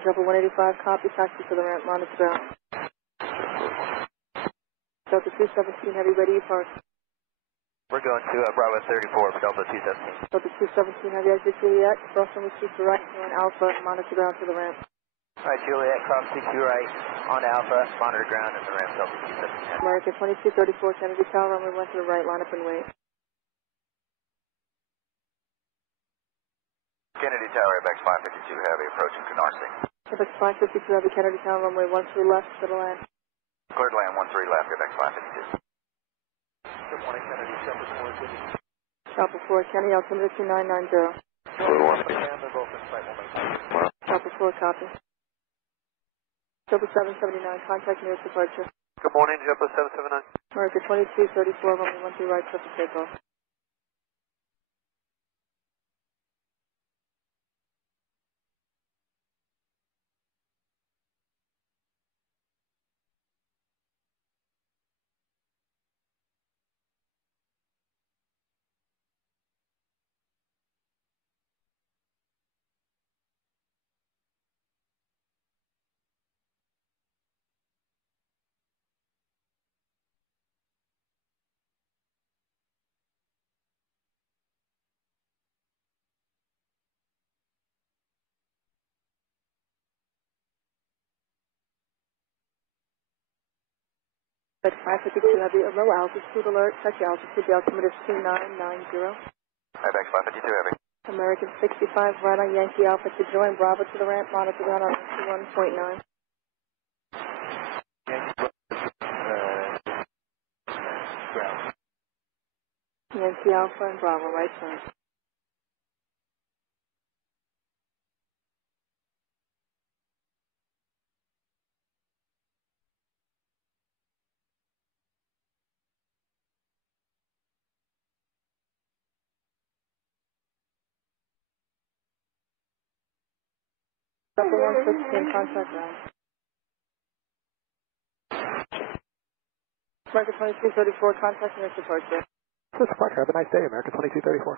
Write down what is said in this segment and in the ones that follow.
Delta 185, copy, taxi to the ramp, monitor ground. Delta 217, heavy, ready, park. We're going to Bravo 34 for Delta 217. Delta 217, heavy, exit Juliet, crossing with CQ right, going Alpha, monitor ground to the ramp. Alright, Juliet, cross CQ right, on Alpha, monitor ground in the ramp, Delta 217. American 2234, Kennedy Tower, runway 1 to the right, line up and wait. Kennedy Tower, FX 552 Heavy, approaching Canarsie. FX 552 Heavy, Kennedy Tower, runway 1 3 left, to the land. Cleared land 13 left, FX 552. Good morning, Kennedy, Chopper 4, Kennedy. Chopper 4, Kennedy, altimeter 2990. Chopper 4, copy. Chopper 779, contact nearest departure. Good morning, Chopper 779. American 2234, runway 1 3 right, triple takeoff. FX 552 Heavy, a low altitude alert, check your altitude, the altimeter is 2990. FX 552 Heavy. American 65, right on Yankee Alpha to join, Bravo to the ramp, monitor ground on 21.9. Yankee Alpha and Bravo, right turn. Delta 116, contact ground. American 2234, contact nearest departure. This is Parker, have a nice day, American 2234.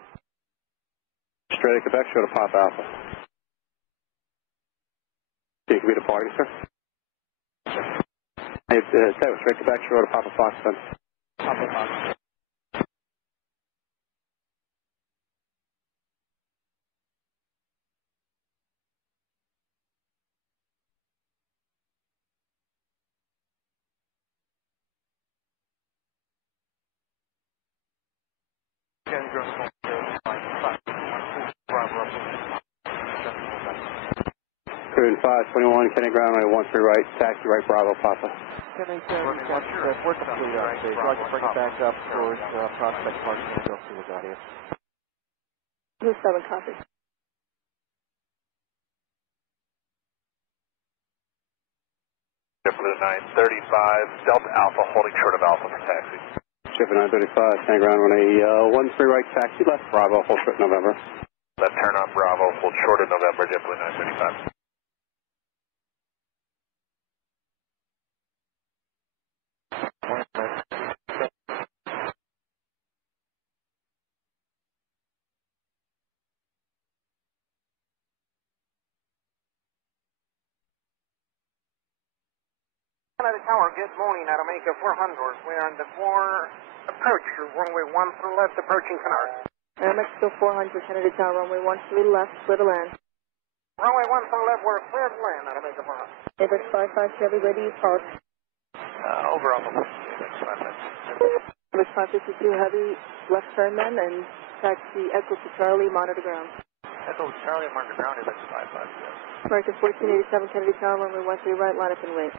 Straight Quebec, show to Pop Alpha. Can you be departing, sir? Hey, straight Quebec, show to Papa Fox, then. Papa Fox. Cruise 521, Kennedy Ground, runway 13 right, taxi right, Bravo, Papa. Kennedy, we're complete on stage. I'd like to bring it back up towards Prospect Park and go through the audience. 27, copy. Blue 935, Delta Alpha, holding short of Alpha for taxi. Shipper 935, Kennedy Ground, runway 13 right, taxi left, Bravo, hold short November. Left turn on Bravo, hold short of November, JetBlue 935. Kennedy Tower, good morning, at Omega 400. We are on the 4 approach, runway 1 through left, approaching Canarsie. Mexico 400, Kennedy Tower, runway 1 3 left, clear to land. Runway 1 through left, we're clear to land at Omega 400. FX 552 Heavy, ready, park. Over on the left, FX 552 Heavy, left turn then, and taxi Echo to Charlie, monitor ground. Echo Charlie, monitor ground, FX 552. American 1487, Kennedy Tower, runway 1 3 right, line up and wait.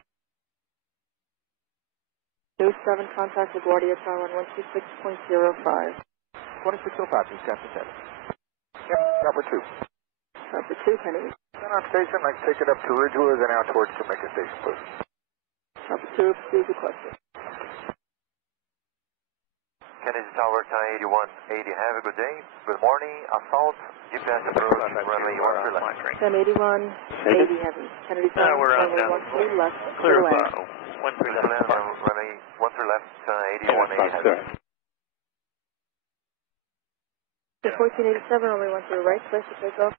News 7, contact LaGuardia Tower on 126.05. 2605, just Captain 7. Yep, Chopper 2. Chopper 2, Kennedy. Then on station, I'd take it up to Ridgewood and out towards Jamaica Station, please. Chopper 2, proceed requested. Kennedy Tower, 1081, 80, have a good day. Good morning, assault, GPS approach, runway 1 through left. 1081, 80 Heavy. Kennedy Tower, runway 1 3 left, clear to land. 1 through left, runway 1 through left, 81, 80 heavy. 1487, runway 1 through right, clear for takeoff.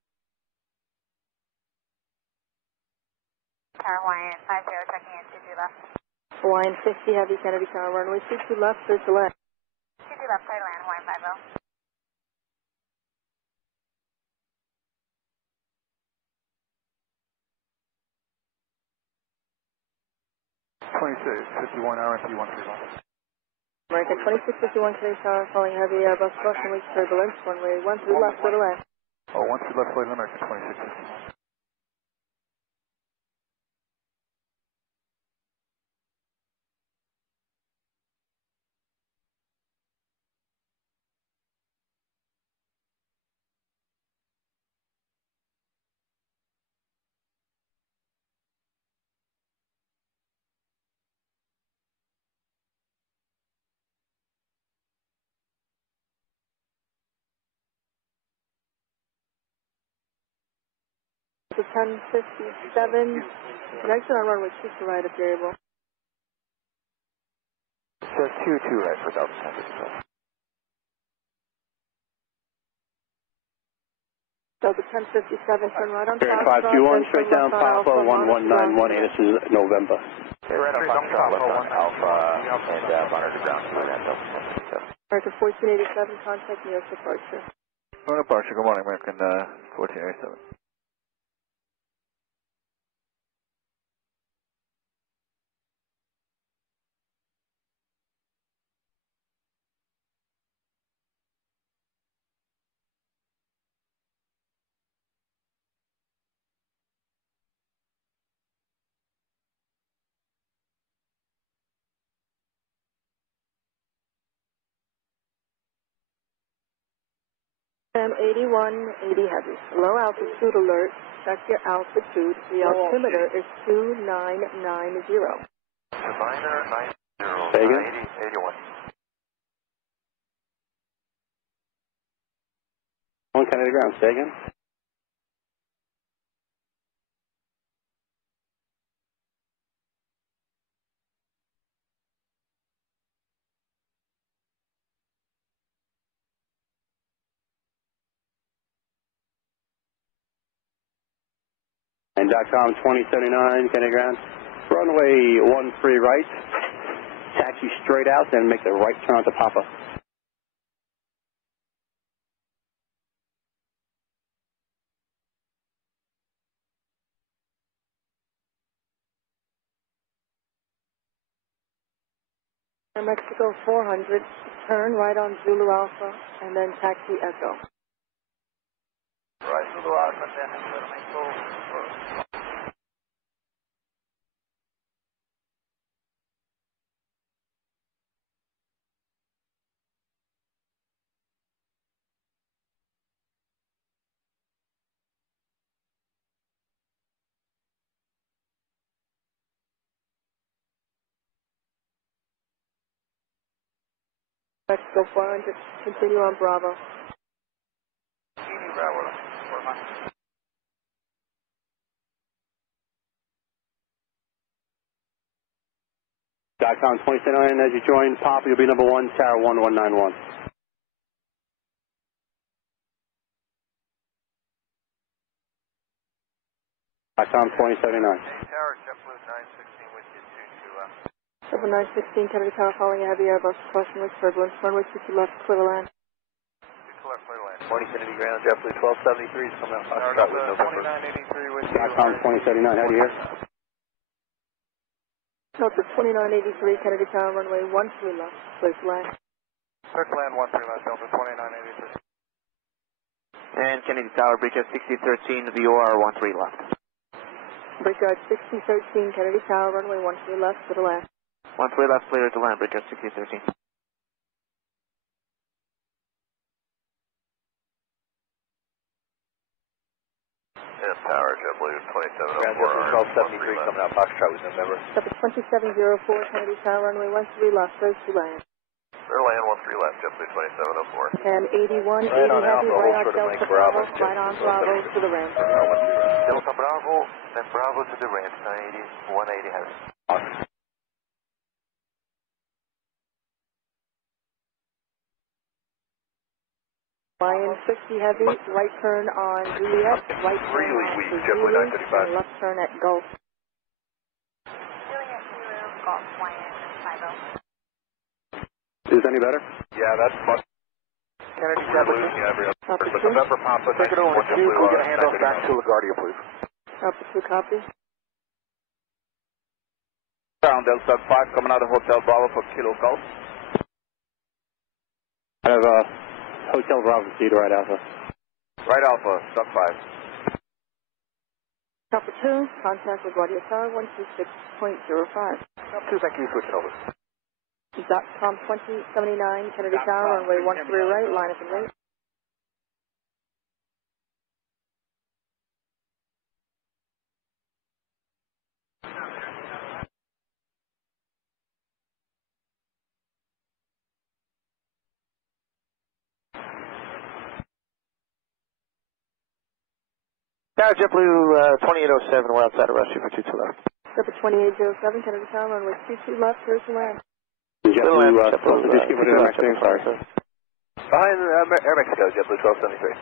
Tower Hawaiian 50 checking in 22 left. Hawaiian 50 Heavy, Kennedy Tower, runway 22 left, clear to land. 22 left, clear to land, Hawaiian 50. 2651 RMP 13 left. American 2651 Kennedy Tower, following heavy Airbus crossing weak turbulence, runway 13 left, clear to land. Oh, 13 left, flight American 2651. To 1057, connection on runway 2 to right if you're able. Says 2 right for Delta 1057. Delta 1057, turn right on Bearing Foxtrot, 521, straight down left on Papa, Alpha, 1191, this is November. Okay, right on Foxtrot, left on Alpha, and monitor to ground, clear at Delta 1057. American 1487, contact Neos departure. Departure, good morning, American 1487. M8180 Heavy, low altitude alert, check your altitude, the altimeter is 2990. Designer 90, Say again? 81. 1 Kennedy ground, say again? And .com 2079, Kennedy ground. Runway 13 right. Taxi straight out, then make the right turn onto Papa. Air Mexico 400, turn right on Zulu Alpha, and then taxi Echo. Right, Zulu Alpha, then Mexico. Mexico 400, continue on Bravo. .com 2079, as you join Papa, you'll be number 1, Tower 1191. .com 2079. Tower, JetBlue 916 with you, 22 left. Double 916, Kennedy Tower, following a heavy Airbus crossing with turbulence, runway 2 left, clear to land. 2 left, clear to land. Morning, Kennedy ground, JetBlue 1273 is coming out Foxtrot with November. 2983 with you. .com 2079, how do you hear? Delta 2983, Kennedy Tower, runway 13 left, clear to land. Clear to land 13 left, Delta 2983. And Kennedy Tower, bridge at 6013, VOR 13 left. Brickyard 6013, Kennedy Tower, runway 13 left, to the left. 13 left, clear to land, bridge at 6013. Yes, Tower, JetBlue 2704. Ground JetBlue 1273 coming out Foxtrot with November. Delta 2704, Kennedy Tower, runway 13 left, clear to land. Clear land 13 left, JetBlue 2704. And 8180 Right on Heavy, Alpha, right hold on short of Delta Mike Bravo, Bravo, right on Bravo to the ramp. Delta Bravo, then Bravo to the ramp, 180 Heavy. Lion 50 Heavy, right turn on Juliet, right turn Really on weak, to JetBlue Zulu, 935. and left turn at Gulf. Golf, Hawaiian, 50. Is this any better? Yeah, that's much. Kennedy, We're losing every other. Copy But 2. November Papa, take it over to Chief. We'll get a handoff back to LaGuardia, please. Alpha 2, copy. Ground Delta 5 coming out of Hotel Bravo for Kilo Golf. I have Hotel Bravo Cedar right Alpha. Right Alpha, sub 5. Alpha 2, contact LaGuardia Tower 126.05. Alpha 2, thank you. Switching over. .com 2079, Kennedy Tower, runway 13 right, line up and wait. Tower JetBlue 2807, we're outside of Russia for 22 left. Zipper 2807, Kennedy Tower, runway 22 left, clear to land. JetBlue, just give it an Mexico, sorry. Behind Air Mexico, JetBlue 1273.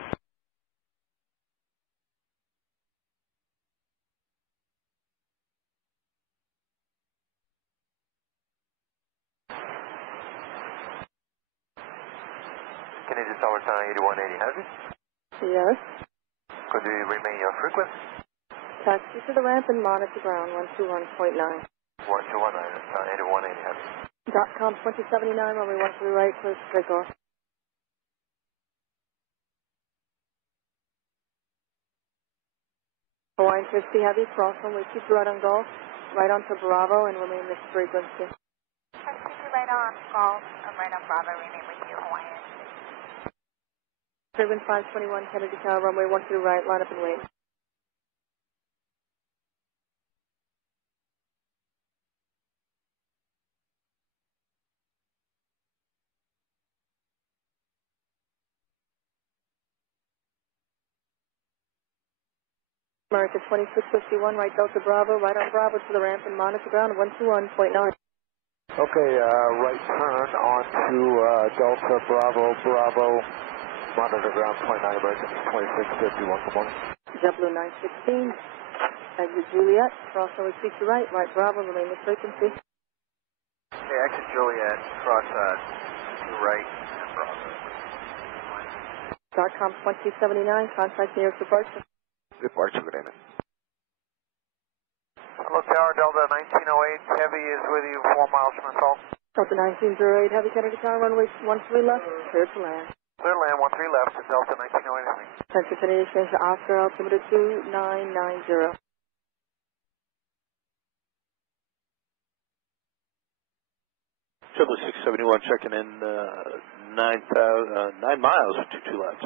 Canadian Tower Time 8180, has it? Yes. Could you remain your frequency? Taxi to the ramp and monitor ground 121.9. 1219, 8180, has it? .com 2079, runway 13 right, clear to take off. Hawaiian 50 heavy, cross runway 22 right on Golf, right onto Bravo and remain this frequency. 22 right on Golf, right on Bravo, remain with you, Hawaiian. Turbine 521, Kennedy Tower, runway 12 right, line up and wait. America 2651, right Delta Bravo, right on Bravo to the ramp and monitor ground 121.9. Okay, right turn on to Delta Bravo, Bravo, monitor ground 29, American 2651, good morning. JetBlue 916, exit Juliet, cross runway 22 right, right Bravo, remain this frequency. Okay, exit Juliet, cross to right and Bravo. .com 2079, contact nearest departure. Departure, good evening. Hello, Tower Delta 1908, Heavy is with you, 4 miles from assault. Delta 1908, heavy Kennedy Tower, runway 13 left, clear to land. Clear land, 13 left, to Delta 1908. Transfer Kennedy change to Oscar, altimeter 2990. Triple 671 checking in 9 miles for 22 laps.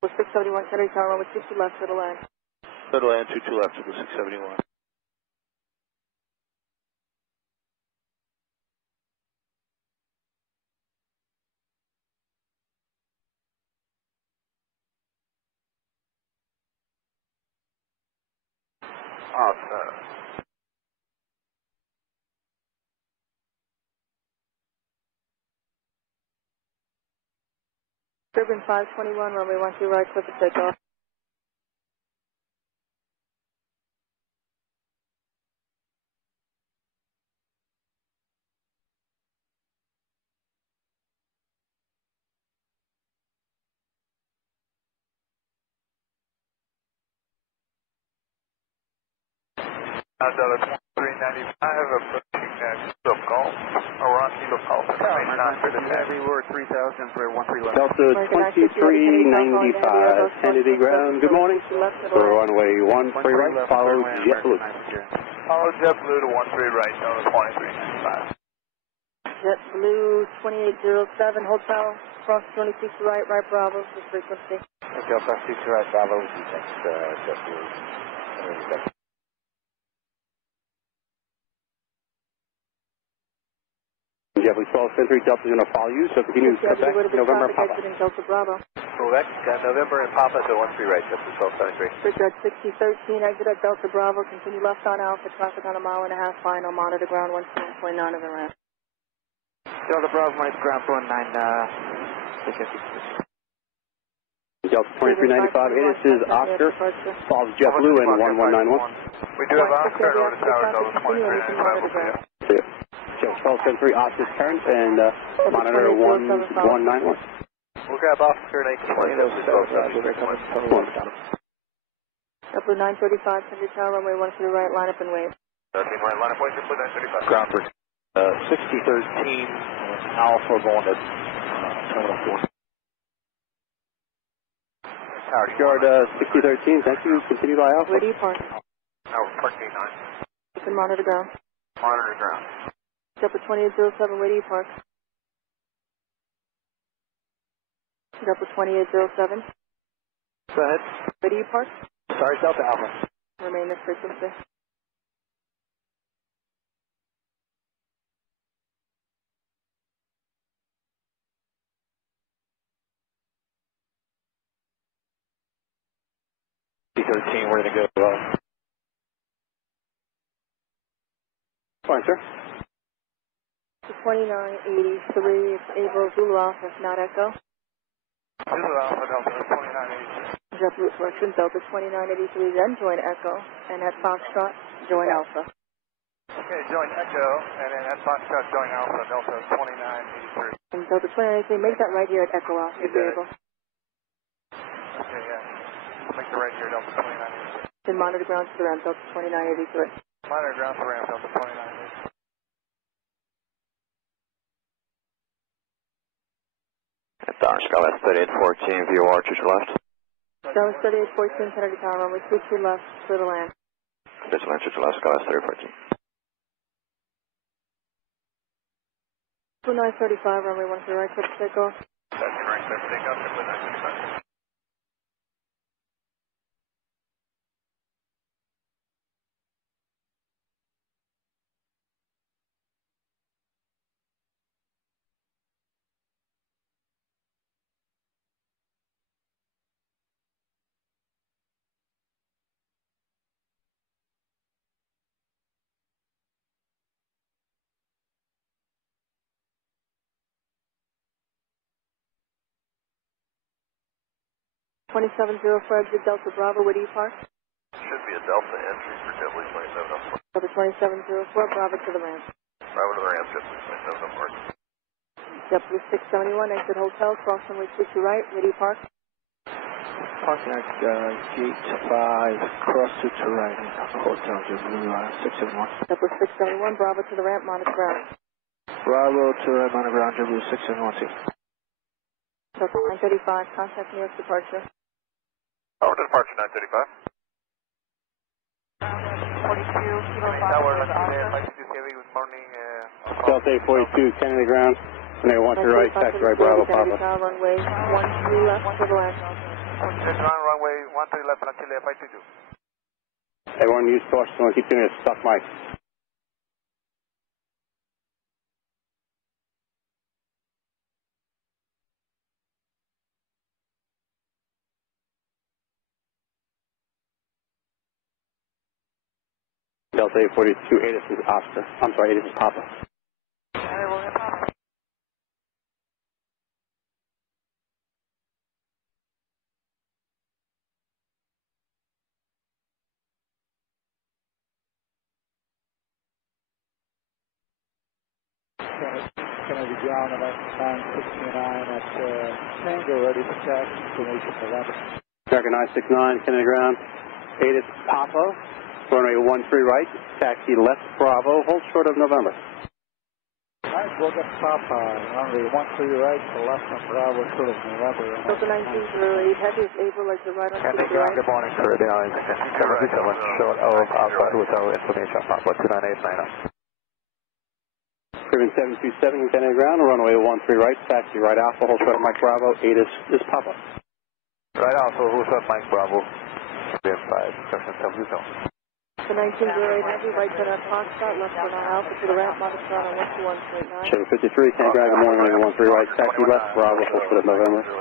671 Kennedy Tower, runway 22 left, clear to land. Clear to land, 22 left, triple 671. Awesome. Turbine 521, runway 12 right, clear for takeoff. Delta 395, approaching Kilo Golf, around Kilo Golf, remain not for the Heavy, we're 3000 for 13 left. Delta 2395, Kennedy ground, good morning. For runway 13 right, follow JetBlue. Follow JetBlue to 13 right, Delta 2395. JetBlue 2807, hotel, cross 22 right, right Bravo, for frequency. Okay, I'll cross 22 right, Bravo, next JetBlue. JetBlue 1273, Delta's going to follow you, so continue to Quebec, November Papa. Delta Bravo. Quebec, November and Papa to 13 right, JetBlue 1273. Bridge 6013, exit at Delta Bravo, continue left on Alpha, traffic on a mile and a half, final, monitor ground 1.9 of the ramp. Delta Bravo, monitor ground 19, Delta 2395, this is Oscar, follows JetBlue and 1191. We do have Oscar over the tower, Delta 2395. Jet 1273, Oscar current, and monitor 1191. We'll grab Oscar and 820. JetBlue 935, send your tower, runway 1 to the right, line up and wave. 13 right, line up, wait, JetBlue 935. Ground for 6013 Alpha going to Terminal 4. Guard 6013, thank you. Continue by Alpha. Where do you park? Park 89. You can monitor ground. Monitor ground. JetBlue 2807, where do you park? JetBlue 2807. Go ahead. Where do you park? Sorry, Delta Alpha. Remain this frequency. C13, we're going to go. Fine, sir. 2983, it's Avo Zulu Alpha, not Echo. Zulu Alpha, Delta 2983. JetBlue Selection, Delta 2983, then join Echo, and at Foxtrot, join Alpha. Okay, join Echo, and then at Foxtrot, join Alpha, Delta 2983. And Delta 2983, make that right here at Echo Alpha, if you're able. Okay, yeah. Make the right here, Delta 2983. Then monitor ground to the ramp, Delta 2983. Monitor ground to ramp, Delta 2983. Darn, Skyline 3814, VOR, to your left. Dallas 3814, Kennedy Tower, runway 22 left, clear to land. This land, to your left, Skyline 3814. 2935, runway 1 to the right, clear to take off. 13 right, clear to take off, JetBlue 935. $27.04 exit Delta Bravo, where do you park? Should be a Delta entry for JetBlue 2704. Delta 2704, Bravo to the ramp. Bravo to the ramp, JetBlue 2704. JetBlue 671, exit hotel, cross runway 22 right, where do you park? Parking at gate 5, cross to right, hotel, JetBlue 671. JetBlue 671, Bravo to the ramp, monitor ground. Bravo to right, monitor ground, JetBlue 671. Delta 935, contact nearest departure. Over to departure 935. 42, Kilo 5, Tower, to Lexus, Oscar. Lexus Heavy, good morning. Delta 842, Kennedy ground. And they want to right, taxi right, Bravo, Kennedy Papa. Tower, runway 13 left, to the land. Runway 13 left, until FI22. Everyone use caution, keep doing it, stuck mic. Delta 842, Asus is Oscar. I'm sorry, Asus is Papa. Kennedy ground about 969 at Tango, ready to tax, information 11. American 969, Kennedy ground. Asus Papa. Runway 13 right, taxi left Bravo, hold short of November. Alright, we'll get Papa, runway 13 right, to left on Bravo, short of November. Delta 1908, heavy is able, like the right on to the right. Good morning, sir. The eyes, short of Alpha, hotel information, Papa 29890. Cruising 727, Kennedy ground, runway 13 right, taxi right Alpha, hold short of Mike Bravo, Asus is Papa. Right Alpha, who's up Mike Bravo? We have 5, section 7 zone. The 1908 heavy, right turn at Foxtrot, left turn on Alpha to the ramp, monitor ground on 121.9. 753, Kennedy ground, good morning, runway 13 right, taxi left Bravo, hold short of November. 3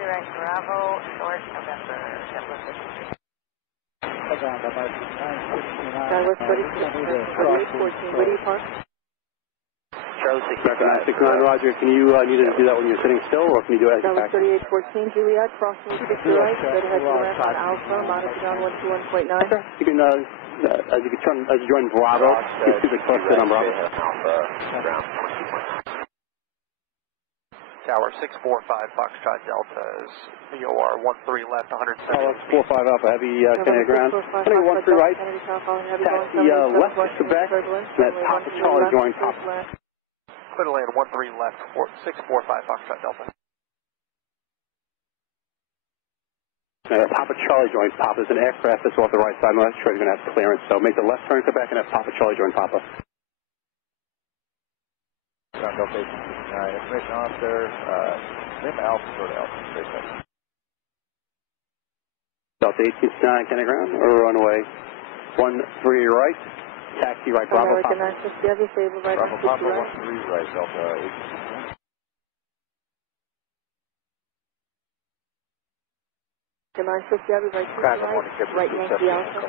right, Bravo, short November, JetBlue 53. Dallas 36, 3814, where do you park? 969, Roger. Can you need to do that when you're sitting still, or can you do it as you Tower pack? 3814 Juliet, crossing to the right, straight ahead to the ramp on Alpha, monitor down 121.9. You can, as you join Bravo, you can see the cluster on Bravo. Tower 645 Foxtrot Delta is VOR 13 left, 170. 45 Alpha, heavy Kennedy ground. Heading 13 right. Taxi left to Quebec. That Papa Charlie join Papa. Clear to land 13 left, 645 Foxtrot Delta. Papa Charlie join Papa. There's an aircraft that's off the right side. I'm not sure you're going to have clearance, so make the left turn, come back, and have Papa Charlie join Papa. Ground Delta 1869, information officer, name Alpha, go to Alpha, straight ahead. Delta 1869, Kennedy ground, or runway 13 right, taxi right, Bravo Papa. American Access, the other favor right, Bravo Papa, 13 right, Delta 1869. The 950, the other right, right, Yankee Alpha.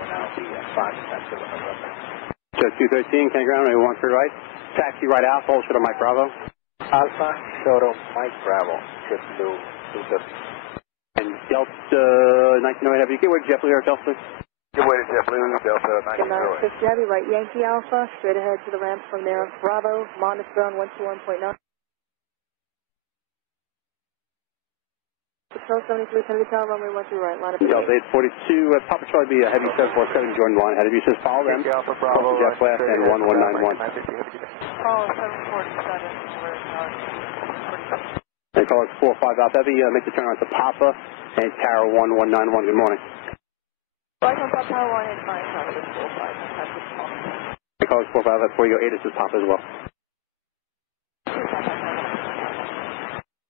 So 213, Kennedy ground, runway 13 right, taxi right Alpha, hold short of Mike Bravo. Alpha, short of Mike Bravo, shift to 230. And Delta 1908, have you get where JetBlue Air Delta? Get way to JetBlue, Delta The 950, heavy right, Yankee Alpha, straight ahead to the ramp from there. Bravo, monitor on 121.9. Control 73, Kennedy Tower, runway 13 right, line up. Delta 842, Papa Charlie be a heavy 747, join line. Head of you says follow them. Alpha Bravo, Jet West and 1191. Call 747. And call us 45 Alpha Heavy, make the turn on to Papa and Tower 1191. Good morning. Flight on Papa Tower 185, Tower 645. And call us 45, that's where you go. Asus is Papa as well.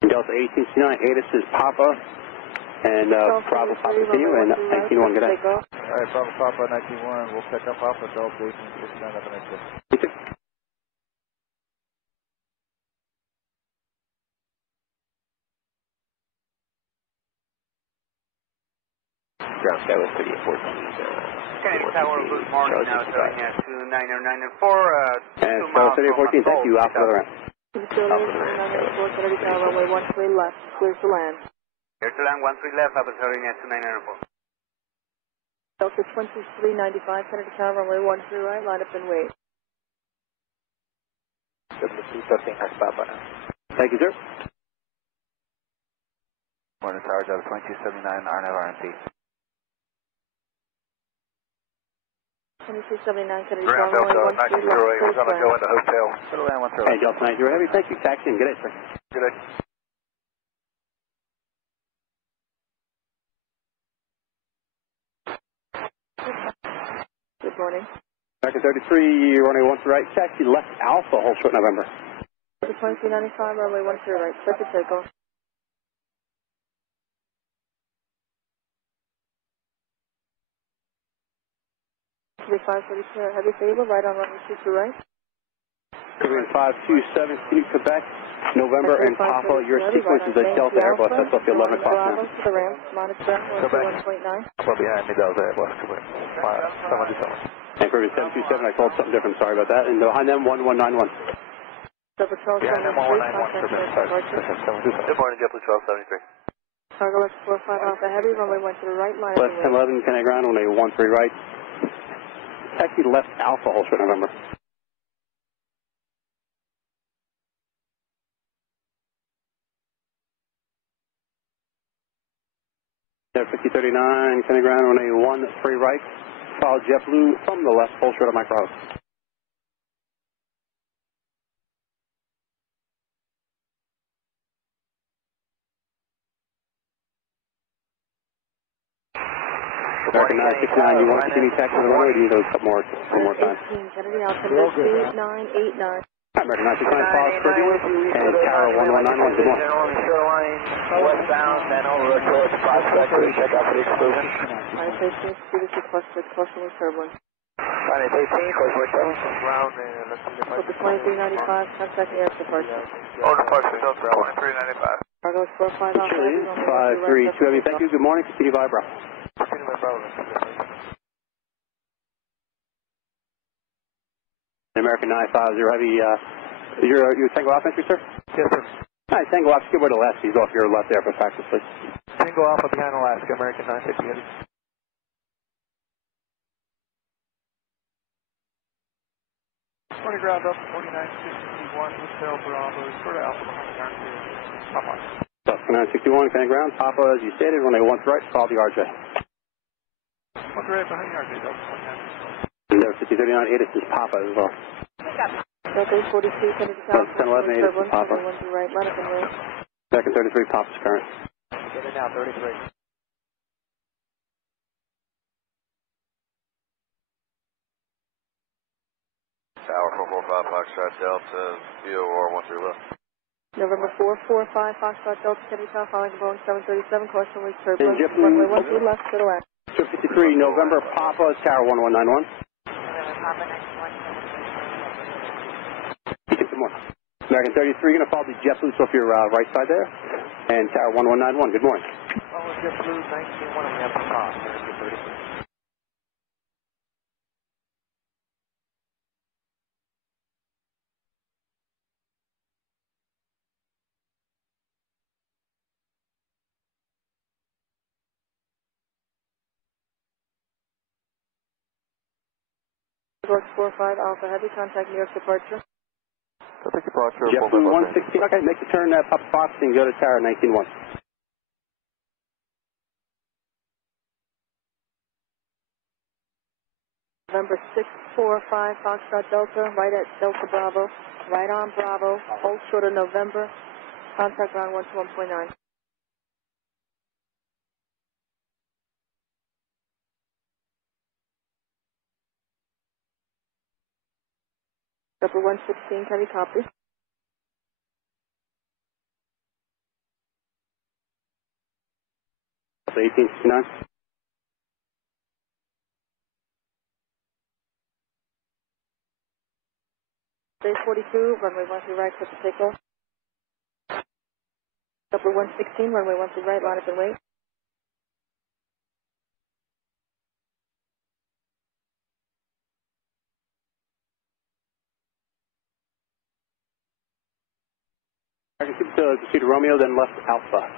And Delta 1869, Asus is Papa, and Bravo Papa continue, and 191, good day. Alright, Bravo Papa 91, we'll pick up Alpha, Delta 1869, have a nice day. Ground Sky was 3814. Kennedy Tower, good morning, now showing at 29094, And so 3814, thank you, Alpha to the ramp. Kennedy Tower, runway 13 left, clear to land. Clear to land, 13 left, Papa showing at 29094. Delta 2395, Kennedy Tower, runway 13 right, line up and wait. W213 has Papa now. Thank you, sir. Morning, Tower Delta 2279, RNL RMP. 2279, Kennedy Ground Tower, runway Delta 13 left, 1908, clear we're to going to go land. into hotel. Go to land 13 Hey, Delta 90 Heavy, thank you. Taxi and good day, sir. Good day. Good morning. American 33, runway 13 right, taxi left Alpha, hold short November. Delta 2395, runway 13 right, set to takeoff. Heavy favor, right on runway 22 right. Korean 527, continue Quebec, November and Papa. Your sequence is a Delta Airbus, that's off the 11 o'clock now. Bravo to the ramp, monitor 121.9. Well, behind me, Delta Airbus, Quebec. 727. And Korean 727, I called something different, sorry about that. And behind them, 1191. So Patrol Behind them, 73, 1191, contact departure. Good morning, JetBlue 1273. Cargo left 45 Alpha Heavy, runway 1 to the right, line up West and wait. 1011, Kennedy ground, runway 13 right. Taxi left Alpha, hold short November. There, 5039, Kennedy ground, runway 13 right. Follow JetBlue from the left, hold short of Micro House. American 969, you want to continue taxi on the runway, or do you need those one more time? 18, Kennedy Alpha, 8989. American 969, follow Scorpion, and Tower 1191, good morning. Shoreline, westbound, then over towards Prospect, check out for the exclusion. Line 18, previously clustered, caution with turbulence. Line 18, close for turbulence. Ground, Delta 2395, contact air departure. Oh, departure, Delta 2395. Cargo is 45 Alpha Heavy, runway 532 Heavy, thank you, good morning, continue by Bravo. Continue by Bravo. American 950 Heavy, You're Tango Alpha entry, sir? Yes, sir. All right, Tango Alpha, skip where the last is off your left there for practice, please. Tango Alpha behind Alaska, American 950 heavy. 20 ground up, 2961, Hotel Bravo, sort of Alpha behind the ground here. Papa. 961, can ground. Papa, as you stated, runway 1 right, follow the RJ. 1 right behind the RJ, Delta 29. And there, 5039, Asus is Papa as well. Delta 42, Kennedy Tower. 1011, Asus is Papa. 1 right, line up and wait. Second 33, Papa's current. Get in now, 33. Tower 445, Foxtrot Delta, VOR 13 left. November 445, Foxtrot Delta, Kennedy Tower, following Boeing 737, caution with turbulence. And Runway 13 left, to the left. 53, November, Papa, Tower 1191. November Papa 91. Good morning. American 33, going to follow the JetBlue off your right side there. And Tower 1191, good morning. Follow JetBlue 19-1 on the upper top, American 33. George 45, Alpha Heavy, contact New York departure. Traffic departure, JetBlue 116, okay, make the turn Papa Fox and go to Tower 191. November 645, Foxtrot Delta, right at Delta Bravo, right on Bravo, hold short of November, contact ground 121.9. Delta 116, can we copy? Delta 1869. Day 42, runway 13 right, set to takeoff. Delta 116, runway 13 right, line up and wait. I can keep to proceed to Romeo, then left Alpha.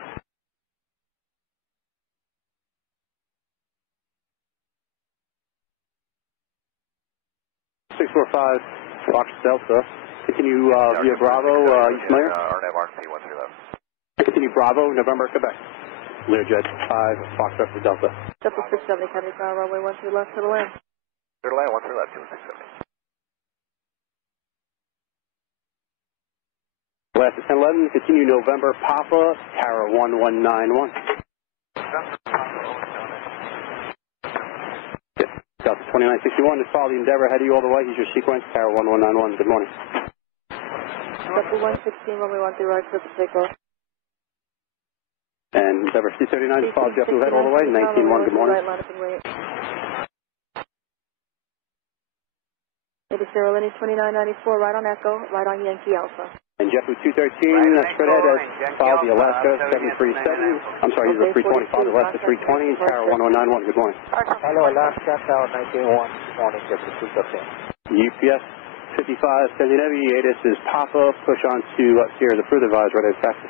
Six 645, Fox Delta. Continue via Bravo, you familiar? RNAV RC 13 left. Continue Bravo, November, Quebec. Learjet 5, Fox Delta. Delta 670, can we file runway 13 left to the land? Clear to land 13 left, 2670. Last is 1011, continue November, Papa, Tower 1191. Delta 2961, just follow the Endeavor ahead of you all the way. Here's your sequence, Tower 1191. Good morning. Delta 116, runway 13 right, set to takeoff. And Endeavor C39, just follow JetBlue ahead all the way. 191, good morning. Right, line up and wait. Maybe Sierra Lineage 2994, right on Echo, right on Yankee Alpha. And JetBlue 213, straight ahead, follow the Alaska 737. I'm sorry, he's a 320, follow the Alaska 320, Tower 1191, good morning. Hello, Alaska, Tower 19-1, good morning, JetBlue 213. UPS 55, sending heavy, ADS is Papa, push on to Sierra, the further advised, right at taxi.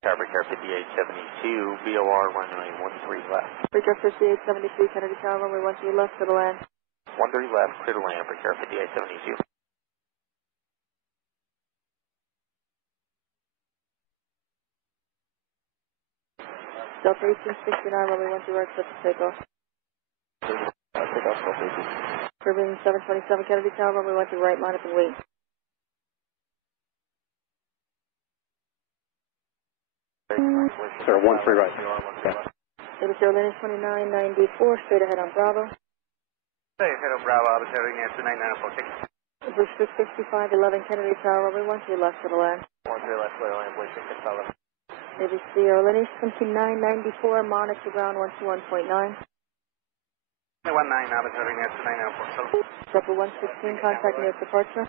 Traffic Air 5872, VOR runway 13 left. Breaker 5873, Kennedy Tower, runway 13 left to the land. 13 left, clear to land, Breaker 5872. Delta 1869, runway 13 right, set to takeoff. Caribbean 727, Kennedy Tower, runway 13 right, line up and wait. Sir, 13 right. Maybe Sierra Lineage 2994, straight ahead on Bravo. Stay ahead of Bravo, I was heading after 9946. Bush 65, 11 Kennedy Tower, runway 13 left to the land. 13 left, clear land, Bush 67. Maybe Sierra Lineage 2994, monitor ground 121.9. 19, I was heading after 9946. Delta 116, contact near departure.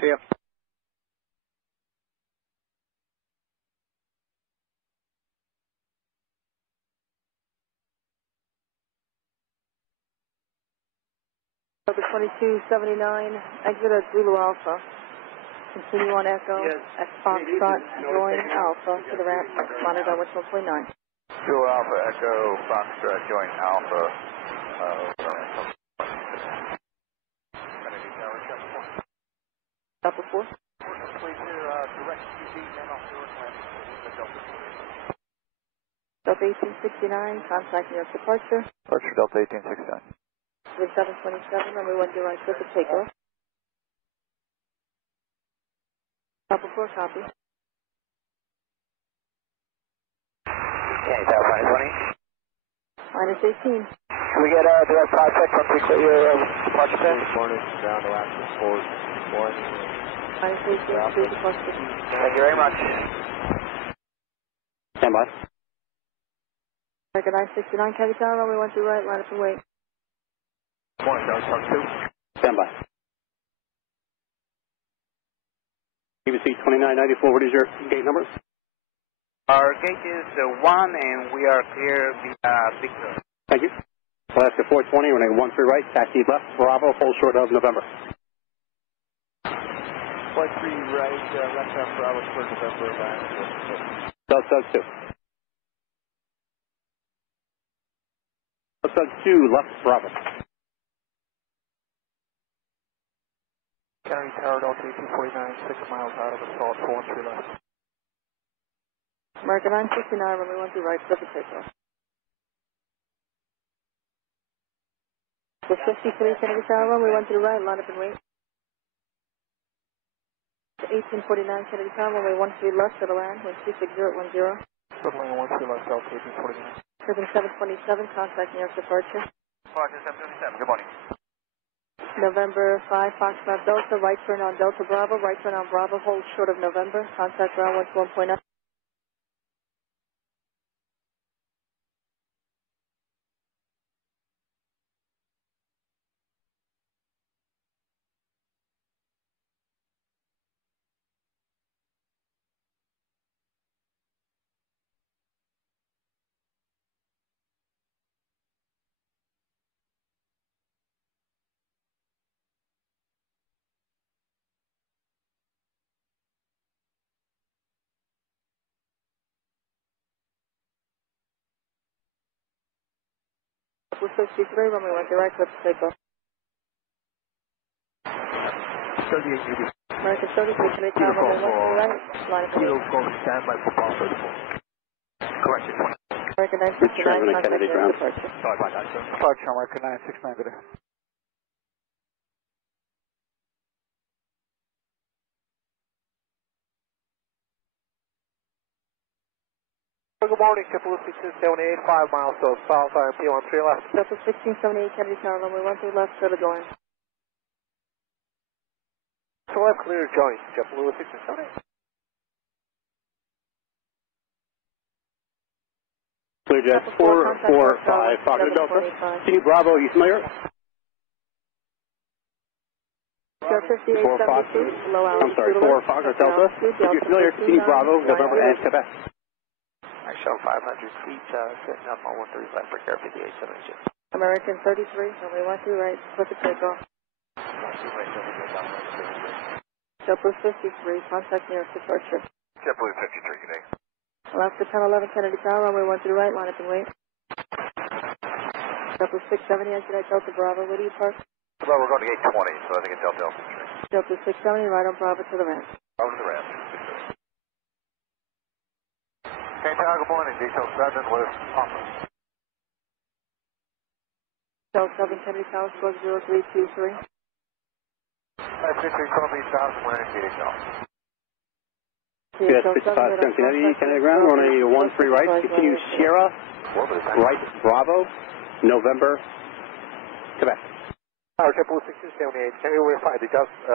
See ya. Delta 2279, exit at Zulu Alpha. Continue on Echo, X Foxtrot, join Alpha to the ramp, monitor 1.9. Zulu Alpha, Echo, Foxtrot, join Alpha. Delta 4. Direct QD, man off the landing. Delta 1869, contact New York departure. Departure Delta 1869. With 727, runway 10 right, clear for takeoff. Delta 4, copy. Okay, Delta 520. Minus 18. Can we get a direct contact once we clear your departure pin? This morning, down to Alaska Sport 1. Minus 18, please departure. Thank you very much. Stand by. American 969, Kennedy Tower, runway 12 right, line up and wait. Morning, Doug, Park 2. Stand by. ABC 2994, what is your gate number? Our gate is 1 and we are clear via Victor. Thank you. Alaska 420, runway 13 right, taxi left, Bravo, hold short of November. Flight 3 right, left half Bravo, short November, land. Delta 2. Delta 2, left, Bravo. County Tower, Delta 1849, 6 miles out of assault, 413 left. American 969, runway 12 right, clear for takeoff. With 53, Kennedy Tower, runway 12 right, line up and wait. 1849, Kennedy Tower, runway 13 left to the land, wind 26010. Subline 13 left, Delta 1849. Curving 727, contact New York departure. Departure 727, good morning. November 5, Foxtrot Delta, right turn on Delta Bravo, right turn on Bravo, hold short of November, contact ground 1.9. With 53, runway 12 right, clear for takeoff. 3880. American 33, Kennedy Tower, runway 12 right, line up and Kilo wait. Golf, standby for ball 34. Correction, 20. American 969, contact Kennedy New ground. York departure. Sorry about that, sir. Departure, American 969, good day. Good morning, Triple-Lucy 278, 5 miles south, RMP 13 left. Delta 1678, Kennedy Tower, runway 12 left, clear to join. So left clear, join, Triple-Lucy 278. Clear jet 445, Foxtrot Delta. Continue Bravo, are you familiar? Sierra 5872, low altitude. I'm sorry, 4 Foxtrot Delta. If you're familiar, continue Bravo, November, and Quebec. I show 500 feet, setting up on 13 left for Air 5872. American 33, runway 12 right, clear for takeoff. JetBlue 53, contact New York departure. JetBlue 53, good day. Alaska 1011, Kennedy Tower, runway 12 right, line up and wait. JetBlue 670, exit at Delta Bravo, where do you park? Well, we're going to gate 20, so I think it's Delta 3. JetBlue 670, right on Bravo to the ramp. Over to the ramp. Okay, Tower, good morning, detail 7 with Papa. Delta 7, Kennedy Tower, squawk 0323. 553, call me south, landing gate now. Yes, 65, Kennedy, Kennedy ground, runway 13 right, continue Sierra, right, Bravo, November, Quebec. Tower, Triple 1678, can you verify the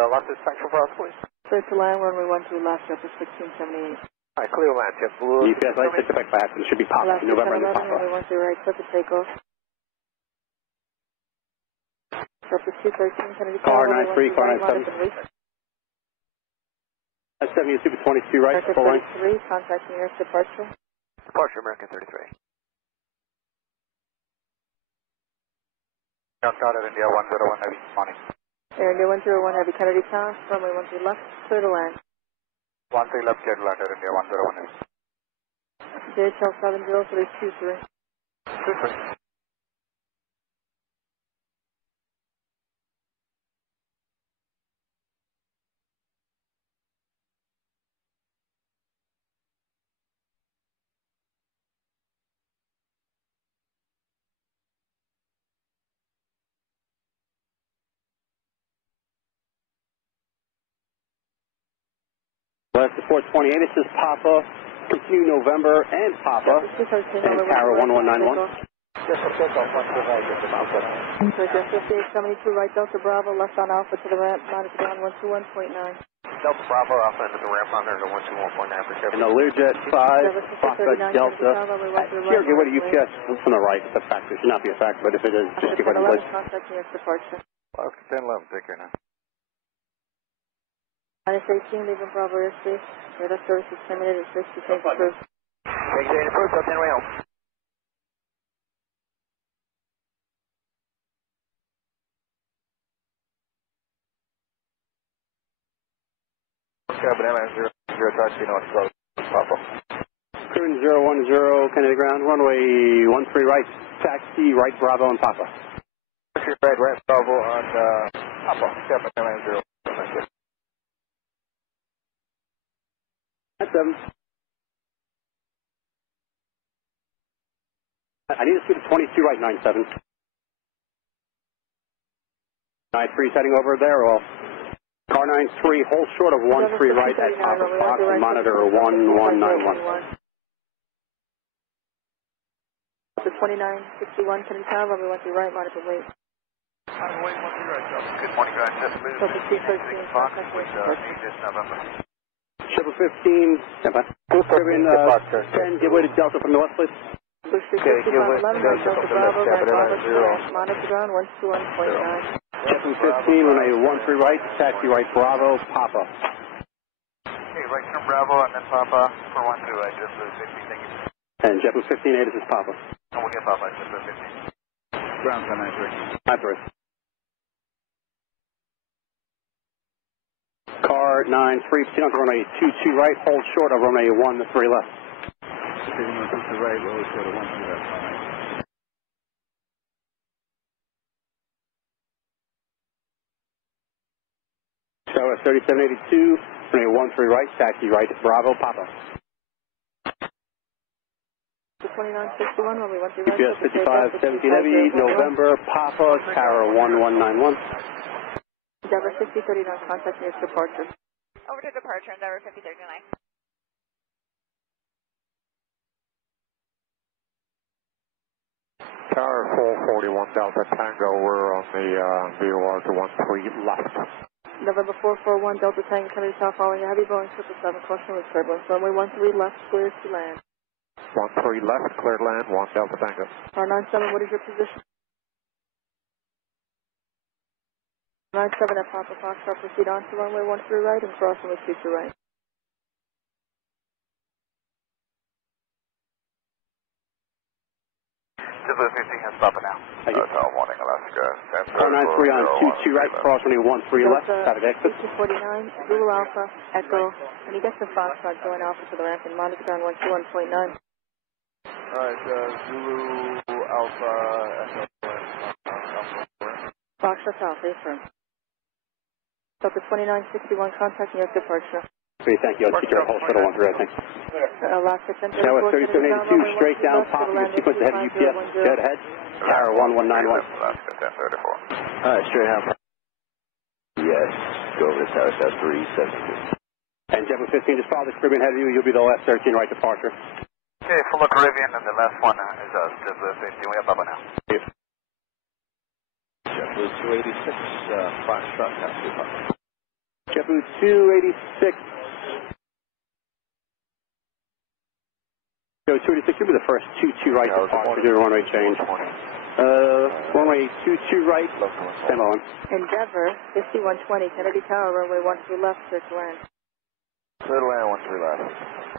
last inspection for us, please? Clear to land, runway 12 left, JetBlue 1678. All right, clear land, JetBlue. UPS light, Quebec by accident, should be popped, Alaska November, and 1011, Papa. runway 12 right, clear for takeoff. JetBlue 213, Kennedy Car Tower, runway 93, car 12 right, line up 97. and wait. 70 Super 22 right, American full line. 33, contact New York departure. Departure, American 33. Delta India 101 Heavy, morning. Air India 101 Heavy, Kennedy Tower, runway 13 left, clear to land. 13 left, clear to land, Air India 101 Heavy. JHL 70323. 23. West to 428, this is Papa. Continue November and Papa. And Tower 1191. Yes, okay, go 1 right, just about that. 5872 right Delta Bravo, left on Alpha to the ramp, monitor down 121.9. Delta Bravo, Alpha into the ramp on there to 121.9%. And the Learjet 5, Prospect Delta. Here, get rid of UPS from the right. It's a factor. It should not be a factor, but if it is, just get rid of it. Contact near departure. Okay, 10-11, take care now. Minus 18, leaving Bravo airspace. Radar service is terminated. It's 60 tank approved. Take data approved, up 10 way home. Cabin MN 0, taxi north, close. Papa. Current 010, Kennedy ground, runway 13 right, taxi right, Bravo and Papa. Right, right, Bravo on Papa, cabin MN 0. That's 7. I need to see the 22 right, 97. 93 heading over there, or car 93, hold short of 13 right at Papa Fox, monitor 1191. The 2961, Kennedy Tower, runway 13 right, monitor wait. Runway 13 right, Delta. Good morning, guys. Just moved Delta to 213, Fox contact with this November. Triple 15, Caribbean 10, give way to Delta from the west, please. Push 365, 11, right Delta Bravo, right Bravo, monitor ground 121.9. Triple 15, runway 13 right, taxi right, Bravo, Papa. Okay, right turn Bravo and then Papa for 12 right, just 50, thank you. And JetBlue 15A, this is Papa. And we'll get Papa, just 15. Ground 1093. 93. Car 93, proceed on to runway 22 right, hold short of runway 13 left. Proceeding on 22 right, hold short of 13 left. Show us 3782, runway 13 right, taxi right, Bravo, Papa. 2961, runway 13 right. UPS 5517 Heavy, November, Papa, Tower 1191. Endeavor 5039, contact near departure. Over to departure, Endeavor 5039. Tower 441 Delta Tango, we're on the VOR to 13 left. November 441, Delta Tango, Kennedy Tower, following a heavy Boeing 777, caution with turbulence. Runway 13 left, clear to land. 13 left, cleared land, 1 Delta Tango. R97, what is your position? 97 at Papa Foxtrot, proceed on to runway 13 right and cross runway 22 right. JetBlue 15 has Papa now. Hotel Morning, Alaska. Car 93 on 22 right, cross runway 13 left, traffic exit. 249, Zulu Alpha, Echo, and he gets the Foxtrot going Alpha to the ramp and monitor down 121.9. Alright, Zulu Alpha, Echo. Foxtrot Alpha, affirm. Delta 2961, contacting your departure. Great, thank you. I'll keep your hold short of 13, thanks. Alaska Center. Tower 3782, straight down, Papa, your sequence ahead of UPS, dead ahead, Tower 1191. Alaska 1034. Alright, straight out. Yes, go over to Tower South 372. And JetBlue 15, just follow the Caribbean ahead of you. You'll be the last 13 right departure. Okay, from the Caribbean, and the last one is us, JetBlue 15. We have Papa now. JetBlue 286, Foxtrot, taxi Papa. JetBlue 286. Go 286, you'll be the first 22 right departure, do a runway change. Runway 22 right, stand on. Endeavor 5120, Kennedy Tower, runway 13 left, clear to land. Clear to land, 13 left.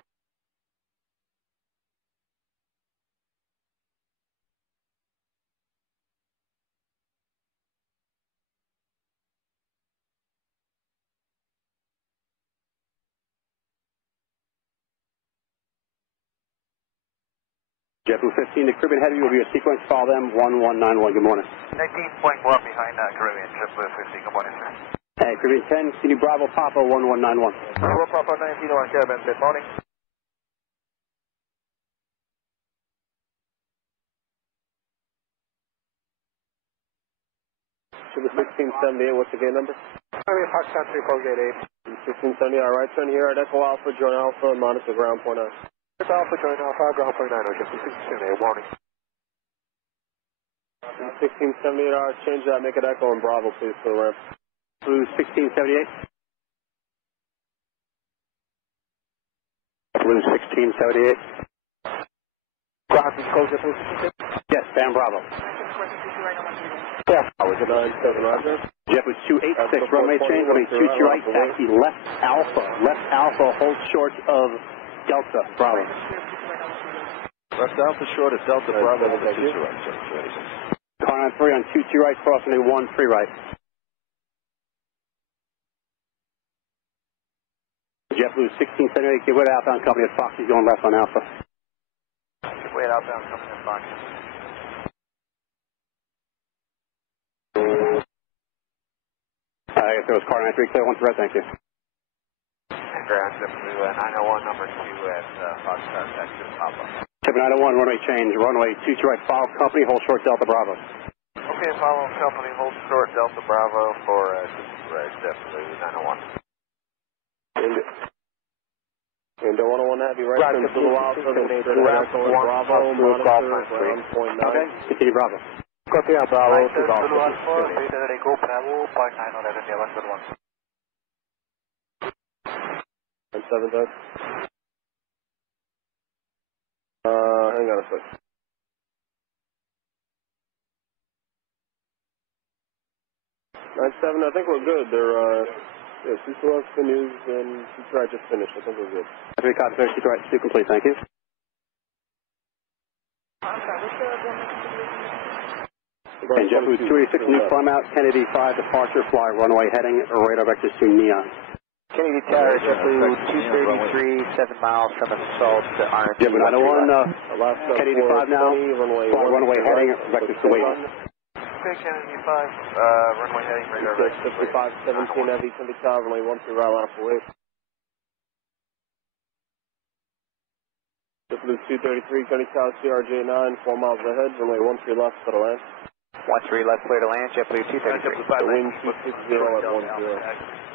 JetBlue 15 to Caribbean Heavy will be a sequence. Follow them 1191. Good morning. 19.1 behind Caribbean, JetBlue 15. Good morning, sir. Hey, Caribbean 10, continue Bravo Papa 1191. Bravo Papa 19 on Caribbean, good morning. To the 1678, what's the gate number? Caribbean Foxtrot 3488. 1670, all right, turn here at Echo Alpha, join Alpha, monitor ground point 9. It's Alpha, join Alpha, ground point 9, Ocean 1678, warning. 1678, all right, change that, make it Echo and Bravo, please, for the ramp. Blue 1678. Blue 1678. Ground is closed, please. Yes, Sam Bravo. Yeah, was it 97, Roger? JetBlue 286, runway change, runway 22 right, taxi left Alpha, hold short of Delta, Bravo. Left Alpha short of Delta, Bravo, 22 right, Car 93 on 22 right, crossing a 13 right. JetBlue 1678, give way to outbound company at Fox, he's going left on Alpha. Give way to outbound company at Fox. I guess there was car 93, clear 1 threat, thank you. Ground JetBlue 901, number 2 at Foxtrot, Texas, Papa. JetBlue 901, runway change, runway 22 right, follow company, hold short Delta Bravo. Okay, follow company, hold short Delta Bravo for JetBlue 901. And the 101 Heavy, right? Turn to the Alpha, then turn to Echo and Bravo, monitor ground point 9. Okay, continue Bravo. Copy out, Bravo, to Alpha. Go Bravo, point 911, yeah, 111. And 7 does. Hang on a sec. 97, I think we're good. They're, yeah, C2 continues and C2 just finished. I think we're good. Three copy, C2 right, C complete, thank you. And JetBlue 286, new climb out, Kennedy 5, departure, fly, runway heading, radar vectors to Neon. Kennedy Tower, JetBlue 233, 7 miles from assault to RMP. JetBlue 901, Kennedy 5 now, fly, runway heading, vectors to Wavy. Okay, Kennedy 5, runway heading, radar vectors to Wavy. 55, 17 Heavy, Kennedy Tower, runway 13 right line for Wave. JetBlue 233, Kennedy Tower, CRJ 9, 4 miles ahead, runway 13 left for the land. 13 left, clear to land, JetBlue 233. The wind 260 at 10.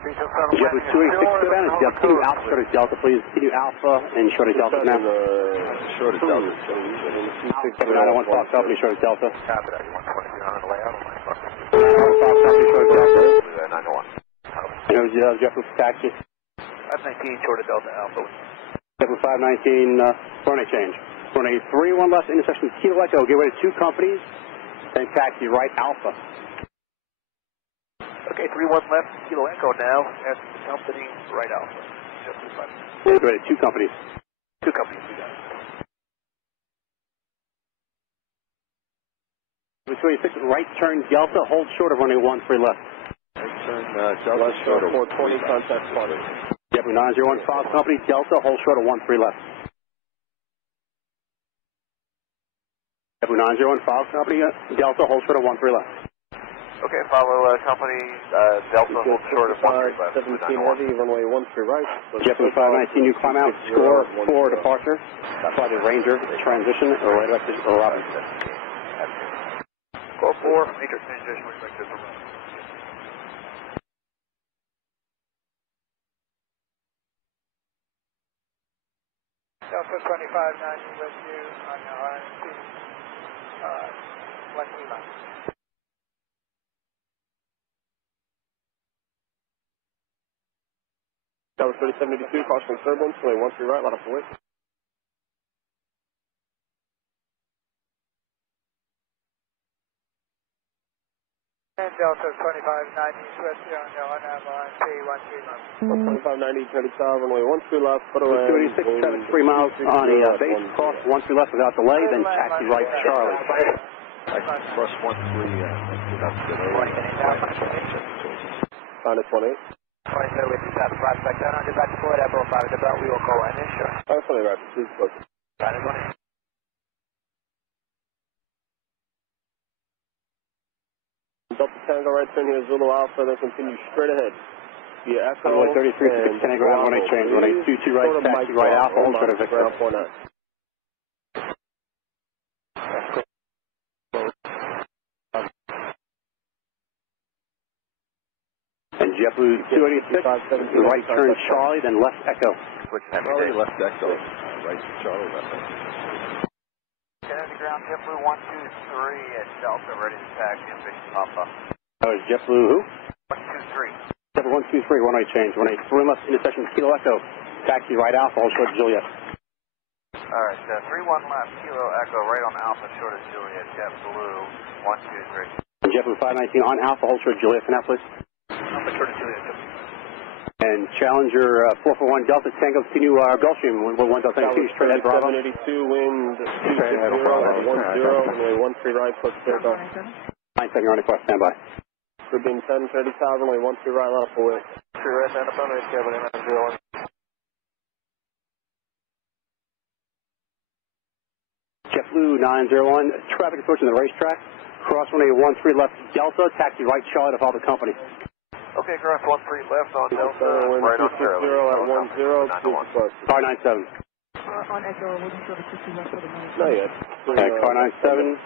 JetBlue 286, go down and continue Alpha, short of Delta, please. Continue Alpha and short of Delta now. Short of Delta. 901 Fox Company, short of Delta. Copy that, you want 23 on the way out of my car. 901 Fox Company, short of Delta. 901. And it was JetBlue taxi. 519, short of Delta Alpha. JetBlue 519, runway change. Runway 31 left, intersection Kilo Echo, give way to 2 companies, and taxi right Alpha. Okay, 31 left, Kilo Echo now, at the company, right Alpha. Give way to 2 companies. 2 companies, we got it. 286, right turn Delta, hold short of runway 13 left. Right turn Delta, short of 420, contact party. JetBlue 901 Fox Company, Delta, hold short of 13 left. JetBlue 901 Fox Company, Delta, hold short of 13 left. Okay, follow company, Delta, hold short of 13 left. 17 Heavy, runway 13 right. JetBlue 519, new climb out, score 4 departure. Fly the Ranger, transition, or right vector, or Robin. Score 4, major transition, right vector for Robin. Delta 2590 with you on the RMC, 1 Lima. Tower 3782, caution turbulence, runway 13 right, line up for Wave. And Delta 2590 with you on the RMC, 1 Lima. 2590, Kennedy Tower, runway 13 left, for the land. 286, 3 miles on a base, cross 13 left without delay, then taxi right Charlie. Cross 13 without delay. Minus 18. Right there with you, got the prospect down on the back forward, Apple 5, about we will call in, sure. That's only right, please close. Got it, Tango, right turn here, Zulu Alpha, then continue straight ahead. Via Echo. Runway 33, Tango ground, 1 change, 122 right, taxi right Alpha, hold short of Victor. Ground 49. And JetBlue 286, right turn Charlie, then left Echo. Charlie, left Echo. Right Charlie, left Echo. Kennedy ground, JetBlue 123 at Delta, ready to taxi and Bishop Papa. That was JetBlue who? 123. JetBlue 123, one-way change, 183 left intersection Kilo Echo, taxi right Alpha, hold short of Juliet. Alright, 31 left, Kilo Echo, right on Alpha, short of Juliet, JetBlue 123. And JetBlue 519 on Alpha, hold short of Juliet for now, please. Alpha, short of Juliet. And Challenger 441 Delta Tango, continue Gulfstream, 1 Delta Tango, straight ahead, Bravo. 782, wind 260 at 10, runway 13 right, plus takeoff. 9-7, you're on the quest, stand by. Caribbean 10, 30,000, runway 13 right, line up away. 3 right, stand up on race, Kevin, 901. JetBlue 901, traffic approaching the racetrack, cross runway 13 left Delta, taxi right Charlie to follow the company. Okay, cross 13 left on Delta, right on Charlie. 260 at 10, Car 97. On Echo, wouldn't show the 60 left for the money. Not yet. Okay, car 97,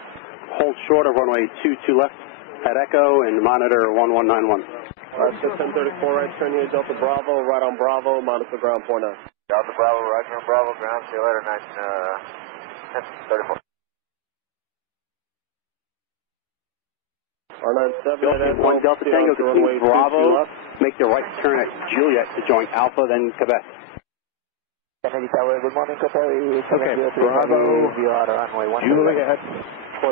hold short of runway 22 left at Echo and monitor 1191. 1034 right turn here, Delta Bravo, right on Bravo, monitor ground 49. Delta Bravo, right on Bravo, ground, see you later, 1034. R97, 1 Delta Tango, continue Bravo, make the right turn at Juliet to join Alpha, then Quebec. Kennedy Tower, good morning, Qatar. Okay, Bravo, Juliet,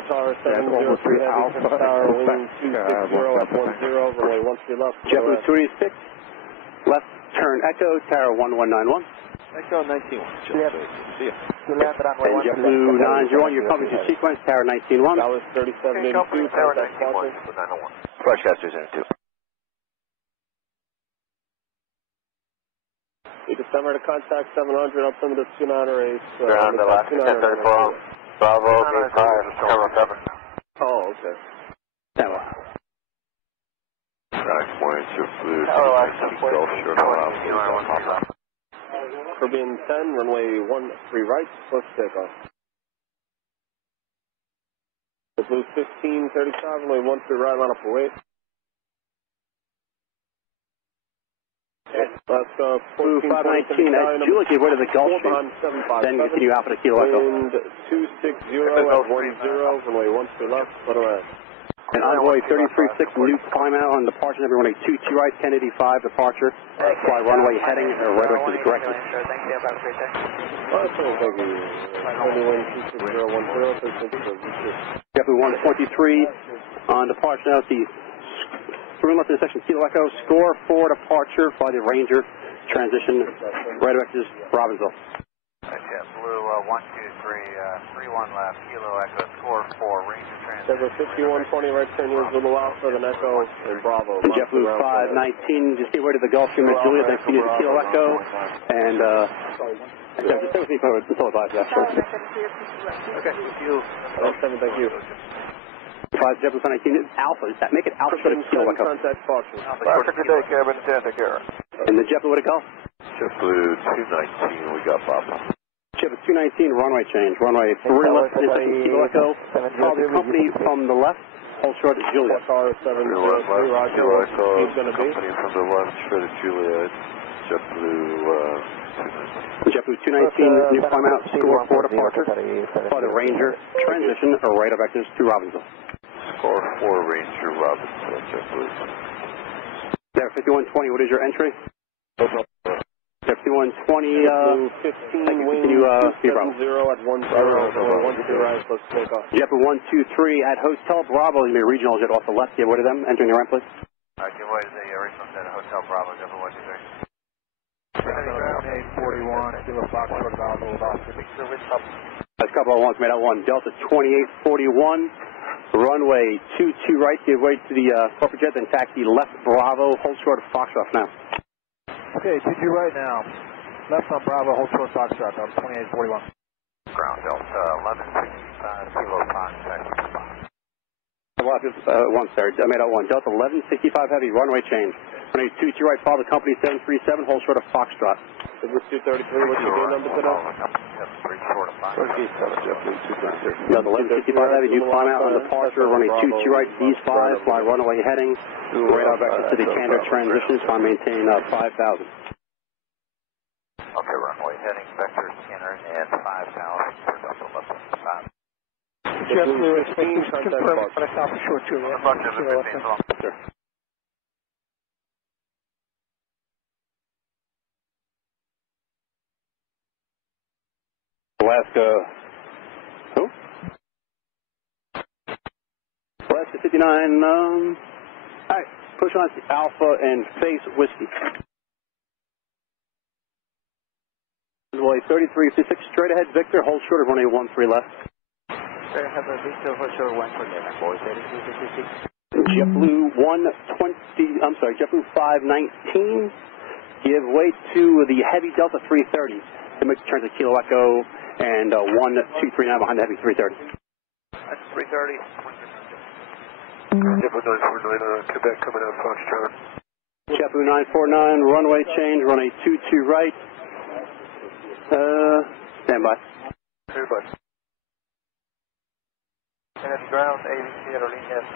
Tower 703 Alpha, Tower, wind 260 at 10, runway 13 left. JetBlue 286, left turn Echo, Tower 1191. Echo 19-1. See ya. And JetBlue 901, your company to sequence, Tower 19-1. That was 3782, Tower contact 91, sponsor. 901. Broadcasters in 2. Need to send her to contact 700, I'll send her to 29 race. Ground, Alaska 1034. Bravo, gate 5, camera 7. Oh, okay. Stand by. Morning, JetBlue. Gulf short of Alpha. Caribbean 10, runway 13 right, plus takeoff. Blue 15, 35, runway 13 right, line up away. Let's go. Blue 519 at Juliet, give way to the Gulfstream. Then continue Alpha to Kilo Echo. Wind 260 at 10, runway 13 left, let around. And Envoy 336, new climb out on departure, number runway 22 right, Kennedy 5 departure. Fly runway heading right up to the correction. Thank you, have a great day. Thank you. JetBlue 123 on departure now, see room left in section Kilo Echo, score 4 departure, fly the Ranger, transition, right directions, Robbinsville. JetBlue 123, 31 left, Kilo Echo, score 4, Ranger transition. There's a 5120 right turn here, Zulu Alpha, then Echo, and Bravo. And JetBlue 519, just get rid of the Gulfstream at Juliet, then continue to Kilo Echo, and just stay with me for until advised after. Okay, thank you. 7, thank you. 5 JetBlue 519, Alpha, make it Alpha to Kilo Echo. Contact Foxtrot. Have a good day, Kevin. Take care. And the JetBlue, where'd it go? JetBlue 219, we got Papa. JetBlue 219, runway change, runway 3 left, intersection Kilo Echo, call the company from the left, hold short at Juliet. Car 703, Roger, Kilo Echo, he's going to be. company from the left, short of Juliet, JetBlue 219. JetBlue 219, new climb out, score 4 departure, fly the Ranger, transition, right of vectors to Robbinsville. Score 4 Ranger Robinson, JetBlue. There, 5120, what is your entry? 5120, 15, wind 270 at 10, runway 12 right, plus takeoff. JetBlue 123 at Hotel Bravo, you may regional jet off the left, give way to them, entering the ramp, please. All right, give way to the original set of Hotel Bravo, JetBlue 123. 841, Kilo Foxtrot, Bravo, Boston. That's a couple of ones made out 1. Delta 2841, runway 22 right, give way to the corporate jet, then taxi left Bravo, hold short of Foxtrot now. Okay, 22 right now. Left on Bravo, hold short Foxtrot, that was 2841. Ground Delta 1165, Kilo Fox, taxi. Once there, I made out 1. Delta 1165 Heavy, runway change. Runway 22 right, follow the company 737, hold short of Foxtrot. It was 233, what's your day number today? Delta 1165 Heavy, new climb out on departure, runway 22 right, East 5, fly runway heading, radar vector to the Canada transitions, time maintain 5,000. Okay, runway heading, vector, scanner, and 5,000 for Delta 1165. JetBlue, it's confirmed for the top of short 2. Sure. Alaska, who? Alaska 59, all right, push on to Alpha and face Whiskey. Runway 3356, straight ahead, Victor, hold short of runway 13 left. Straight ahead, Victor, hold short 148, boys, 3356. JetBlue 120, I'm sorry, JetBlue 519, give way to the heavy Delta 330. It makes a turn to Kilo Echo and 1239 behind the heavy 330. That's 330. Quebec coming out Foxtrot. JetBlue 949, runway change, runway 22 right. Stand by. Stand by. Kennedy ground, ABC Aerolíneas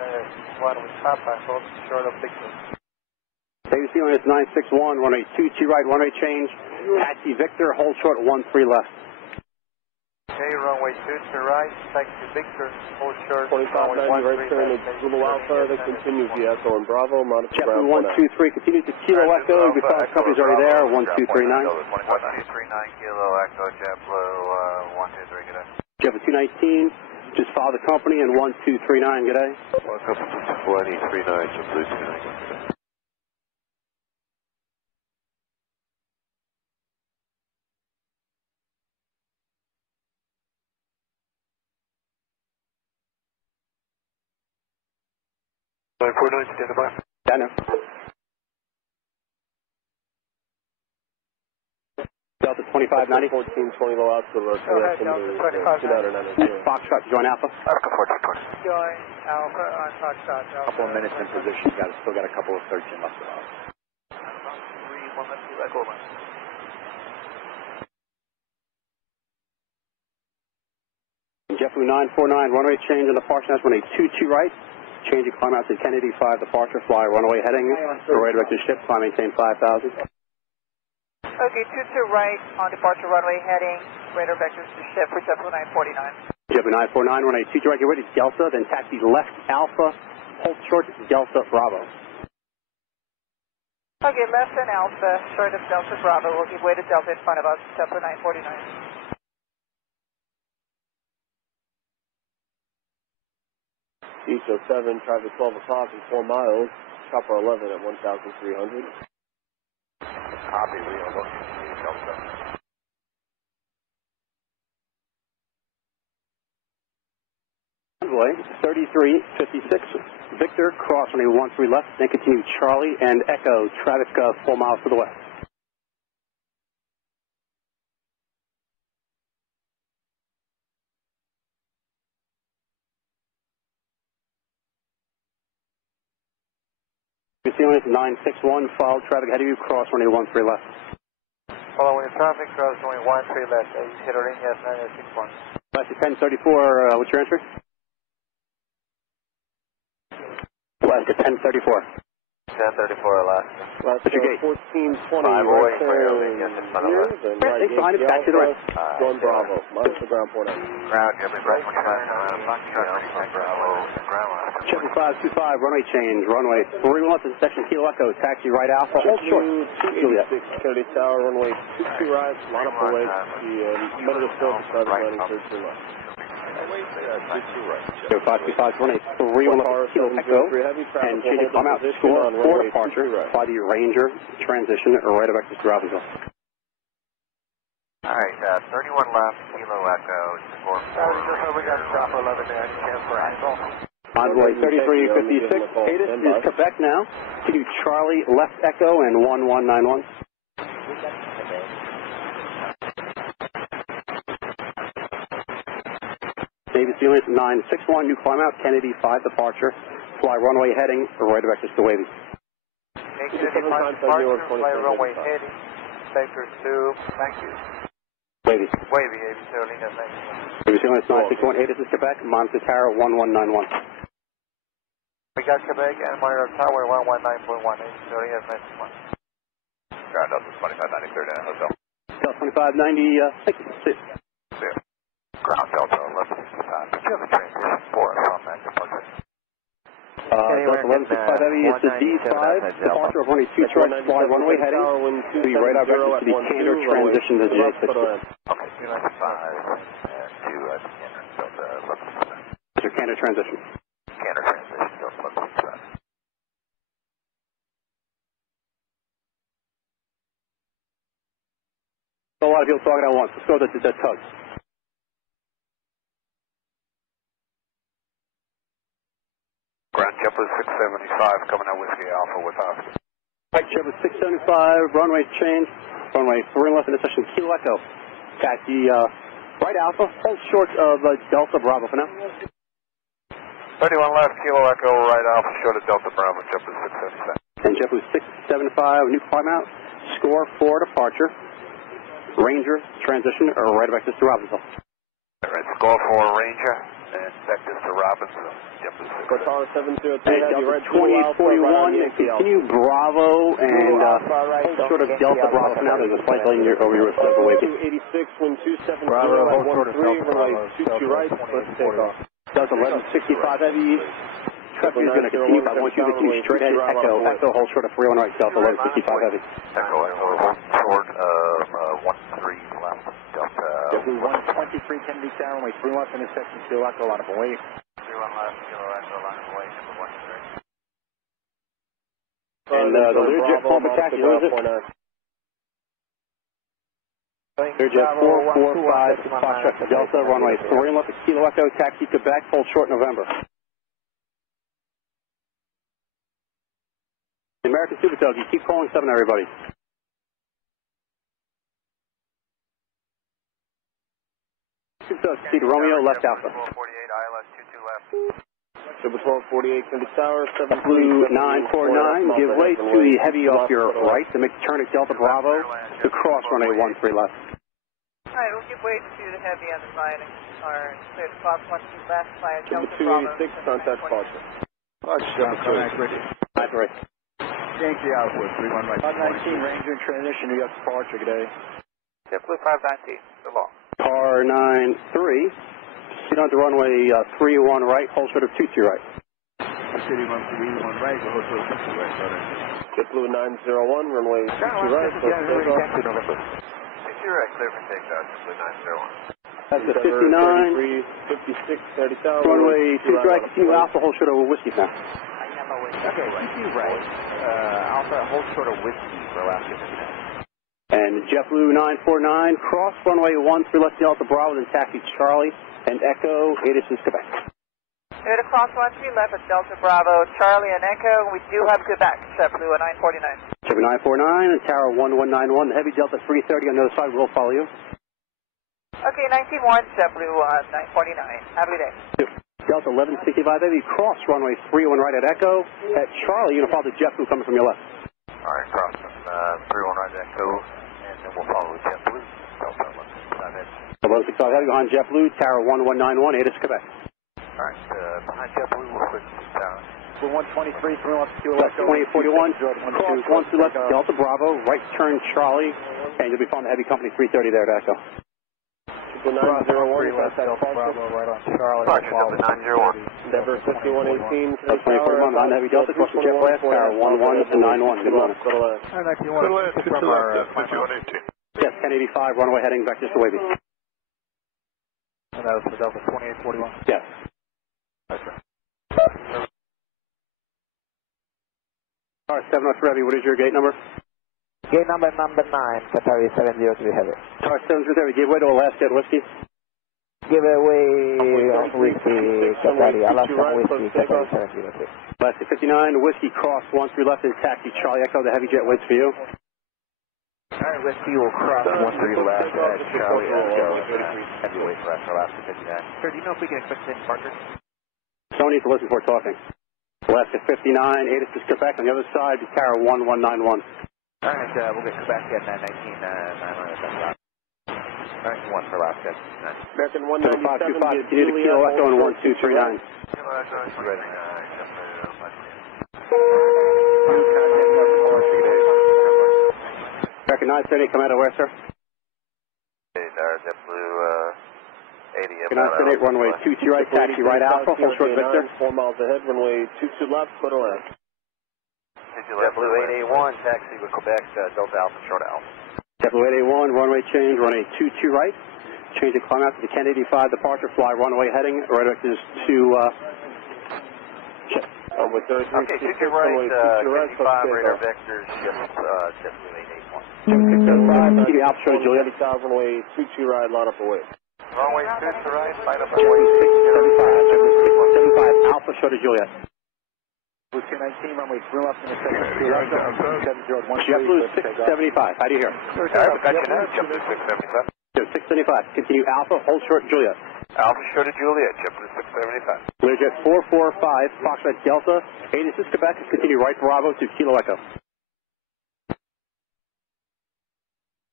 1 with Papa, hold short of Victor. ABC line is 961, runway 22 right, runway change. Taxi Victor, hold short 13 left. Okay, runway 22 right, taxi Victor, hold short 2590 right turn to Zulu Alpha, that continues the Echo and Bravo, monitor ground. JetBlue 123, continues to Kilo Echo, we saw the company's already there, 1239. 1239 Kilo Echo, JetBlue 123, good day. JetBlue 219, just follow the company and 1239, good day. Welcome to 2039, JetBlue 219. Stand by. Stand by. Delta 2590. 1420 low out to the Foxtrot, join Alpha. Alpha 1420. Join Alpha on Foxtrot. Couple of minutes in position. Still got a couple of 13 left. JetBlue 949, runway change on departure, that's runway 22 right. Changing climb out to Kennedy 5 departure, fly runway heading, radar vector ship, climb maintain 5,000. Okay, 22 right on departure runway heading, radar vectors to ship for JetBlue 949. JetBlue 949, runway 22 right, get ready, Delta, then taxi left Alpha, hold short Delta Bravo. Okay, left and Alpha, short of Delta Bravo, we'll give way to Delta in front of us, JetBlue 949. East 07, traffic 12 o'clock and 4 miles, chopper 11 at 1,300. Copy, we are looking to Delta. Runway 3356, Victor, cross runway 13 left, then continue Charlie and Echo, traffic 4 miles to the west. Ceiling is 961, follow traffic ahead of you, cross runway 13 left. Following traffic, cross runway 13 left, ABC Aerolíneas 961. Last 1034, what's your entry? Last 1034. 1034, Alaska. Last What's your gate? 1420 508 right for Aerolíneas in front of us. and right gate behind it, back to the right. Going Bravo, monitor ground point out. Ground, JetBlue 525, Bravo, ground line. JetBlue 525, runway change, runway 31 to section Kilo Echo, taxi right Alpha, hold short. Juliet. 286 Kennedy Tower, runway 22 right, line up the way to the middle of the field, started landing 13 left. 525, runway 31 to Kilo Echo, and change your climb out, score 4 departure, fly the Ranger, transition, radar vector to Robbinsville. Alright, 31 left, Kilo Echo, score 4. We got chopper 11 there, for angle. Envoy 3356, Atis is Quebec now. Continue Charlie, left Echo, and 1191. Unit 961, new climb out, Kennedy 5 departure, fly runway heading, right vectors to Wavy. Kennedy 5 departure, fly runway heading, vector 2, thank you. Wavy. Wavy, ABC Lina, thank you. ABC Unit 961, Asus Quebec, monitor tower 1191. We got Quebec and monitor tower 119.1, ABC Lina, 91. Ground Delta 2590, clear down hotel. Delta 2590, thank you. See you. Ground Delta 1165. Did you have a transition for us on that departure? Delta 1165 Heavy, it's the D5, departure of runway 2 direct, fly runway heading, to the radar vector to the Cantor transition to J60. Okay, 295 and to Cantor, Delta 1165. Your Cantor transition. Cantor transition, Delta 1165. A lot of people talking at once. Let's go to the tug. Ground JetBlue 675 coming out Whiskey Alpha with Oscar. Right, JetBlue 675, runway change, runway 3 left into session Kilo Echo. Taxi right Alpha, hold short of Delta Bravo for now. 31 left, Kilo Echo, right Alpha, short of Delta Bravo, JetBlue 675. And JetBlue 675, new climb out, score 4 departure, Ranger transition, or right vectors to Robinson. All right, score 4 Ranger, and vectors to Robinson, JetBlue 675. And Delta 2841, continue Bravo, and hold short of Delta Bravo for now. There's a slight delay over your Delta Wave. 286, wind 270, Bravo, hold short of Delta runway Bravo. 22 right, let's take off. Delta 1165 Heavy, traffic is going to continue. I want you to continue straight ahead, Echo. Echo, hold short of 31 right, Delta 1165 Heavy. Echo, Echo, short of 13 left, Delta. JetBlue 123, Kennedy Tower, runway 3 left into section Kilo Echo, line up and wave. 31 left, Kilo Echo, line of way, number 13. And the Learjet call for taxi, who is it? Learjet 445, Foxtrot Delta, runway 3 left, Kilo Echo, taxi Quebec, hold short November. The American Super Tug, you keep calling 7, everybody. Super Tug, Cedar Romeo, left Alpha. 48, ILS 22 left. Triple 1248, Kennedy Tower, 7 Blue 949, give way to the heavy off your right to make the turn at Delta Bravo to cross runway 13 left. Alright, we'll give way to the heavy on the side and are clear to cross 12 left via Delta Bravo. 286, contact departure. That's right. Yankee Alpha, 31 right. 519, Ranger in transition, New York departure, good day. JetBlue 519, so long. Car 93, sit on the runway 31 right, hold short of 22 right. City 131 right, hold short of 22 right, brother. JetBlue 901, runway 22 right, let's take off. 22 right, clear for takeoff, JetBlue 901. That's the 59, 56, 30 Tower, runway 2 right, continue Alpha, hold short of Whiskey now. Okay, CT right, Alpha, hold short of Whiskey for Alaska. And JetBlue 949, cross runway 13 left Delta Bravo, then taxi Charlie and Echo, Asus Quebec. Here to cross 13 left at Delta Bravo, Charlie and Echo. We do have Quebec, JetBlue 949. JetBlue 949 and Tower 1191, the heavy Delta 330 on the other side will follow you. Okay, 191, JetBlue 949. Have a good day. Delta 1165 heavy, cross runway 31 right at Echo. At Charlie, you're going to follow the JetBlue coming from your left. All right, crossing 31 right at Echo, and then we'll follow JetBlue. Delta 1165 heavy behind JetBlue, Tower 1191, Asus Quebec. All right, behind JetBlue, we'll switch to Tower. We're 123, 3 left, Kilo Echo. 2841, cross 13 left, Delta Bravo, right turn Charlie, and you'll be following the heavy company 330 there at Echo. Triple 901, left, Delta Bravo, right on Charlie. Roger, Delta 901. Denver 5118, That's 2841 behind the heavy Delta, crossing Jet Blast, Tower 11 to 91. Good morning. Go to left. All right, you want to from our 5118. Yes, 1085, runway heading back just to Wavy. And that was for Delta 2841? Yes. That's right. All right, 703 Heavy, what is your gate number? Gate number 9, Qatari 703 Heavy. All right, 703 Heavy, give way to Alaska at Whiskey. Give away Whiskey, Qatari, Alaska Whiskey, Qatari 703. Alaska 59, Whiskey cross 13 left is taxi Charlie Echo, the heavy jet waits for you. Alright, Whiskey will cross 13 left at Charlie Echo, heavyweight for us, Alaska 59. Sir, do you know if we can expect to hit departure? Don't need to listen before talking. Alaska 59, Asus Quebec on the other side, Tower 1191. Alright, we'll get Quebec at 919, 919. Alright, 1 for Alaska. American 197, 525, continue to Kilo Echo and 1239. American 978, come out of where, sir? JetBlue 80. American 978, runway 22 right, taxi right Alpha, full short Victor. 4 miles ahead, runway 22 left, put a left. JetBlue 881, taxi with Quebec, Delta Alpha, short Alpha. JetBlue 881, runway change, runway 22 right. Change and climb out to the Kennedy 5 departure, fly runway heading, right vectors to, with 33, okay, 22 right, Kennedy 5, radar vectors, JetBlue 881. Keep Alpha short Juliet. Runway 22 right, line up away. Runway 22 right, line up away. 675, Alpha short Juliet. Blue 219, runway 3 left in the second. JetBlue 675, how do you hear? Alright, we got you now, JetBlue 675. 675, continue Alpha, hold short Juliet. Alpha short Juliet, JetBlue 675. Learjet 445, Foxtrot Delta, Asus Quebec, continue right Bravo to Kilo Echo.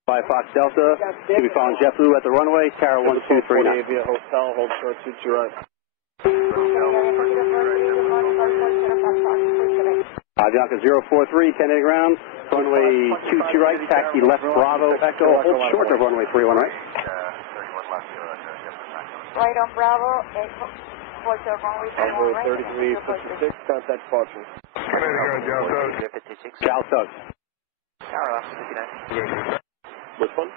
5 Fox Delta, you'll be following JetBlue at the runway, Tower 1239. Avia Hotel, hold short 22 right. Avianca 043, Kennedy ground, runway 22 right, taxi left Bravo Echo, hold short of runway 31 right. Right on Bravo, towards the runway 31 right. 33, 56, contact departure. Jal Tug. Which one?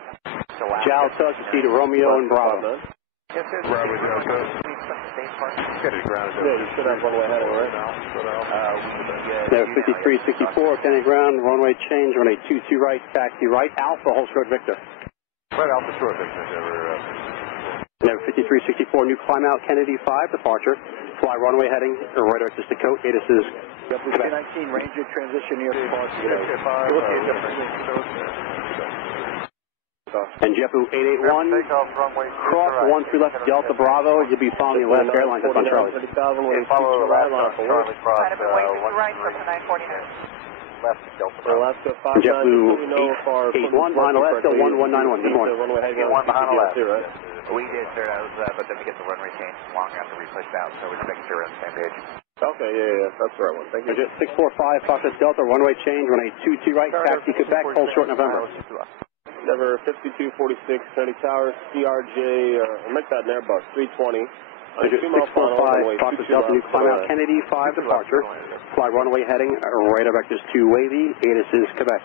Jal Tug, proceed to Romeo and Bravo. Yes, sir. Bravo, Delta. Yeah, you should have runway heading, right? No, 5364, Kennedy ground, runway change, runway 22 right, taxi right, Alpha, hold short Victor. Right, Alpha short Victor, No, 5364, new climb out, Kennedy 5, departure, fly runway heading, right arc to Coat, Asus is. JetBlue 219, Ranger transition near departure. And JetBlue 881, cross 13 left Delta Bravo, you'll be following the last airline that's on Charlie. Follow the last on Charlie cross, Item away 2 right, from 949. left Delta Bravo. Alaska 5 JetBlue 881, behind Alaska 1191, good morning. One behind Alaska. We did, sir, but then we get the runway change long after we pushed out, so we're just making sure we're on the same page. Okay, yeah, that's the right one. Thank you. 645, Foxtrot Delta, runway change, runway 22 right, taxi Quebec, hold short November. Never 5246, Kennedy Tower, CRJ, make that an Airbus 320. 645, Foxtrot Delta, new climb out, Kennedy 5, departure, fly runway heading, radar vectors to Wavy, Asus is Quebec.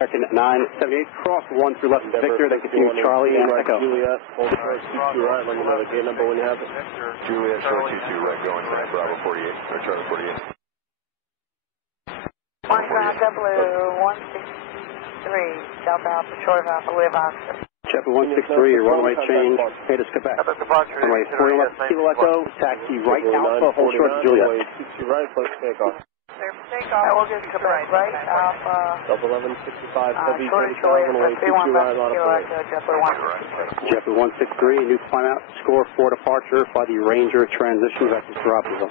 American 978, cross 13 left Victor, then continue Charlie and Echo. Juliet, hold short 22 right, let me know the gate number when you have it. Juliet, short 22 right, going to Bravo 48, or Charlie 48. One ground, JetBlue 163, Delta Alpha, short of Alpha, we have Oscar. JetBlue 163, runway change, Asus Quebec. Runway 4 left, Kilo Echo, taxi right, Alpha, hold short Juliet. Runway 22 right, close takeoff. I will get Quebec right, Alpha. Delta 1165, W Short of Juliet, runway 22 Juliet, right, line Kilo up Echo, JetBlue 1. JetBlue 163, new climb out, score 4 departure, fly the Ranger transition vectors to Robinsville.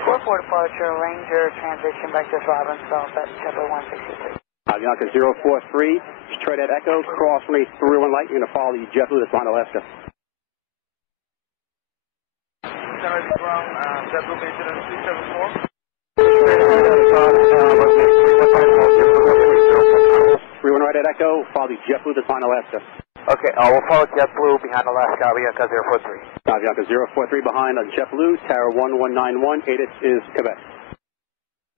Score 4 departure, Ranger, transition back to Robinsville, that's JetBlue 163. Avianca 043, straight at Echo, cross runway 31 light, you're going to follow the JetBlue that's behind Alaska. JetBlue maintenance 374. 31 right at Echo, follow the JetBlue that's behind Alaska. Okay, we'll follow JetBlue behind Alaska, Avianca 043. Avianca 043 behind on JetBlue, Tower 1191, Asus is Quebec.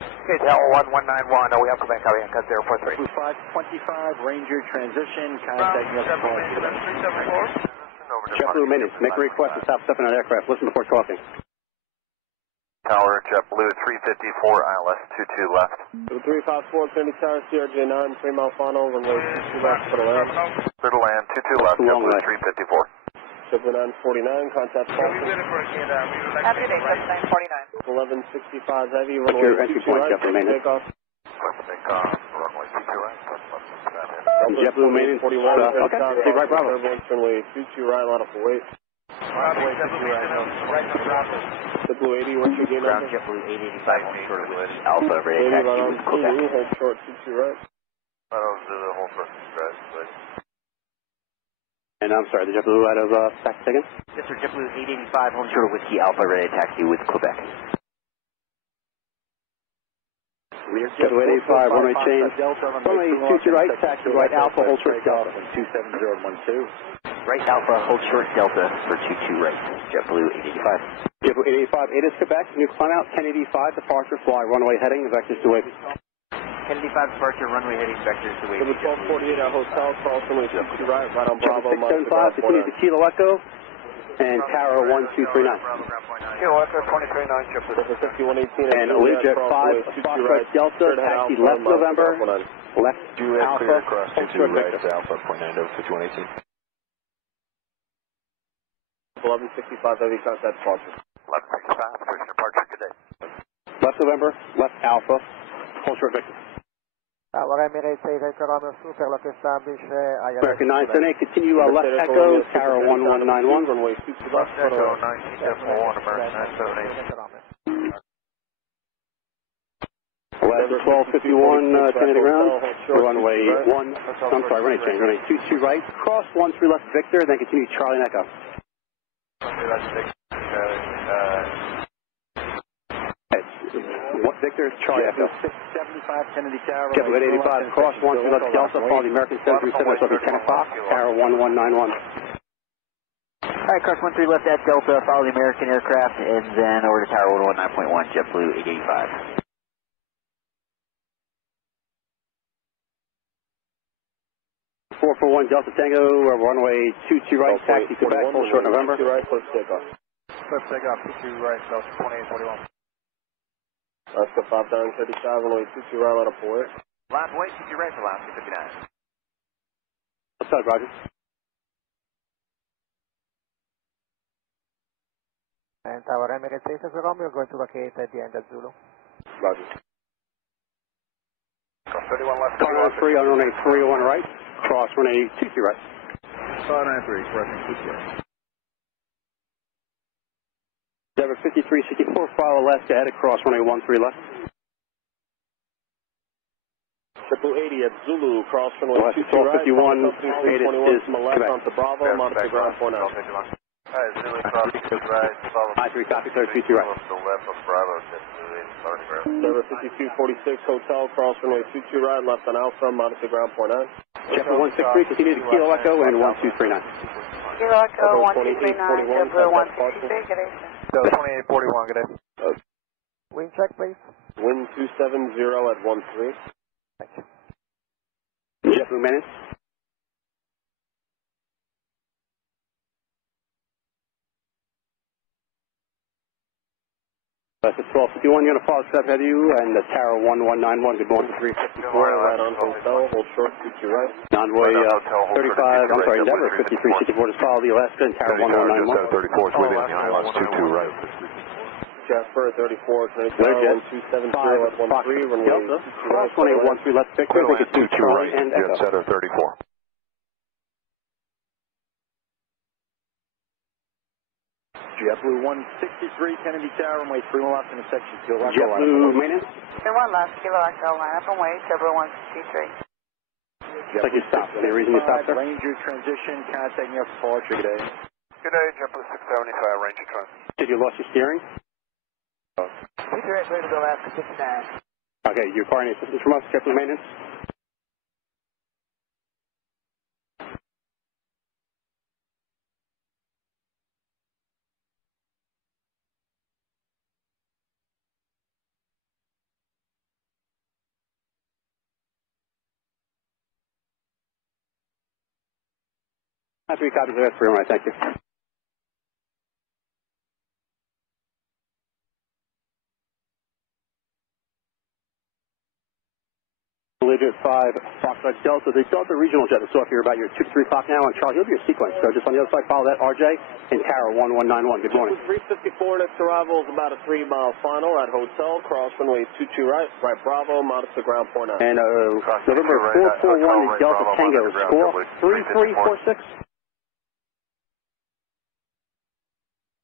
Okay, Tower 1191, we have Quebec, Avianca 043. 525, Ranger transition, contacting us for JetBlue maintenance, make a request to stop stepping on aircraft, listen before talking. Tower, JetBlue 354, ILS 22 left. 354, Kennedy Tower, CRJ 9, 3 mile final, runway 22 left, for the land. Clear to land, 22 left, JetBlue 354. JetBlue 949, contact Boston. Happy day, 949. 1165 heavy, What's your entry point, JetBlue maintenance? Runway 22 right. JetBlue maintenance, okay, take right, Bravo. Runway 22 right, line up for weight. Runway 22 right on Bravo. JetBlue 80, what's your gain Ground number? JetBlue 885 on short with Alpha, ready to taxi with Quebec. Hold short 22 right. Zulu, hold short, right. And I'm sorry, the JetBlue out of taxi again? Yes, sir, JetBlue 885 on short whiskey Alpha, ready to taxi with Quebec. JetBlue 885, runway change. Runway 22 right, taxi right, Alpha, hold short Delta. 27012. Right Alpha, hold short Delta for 22 right. JetBlue 885. JetBlue 885, ADS Quebec, new climb out, 1085, departure, fly, runway heading, vectors to wave. 1085 departure, runway heading, vectors to wave. Number 1248 at Hotel, cross runway 22 right, right on Bravo. 675, continue to Kilo Echo, and Tower 1239. Kilo Echo 239, JetBlue 5118. And Allegiant 5, Foxtrot Delta, taxi left November, left Alpha, hold short Victor. Alpha, 0.90, 5118. 1165 heavy, contact departure. 1165, push departure, good day. Left November, left Alpha, hold short Victor. American 978, continue left Echo, Tower 1191. Runway 22 left, Echo 1971, American 978. Left 1251, Kennedy ground, runway 1, I'm sorry, runway change, runway 22 right, cross 13 left Victor, then continue Charlie and Echo. What Victor, Charlie Echo. 675 Kennedy Tower. JetBlue 885, cross 13 left Delta, follow the American 737, which will be 10 o'clock, Tower 1191. Alright, cross 13 left at Delta, follow the American aircraft, and then over to Tower 119.1, JetBlue 885. Four for 1 Delta Tango, runway 22 right, taxi Quebec, full short November. 22 right, close takeoff. Let's take off 22 right, Delta 2841. Alaska 5 down, 35, runway 22 right, line up for weight. Last weight, 22 right for Alaska 59. Outside, Roger. And Tower Emirates 8 as Romeo, going to locate at the end of Zulu. Roger. 31 left, 593 on runway 301 right, cross runway 22 right. 593, crossing 22 right. Denver 5364, follow Alaska head across runway 13 left. Triple 80 at Zulu, cross runway West 22 right. 1251, Made it is left onto Bravo, monitor ground 49. Alright, Zulu, cross 22 right, follow. 93, copy, clear 22 right. To the left of Bravo, Denver 5246, hotel, cross runway 22 right, left on Alpha, monitor ground 49. JetBlue 163, continue to Kilo Echo and 1239. Kilo Echo 1239, JetBlue 163, good day. 2841, good day. Wind check, please. Wind 270 at 13. Thank you. JetBlue minutes. That's at 1251, you're going to follow strap ahead of you, and the Tower 1191, good morning. 354, right on hotel, hold short, 22 right. Envoy 35, I'm sorry, Denver 5364, just follow the Alaska and Tower 1191. 34 is waiting behind us, 22 right. Jasper 34, 22 at 13, runway Delta, cross runway 13 left Victor, we get to Charlie and Echo. Jet Setter 34. JetBlue 163, Kennedy Tower, runway 31 left in the section. JetBlue maintenance. 31 left, Kilo Echo, line up and wait, JetBlue 163. Looks like you stopped. Any reason you stopped, sir? Ranger transition, contacting your departure. Good day. Good day, JetBlue 675, Ranger transition. Did you lost your steering? Future ready to go Alaska 59. Okay, you require any assistance from us, JetBlue maintenance? That's 3 copies of that for you, right, thank you. Allegiant Foxtrot Delta. The Delta regional jet is off here about your 2 to 3 o'clock now, and Charlie, you'll be your sequence. So just on the other side, follow that RJ and Tower 1191. Good morning. 354 next arrival is about a 3-mile final at hotel, cross runway 22 right Bravo, mount to ground 49. And November 441 Delta Tango, score 3346.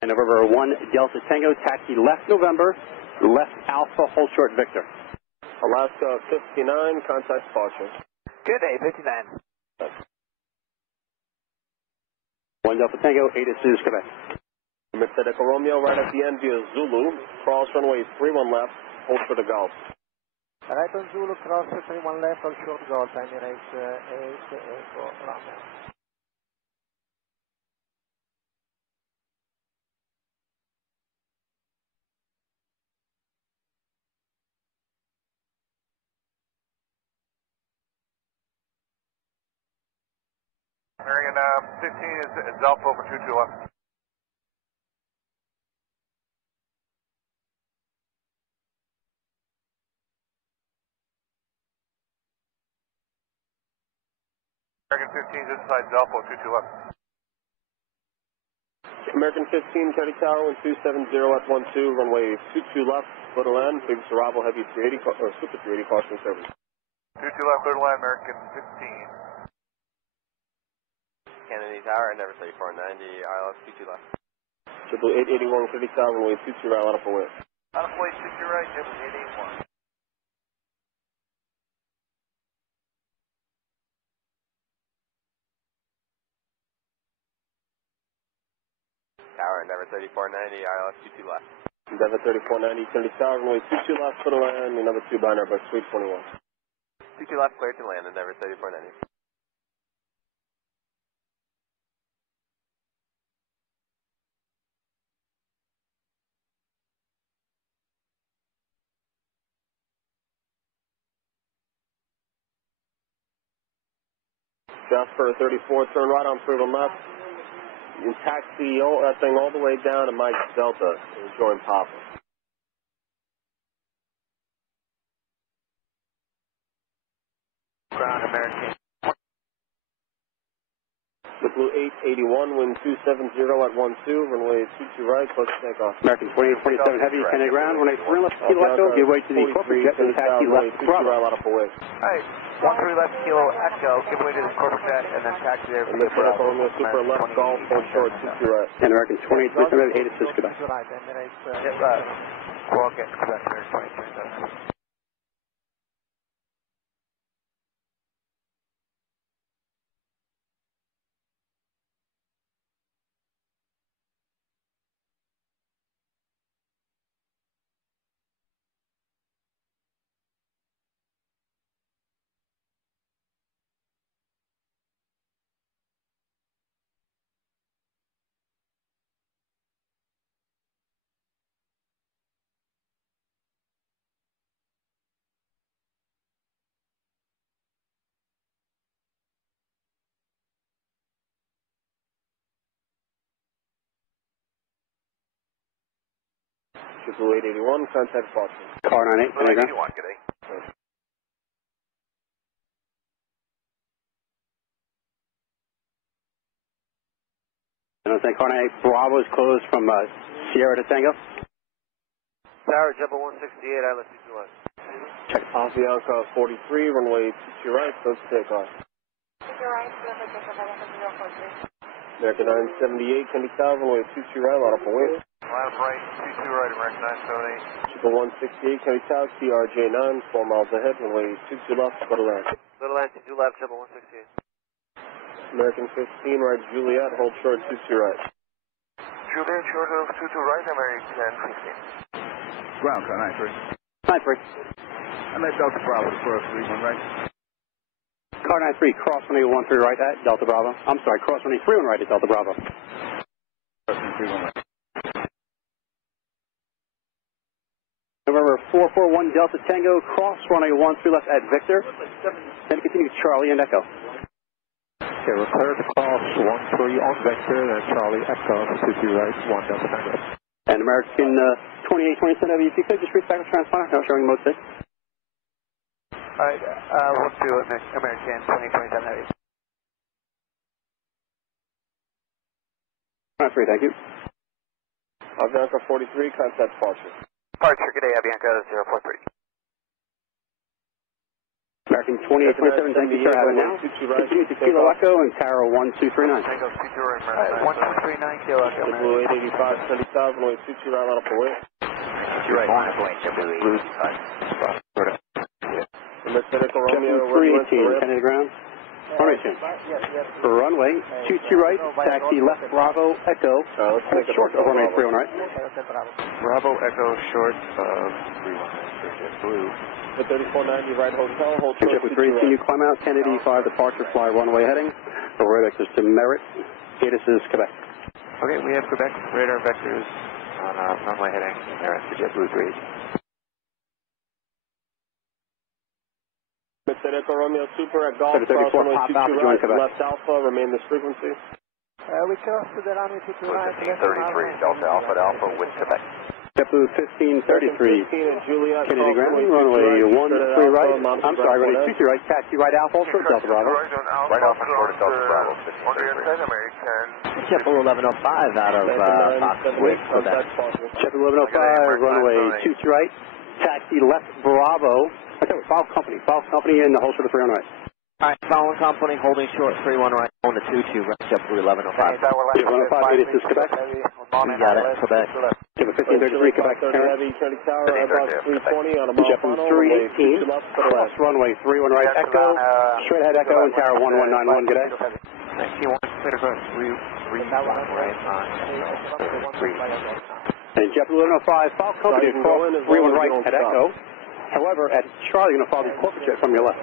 And November 1 Delta Tango, taxi left November, left Alpha, hold short Victor. Alaska 59, contact departure. Good day, 59. 1 Delta Tango, Asus, Quebec. Mr. Echo Romeo, right at the end via Zulu, cross runway 31 left, hold short to Golf. Right on Zulu, cross 31 left, hold short Golf, Emirates 8, Echo Romeo. American 15 is Alpha over 22 left. American 15 is inside Alpha 22 left. American 15, County Tower, 1270 at 12, runway 22 left, clear to land, previous arrival, heavy 380, or super 380, caution service. 22 left, clear to land, American 15. Kennedy Tower, never 3490, ILS 22 left. Triple 881, Kennedy Tower, runway 22 right, line up away. Line up away, 22 right, triple 881. Tower, never 3490, ILS 22 left. Endeavor 3490, Kennedy Tower, runway 22 left, clear to land, another 2 by Airbus 321. 22 left, clear to land, Endeavor 3490. Jasper 34, turn right on Freedom left. You taxi that thing all the way down to Mike Delta and join Papa. Ground American. The Blue 881, wind 270 at 12, runway 22 right, close to takeoff. American 2827 Heavy, Kennedy ground, runway 3 left, kilo echo, give way to the corporate jet and taxi left, Bravo. Right up away. Alright, 13 left, kilo echo, give way to the corporate jet, and then taxi there. And then Echo Romeo, super left, golf, hold short, 22 right. And American 2827 Asus, Quebec. Right, Emirates, Quebec, Quebec, 2827. Triple 881, contact Boston. Car 98, Kennedy ground. 81, good day. And I'm saying car 98, Bravo is closed from Sierra to Tango. Tower, Jumbo 168, ILS 22 left. Check Avianca 43, runway 22 right, close to takeoff. American 978, Kennedy Tower, runway 22 right, line up away. Line up right, 22 right, American 978. Triple 168, Kennedy Tower, CRJ9, 4 miles ahead, runway 22 left, go to land. Little land, 22 left, Triple 168. American 15, right, Juliet, hold short, 22 right. Juliet, short of 22 right, American 15. Ground car 93. 93. And let Delta Bravo first, lead one right. Car 93, cross runway 13 right at Delta Bravo. I'm sorry, cross runway 31 right at Delta Bravo. Cross runway 31 right. November 441 Delta Tango, cross runway 13 left at Victor. Then continue Charlie and Echo. Okay, we're clear to cross 13 on Victor, then Charlie Echo, 22 right, 1 Delta Tango. And American 2827 Heavy, if you could just reach back with transponder, now showing mode 6. Alright, we'll do American 2027 Heavy. Free, thank you. Avianca 43, contact departure. Departure, good day, Avianca 043. American 2827, thank you, sir. Have it now. Continue to Kilo Echo and Tower 1239. Tango 1239, Kilo Echo. Blue 885, 30,000, runway 22 right, line up away. Right, line up away, JetBlue 885. JetBlue 318, heading to the ground. Runway change. Runway 22 right, taxi left Bravo Echo, short of runway 31 right. Bravo Echo short of 31 for JetBlue. The 3490 right hotel, hold short. JetBlue 318, you climb out, 1085 departure, fly runway heading. The radar vectors to Merritt, Asus, Quebec. Okay, we have Quebec radar vectors on runway heading Merritt for JetBlue 318. Mr. Echo Romeo Super at Golf, cross runway 22 right, left Alpha, remain this frequency. We cross to the runway 22 right. 1533, Delta Alpha to Alpha with Quebec. JetBlue 1533, Kennedy ground, runway 13 right, I'm sorry, runway 22 right, taxi right Alpha, short Delta Bravo. Right Alpha, short of Delta Bravo, 1533. JetBlue 1105 out of Fox with Quebec. JetBlue 1105, runway 22 right, taxi left Bravo. Okay, Falcon Company in the hold short of 31 right. Alright, Falcon Company holding short 31 right on the 22 right, JetBlue 1105. 1105, Asus, Quebec. We got it, Quebec. JetBlue 1533, Quebec, Heavy, Charlie Tower, Airbus 320 on a mile JetBlue 318, cross runway 31 right, Echo, straight ahead Echo and Tower 1191, good day. 91, clear across 331 right on 3. And JetBlue 1105, Falcon Company, cross 31 right at Echo. However, at Charlie, you're going to follow the corporate jet from your left.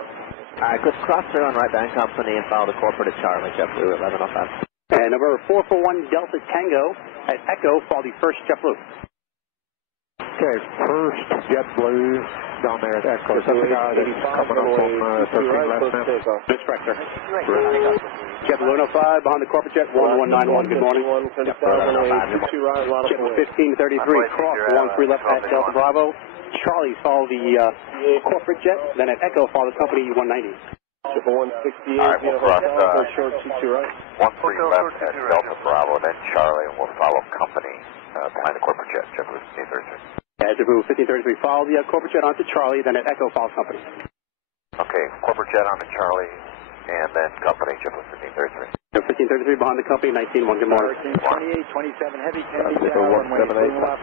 Alright, good cross there on right band company and follow the corporate at Charlie, JetBlue 1105. And number 441 Delta Tango at Echo, follow the first JetBlue. Okay, first JetBlue down there at Echo. Coming up on 13 left now. That's correct, sir. JetBlue 105 behind the corporate jet 1191. Good morning. JetBlue 1533 cross 13 left at Delta Bravo. Charlie, follow the corporate jet, then at Echo, follow the company 190. Triple 168, Alright, we'll cross short 22 right. 13 left at Delta Bravo, then Charlie, and we'll follow company behind the corporate jet, JetBlue 1533. Yeah, JetBlue 1533, follow the corporate jet onto Charlie, then at Echo, follow company. Okay, corporate jet onto Charlie, and then company, JetBlue 1533. 1533 behind the company, 19-1, good morning. 2827 Heavy, Kennedy Tower, runway 3 left,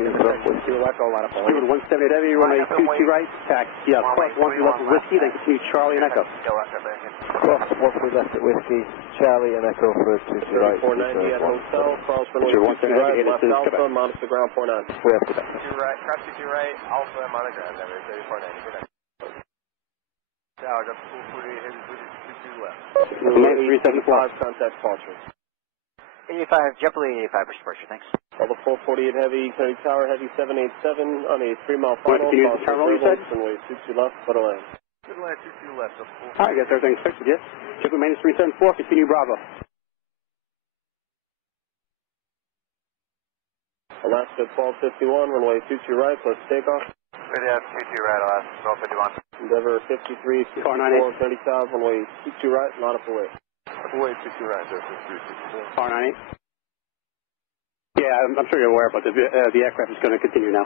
Kilo Echo, line up on 178 Heavy, runway 22 right, taxi, cross 13 left at Whiskey, then continue Charlie and Echo. Cross 13 left at Whiskey, Charlie and Echo for 22 right. 490 at hotel, cross runway 22 right, left Alpha, monitor the ground 49. We have Quebec. 2 right, cross 2 right, Alpha, monitor ground, number 3490. Tower, got full 48 Heavy, 22 left. 375, contact departure. 85, JetBlue 85 for departure, thanks. Level 448 Heavy, Kennedy Tower, Heavy 787 on a 3-mile final. Continue the terminal, you said? Runway 22 left, but land. Good land, 22 left, so full. Alright, I guess everything's fixed with you. JetBlue maintenance 374, continue Bravo. Alaska 1251, runway 22 right, let's take off. Ready up, 22 right, Alaska 1251. Endeavor 53, 64, 30,000, runway 22 right, line up away. Away 22 right, Delta 364. Car 98. Yeah, I'm sure you're aware, but the aircraft is going to continue now.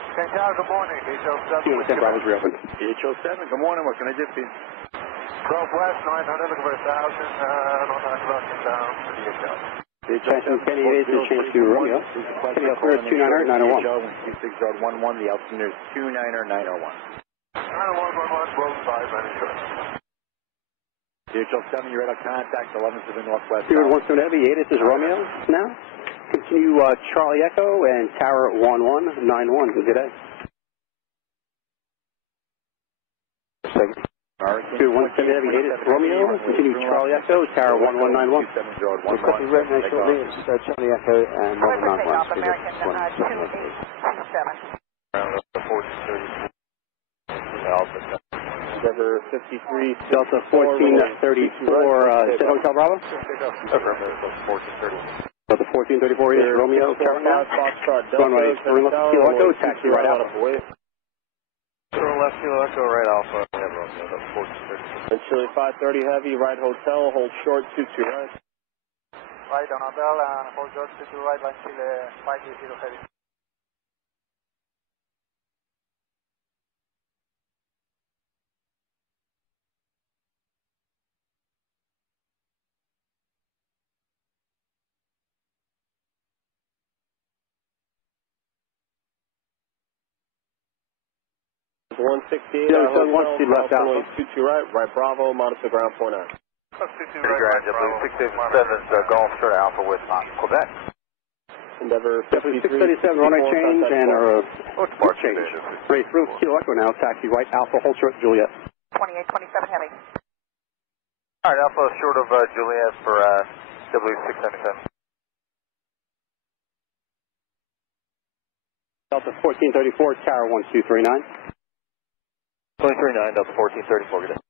Tower, good morning, DHL 7. Bravo's reopened. DHL 7, good morning, what can I do for you? 12 west, 900, looking for 1,000, on 9 o'clock in town for DHL. Attention, Kenny 8 to change to Romeo. Kenny Clear 290, 901. 26.11, the altimeter is 290, 901. 901, close 5, DHL 7, you're at contact 11 to the northwest. Steward 17 Heavy, 8 is Romeo now. Continue Charlie Echo and Tower 1191. Good day. Steward 17 Heavy, 8 is Romeo. Continue Charlie Echo, Tower 1191. Requesting red night shortly, Charlie Echo and 1191. American 2827. Endeavor 53, Delta 1434, Hotel Bravo. Delta 1434 is Romeo, Carolina. Runway, turn left, Kilo Echo, taxi right out. Turn left, Kilo Echo, right Alpha. We have Romeo, Delta 1434. And Chile 530 Heavy, right hotel, hold short, 22 right. Right on hotel and hold short, 22 right, line Chile 530 Heavy. One 68, left out. 22 right, right Bravo, monitor ground 49. 22 right, Bravo. 687 Golf straight Alpha with Quebec. Endeavor 637, runway change and change. Ready through Kilo Echo now, taxi right Alpha, hold short, Juliet. 2827 Heavy. Alright, Alpha short of Juliet for W677. Delta 1434, Tower 1239. 239, Delta 1434, good day.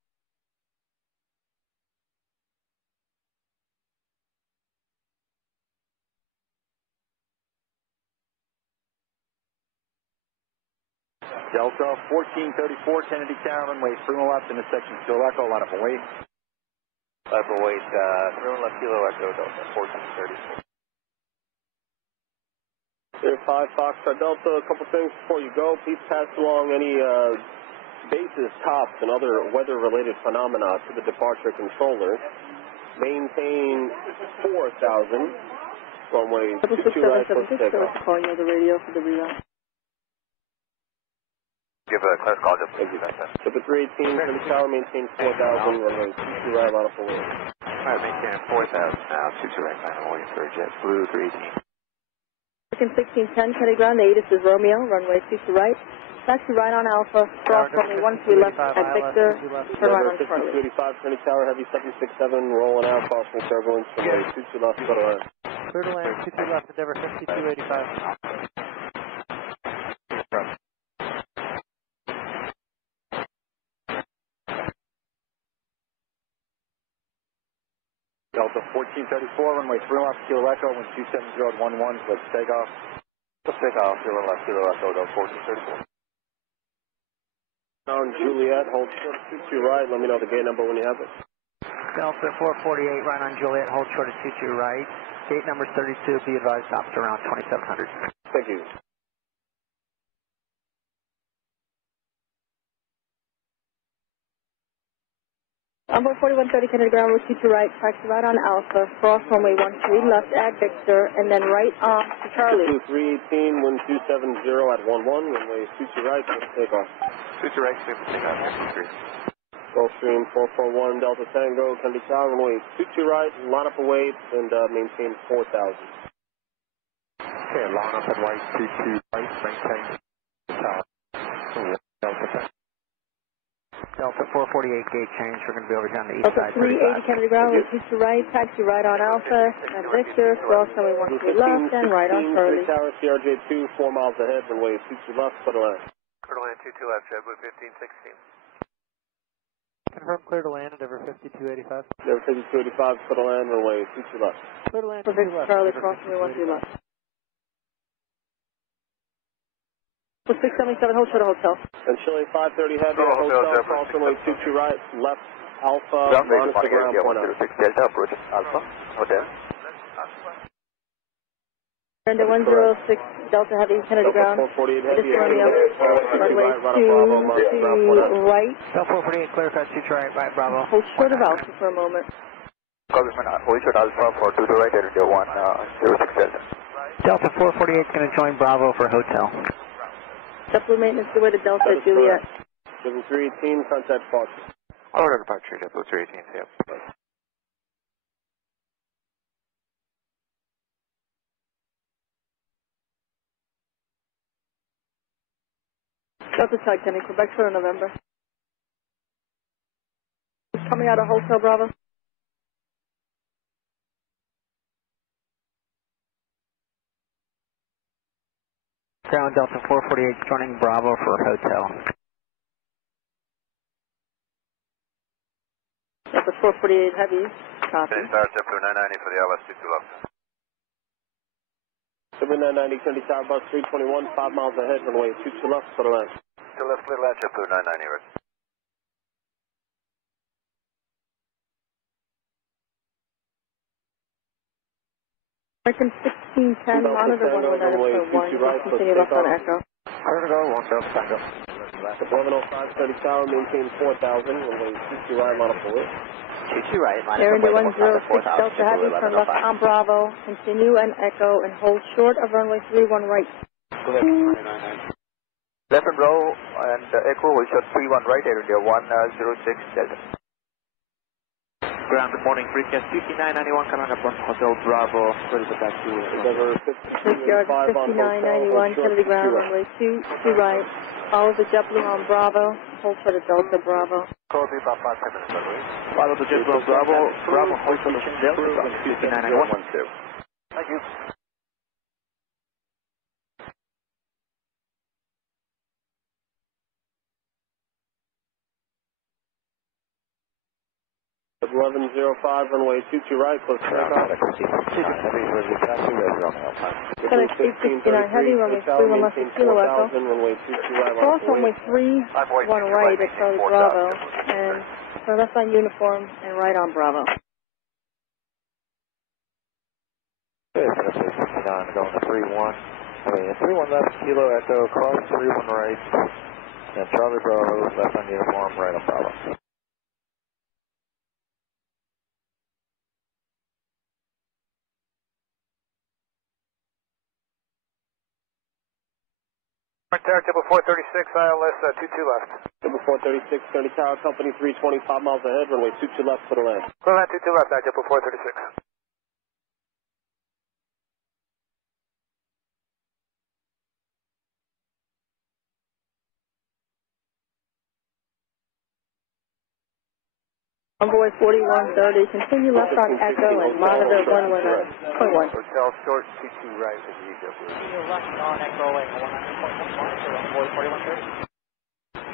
Delta 1434, Kennedy Tower, runway 31 left, intersection Kilo Echo, line up and wait. Line up and wait, 31 left Kilo Echo, Delta 1434. 5 Foxtrot Delta, a couple things before you go. Please pass along any bases, tops, and other weather-related phenomena to the departure controller. Maintain 4,000. Runway 22 right, close to takeoff. Calling you on the radio for the reroute. Give a clear call, just exit back then. Delta 318, Kennedy Tower, maintain 4,000. Runway 22 right, line up and wait. Alright, maintain 4,000 now, 22 right, line up and wait for JetBlue 318. 1610, Kennedy ground, the Asus is Romeo, runway 22 right. Taxi right on Alpha, cross runway 13 left at Victor, turn right on Charlie. 55, Kennedy Tower, Heavy 767, rolling out, crossing turbulence, runway 22 left, go to land. Clear to land, 22 left, Endeavor 5285. Delta 1434, runway 3 left, Kilo Echo, wind 270 at 11, let's take off. Let's take off, 31 left Kilo Echo, Delta 1434. On Juliet, hold short 22 right, let me know the gate number when you have it. Delta 448, right on Juliet, hold short at 22 right. Gate number 32, be advised, stops around 2700. Thank you. Number 4130 Kennedy ground, route 22 right, taxi right on Alpha, cross runway 13 left at Victor, and then right on to Charlie. 318, wind 270 at 11, runway 22 right, let's take off. 22 right, clear for takeoff, 53. Gulfstream 441, Delta Tango, Kennedy Tower, runway 22 right, line up and wait, and maintain 4,000. Okay, line up and wait, 22 right, maintain the tower. Delta 448, gate change, we're going to be over here on the east Delta side. 380 Kennedy ground, route 22 right, taxi right on Alpha, at Victor, cross runway 13 left, and right on Charlie. Tower, CRJ2, 4 miles ahead, runway 22 left, clear to land. Clear to land 22 left, JetBlue 1516. Confirm clear to land, Endeavor 5285. Endeavor 5285, clear to land, runway 22 left. Clear to land, For Victor, Charlie, cross runway 13 left. For 677, hold short of hotel. And Chile 530 Heavy, hotel, cross runway 22 right, left Alpha, monitor ground, point out. Delta, approach Alpha, hotel. Brenda 106, Delta Heavy, Kennedy ground. 448 Heavy, Romeo, runway 2 right. Delta 448, clear cut, 2 right, right, Bravo. Hold short of Alpha for a moment. Congressman, hold short Alpha for 2 right, area 106 Delta. Delta 448 is going to join Bravo for hotel. JetBlue maintenance to way to Delta Juliet. 7318, contact departure. Order departure, JetBlue 318, yep. Delta Side, Kennedy, Quebec for November. Coming out of Hotel Bravo. Ground Delta 448 joining Bravo for hotel. Delta 448 Heavy, copy. Start JetBlue 990 for the LS 22 left. 990, Kennedy Tower, bus 321, 5 miles ahead, runway 22 left, for the land. To left, clear land, JetBlue 990, right. American 1610, monitor 119.1, continue left on Echo. We're going to go, 1 Tango. 1105, Kennedy Tower, maintain 4000, runway 22 right, line up for it. 22 right, minus Air India 106 Delta Heavy, turn left on Bravo, continue and Echo, and hold short of runway 31 right. Left and row and Echo will shot 31 right, Air India 106 Delta. Ground, good morning, Briefcast 5991, coming up on Hotel Bravo, ready to back to Brickyard 5991, Kennedy ground, runway 2 right, follow the JetBlue on Bravo, hold for the Delta Bravo. Copy, about 5 minutes, by the way. Follow the JetBlue on Bravo, Bravo, hold for the Delta, 5991. Thank you. At 1105, runway 22 right, close to takeoff. FedEx 869 Heavy, runway 31 left to Kilo Echo. Runway 22 right, Cross runway 31 right at Charlie Bravo, and turn left on Uniform and right on Bravo. Okay, FedEx 869 going to 31. I mean, 31 left, Kilo Echo, cross 31 right, and Charlie Bravo, left on Uniform, right on Bravo. Tower, table 436, ILS 22 left. Table 436, Kennedy Tower, company 320, 5 miles ahead, runway 22 left, for the land. Clear land 22 left, now table 436. Envoy 4130, continue left on Echo and monitor 119.1. Hotel short 22 right for the EW. Continue left on Echo and 119.1, monitor Envoy 4130.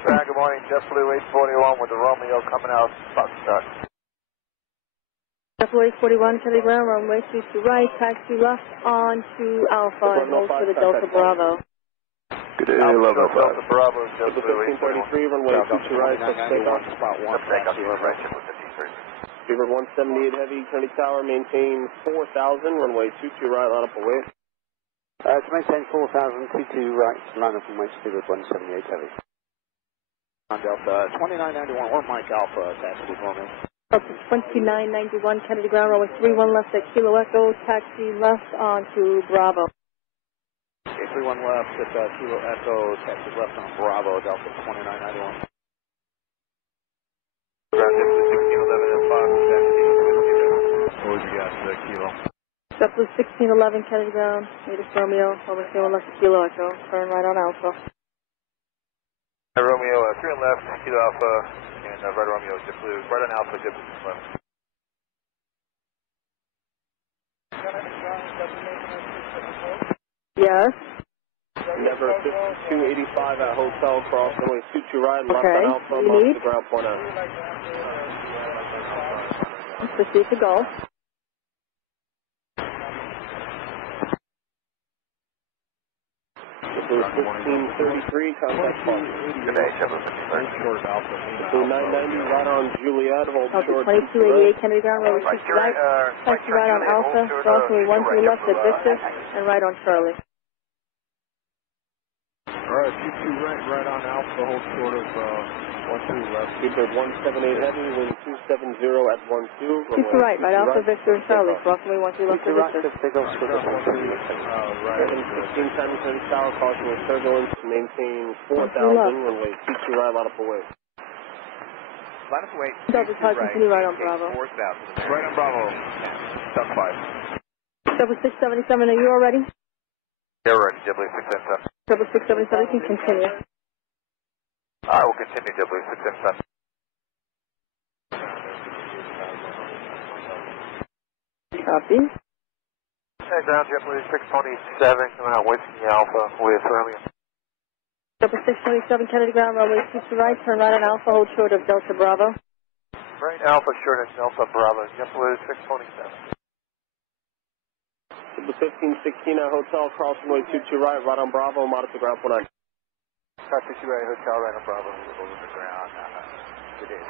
Good morning, JetBlue 841 with the Romeo coming out, Foxtrot. JetBlue 841, Kennedy ground, runway 22 right, taxi left on to Alpha and hold for the Delta Bravo. Good day, Delta Bravo, JetBlue 1533, runway 22 right, close to takeoff. Beaver 178 Heavy, Kennedy Tower, maintain 4000, runway 22 right, line up away. To maintain 4000, 22 right, line up and wait, Beaver 178 Heavy. On Delta 2991, or Mike Alpha, taxi Romeo. Delta 2991, Kennedy ground, runway 31 left at Kilo Echo, taxi left on to Bravo. 31 left at Kilo Echo, taxi left on Bravo, Delta 2991. Ground 1611 and 5, taxi. What would you got, Kilo? JetBlue 1611, Kennedy ground, native Romeo, runway 31 left at Kilo Echo, turn right on Alpha. Romeo, 3 on left, Kilo Alpha, and right Romeo, JetBlue, right on Alpha, JetBlue left. Yes. Never 5285 at Hotel, cross runway 22 right, left Okay. on Alpha, monitor the ground point out. Proceed to go. JetBlue 1533, contact Fox. Good day, JetBlue 1533. JetBlue 990, right on Juliet, hold Delta short. 2288, Kennedy ground, runway 22 right, taxi right on Alpha, cross runway 13 left at Victor, and right on Charlie. Alright, 22 right on Alpha, hold short of 12 left. Beaver 178 Heavy, wind 270 at 12. 22 right Alpha, Victor, and Charlie, cross runway 13 left at Victor. 1610 Kennedy Tower, caution with turbulence, maintain 4000, runway 22 right, line up away. Line up away. Delta Tower, continue right on Bravo. 4,000. Right on Bravo. Stop 5. Delta 677, are you all ready? Yeah, ready, JetBlue 677. Delta 677 can continue. I will continue, JetBlue 677. Copy. Hey, ground JetBlue 627, coming out Whiskey Alpha with Romeo. Delta 627, Kennedy ground, runway 22 right, turn right on Alpha, hold short of Delta Bravo. Right, Alpha short of Delta Bravo, JetBlue 627. The 1516 at Hotel, cross runway 22 right, right on Bravo, monitor ground 49. Car 22 right, Hotel, right on Bravo, over the ground. Good day,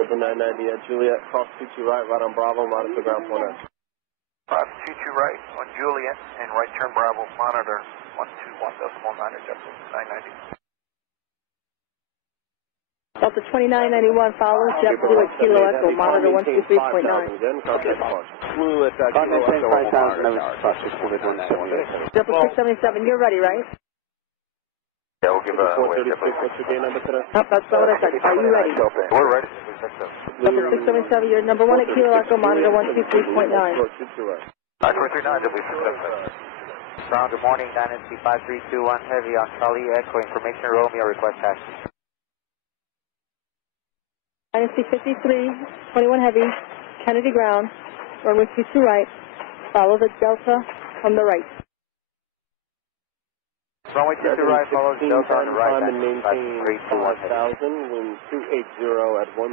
Triple 990 at Juliet, cross 22 right, right on Bravo, monitor ground 49. 22 right on Juliet and right turn Bravo, monitor 121.9, JetBlue 990. Delta 2991 follows, JetBlue at Kilo Echo, monitor 123.9. Blue at Kilo Echo, Delta 677, you're ready, right? Yeah, we'll give a what's your gate number today? Nope, that's not what I said. Are you ready? We're ready. Delta 677, you're number 1 at Kilo Echo, monitor 123.9. 939, W677. Ground, good morning, Dynasty 5321 Heavy on Charlie Echo, information Romeo, request taxi. Dynasty 5321 Heavy, Kennedy ground, runway 22 right, follow the Delta from the right. Runway 22 right, follows Delta on the right, and maintain 5000, wind 280 at 10.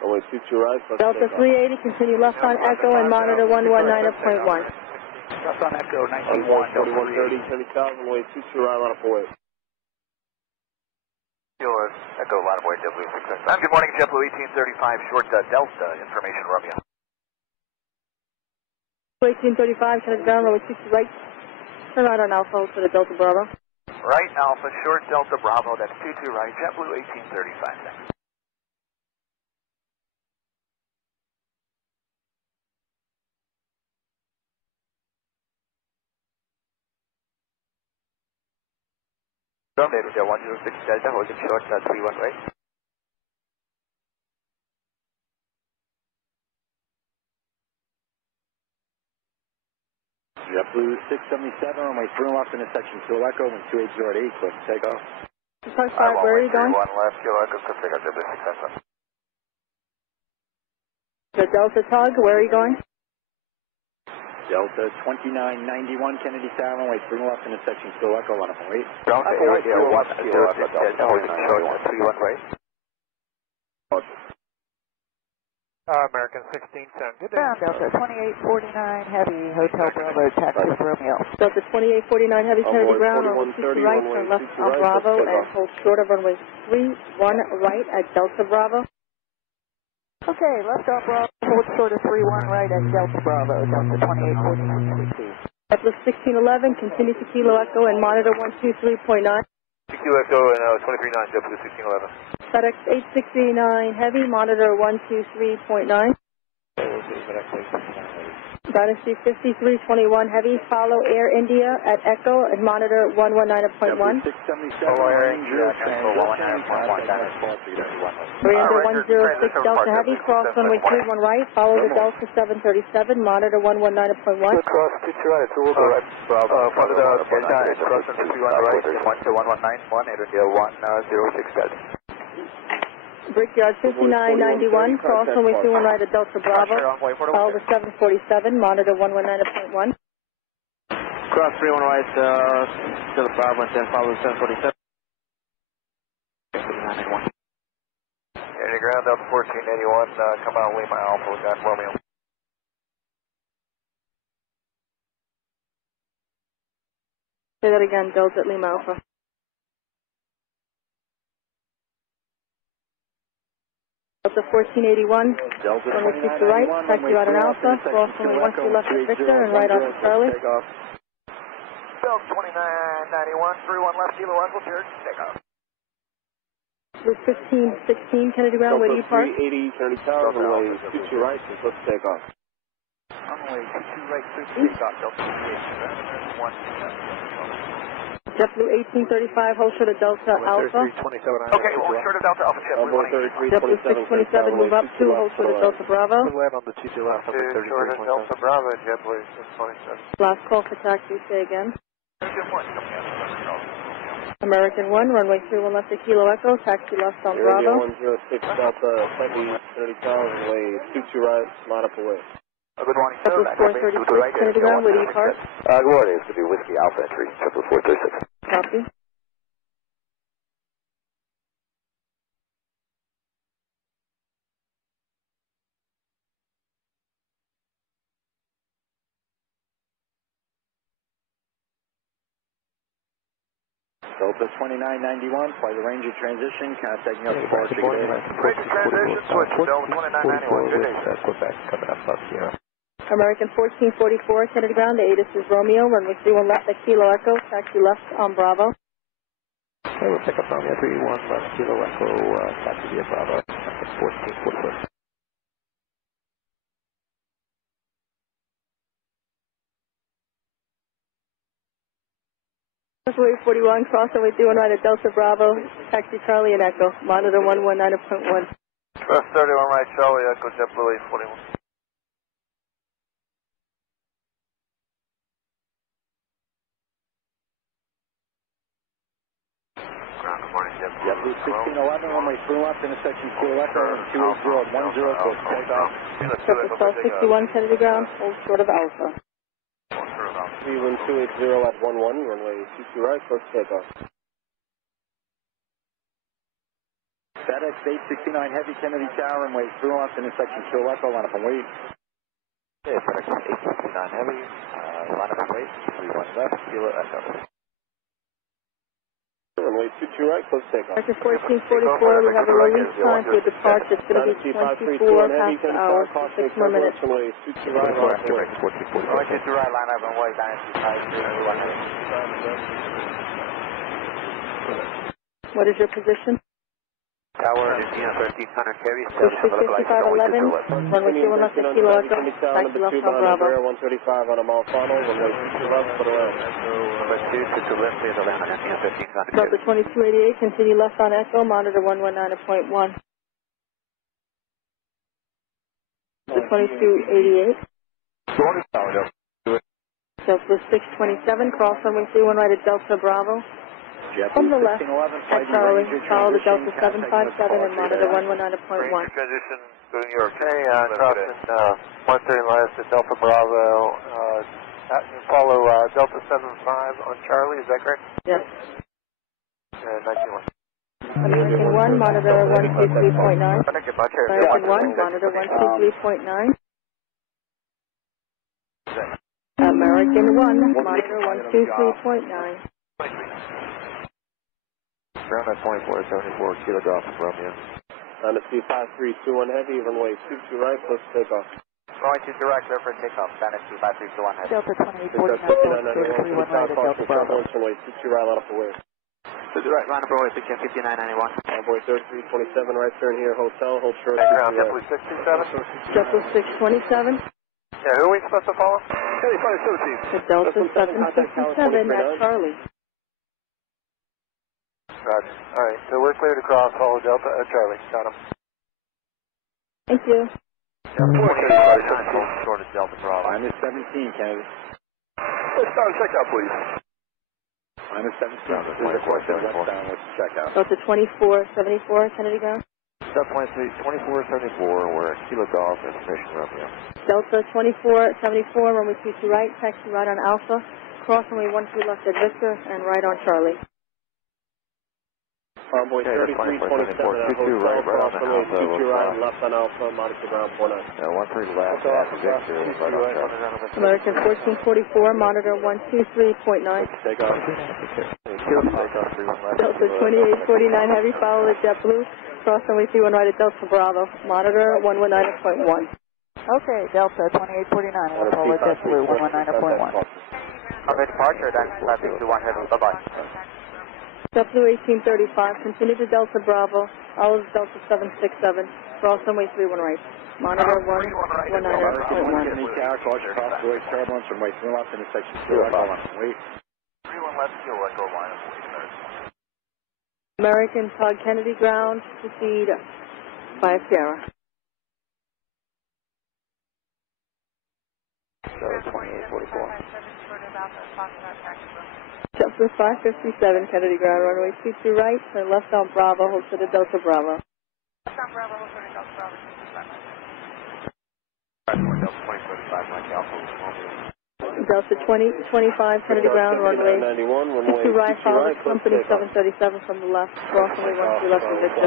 Runway 22 right, Delta 380, continue left on Echo and monitor 119.1. Left on Echo, 91, 4130, 70,000, way 22 right, line up away. Echo, line of way, W677. Good morning, JetBlue 1835, short Delta, information Romeo. 1835, Kennedy ground, runway 22 right, turn right on Alpha, hold for the Delta Bravo. Right, Alpha, short Delta Bravo, that's 22 right, JetBlue 1835, thanks. Ground data, 106 Delta, holding short 31 right. JetBlue 677, runway 3 left into section Kilo Echo, wind 280 at 8, click takeoff. Park 5, where are you going? 1 left, Kilo Echo, click takeoff, W677. The Delta Tug, where are you going? Delta 2991 Kennedy Tower, runway 3 left into section Kilo Echo, line up and wait. Ground data, right here, 1 Kilo Echo, Delta, holding short 31 right. American 1610. Good day. Ground, Delta 2849 Heavy, Hotel Bravo, taxi Romeo. Delta 2849 Heavy, Kennedy ground, runway 22 right, turn left on Bravo and hold short of runway 31 right at Delta Bravo. Okay, left on Bravo, hold short of 31 right at Delta Bravo, Delta 2849. JetBlue 1611, continue to Kilo Echo and monitor 123.9. Kilo Echo and 239, JetBlue 1611. FedEx 869 Heavy, monitor 123.9. Dynasty 5321 Heavy, follow Air India at Echo and monitor 119.1. Follow Air India, Echo 119.1, Miranda 106 Delta Heavy, cross runway 31 right, follow the Delta 737, monitor 119.1. Cross 22 right, 2 over right, Bravo, follow the Delta, cross 21 right, 119.1, Air India 106 Delta. Brickyard 5991, cross runway 21 right at Delta Bravo, follow the 747, monitor 119.1. Cross 31 right, Delta Bravo, and then follow the 747. Any ground up 1481, come out Lima Alpha, we got Romeo. Say that again, Delta Lima Alpha. Delta 1481, runway 2 to right, taxi right on Alpha, cross runway 1 to left at Victor, and right off to Charlie. Delta 2991, 31 left, Kilo Echo, cleared, takeoff. With 1516 Kennedy ground, where do you park? 380 Kennedy Tower, runway 22 right, let's take off. Runway 22 right, clear to take off, Delta 28, 1. JetBlue 1835, hold short of Delta Alpha. Okay, hold short of Delta Alpha, JetBlue 627, move up 2, hold short of Delta Bravo. Land on the 22 left, up at 3327. Delta Bravo, JetBlue 627. Last call for taxi, say again. American 1, runway 31 left to Kilo Echo, taxi left on Bravo. Area 106 Delta Heavy, 30,000, runway 22 right, line up away. Good morning, sir. JetBlue 436, Kennedy ground, where do you park? Good morning. It's going to be Whiskey Alpha entry, JetBlue 436. Copy. Delta 2991, flight Ranger transition, contacting up to Barge. Ranger transition, switch, Delta 2991, good day, sir. Quebec, coming up here. American 1444, Kennedy ground, the ADSB Romeo, runway 31 left at Kilo Echo, taxi left on Bravo. Okay, we'll pick up Romeo 31 left, Kilo Echo, taxi via Bravo, 1444. Runway 41, cross runway 31 right at Delta Bravo, taxi Charlie and Echo, monitor 119.1. Cross 31 right, Charlie, Echo, JetBlue 841. Ground, good morning, JetBlue 1611, runway 3 left, intersection Kilo Echo, 28010, close to takeoff. JetBlue 1261, Kennedy ground, hold short of Alpha. Cleveland 280 at 11, runway 22 right, close to takeoff. FedEx 869 Heavy, Kennedy Tower, runway 3 left, intersection Kilo Echo, line up and wait. Okay, FedEx 869 Heavy, line up and wait, 31 left, Kilo Echo. Runway 22 right, close to takeoff. American 1444, we have a release time for departure. It's going to be 24 past the hour, 6 more minutes. Runway 22 right, line up and wait. Runway 22 right, line up and wait, What is your position? Tower, Indiana 1300 Heavy, Push 6511, runway 21 left at Kilo Echo, taxi left on Bravo. 135 on a mile final, runway 22 left, put around. Number 2 to left, please, Atlanta, Indiana 1300 Delta 2288, continue left on Echo, monitor 119.1. Delta 2288. Delta 627, cross runway 31 right at Delta Bravo. From the left, at Charlie, follow the Delta 757 and monitor 119.1. Transition to New York. Okay, crossing 130 left at Delta Bravo. Follow Delta 75 on Charlie, is that correct? Yes. 19 left. American 1, monitor 123.9. American 1, monitor 123.9. American 1, monitor 123.9. Ground at 2474, Kilo Golf, Romeo. On the 25321 Heavy, runway 22 right, close to takeoff. Going to direct there for takeoff, Spanish 25321 Heavy. Delta 2849, right at Delta Bravo. Runway 22 right, line up away. To direct, line up away, 5991. Envoy 3327, right turn here, hotel, hold short. Ground, JetBlue 627. JetBlue 627. Yeah, who are we supposed to follow? Kelly 517. The Delta 757 at Charlie. Roger. All right, so we're clear to cross, follow Delta Charlie. Got him. Thank you. Short of Delta Bravo. Minus 17, Kennedy. Let's start checkout, please. Minus 17, westbound with checkout. Delta 2474, Kennedy ground. Delta 2474, we're at Kilo Golf, information Romeo. Delta 2474, runway 22 right, taxi right on Alpha. Cross runway 12 left at Victor and right on Charlie. Envoy 3327 at hotel, cross runway 22 right, left on Alpha, monitor ground 49. 13 left at Victor, right on Charlie. American 1444, monitor 123.9. Take off. Delta 2849 Heavy, follow the JetBlue. Cross runway 31 right at Delta Bravo, monitor 119.1. Okay, Delta 2849, we'll follow JetBlue 119.1. Okay, departure, then 561 Heavy, bye-bye. JetBlue 1835, continue to Delta Bravo, Olive Delta 767, cross runway 31 right, monitor 119.1. Kennedy Tower, caution crossway turbulence, runway 3 left, intersection Kilo Echo, line up and wait. 31 left, Kilo Echo, line up, wait. American Todd Kennedy ground, proceed via Sierra. So 2844. JetBlue 557, Kennedy ground, runway 22 right, turn left on Bravo, hold to the Delta Bravo. Left on Bravo, hold to the Delta Bravo, 225. Delta 2035, Delta 20, 25, Kennedy ground, runway 22 right, follow company 737 from the left, cross runway 12 left to Victor.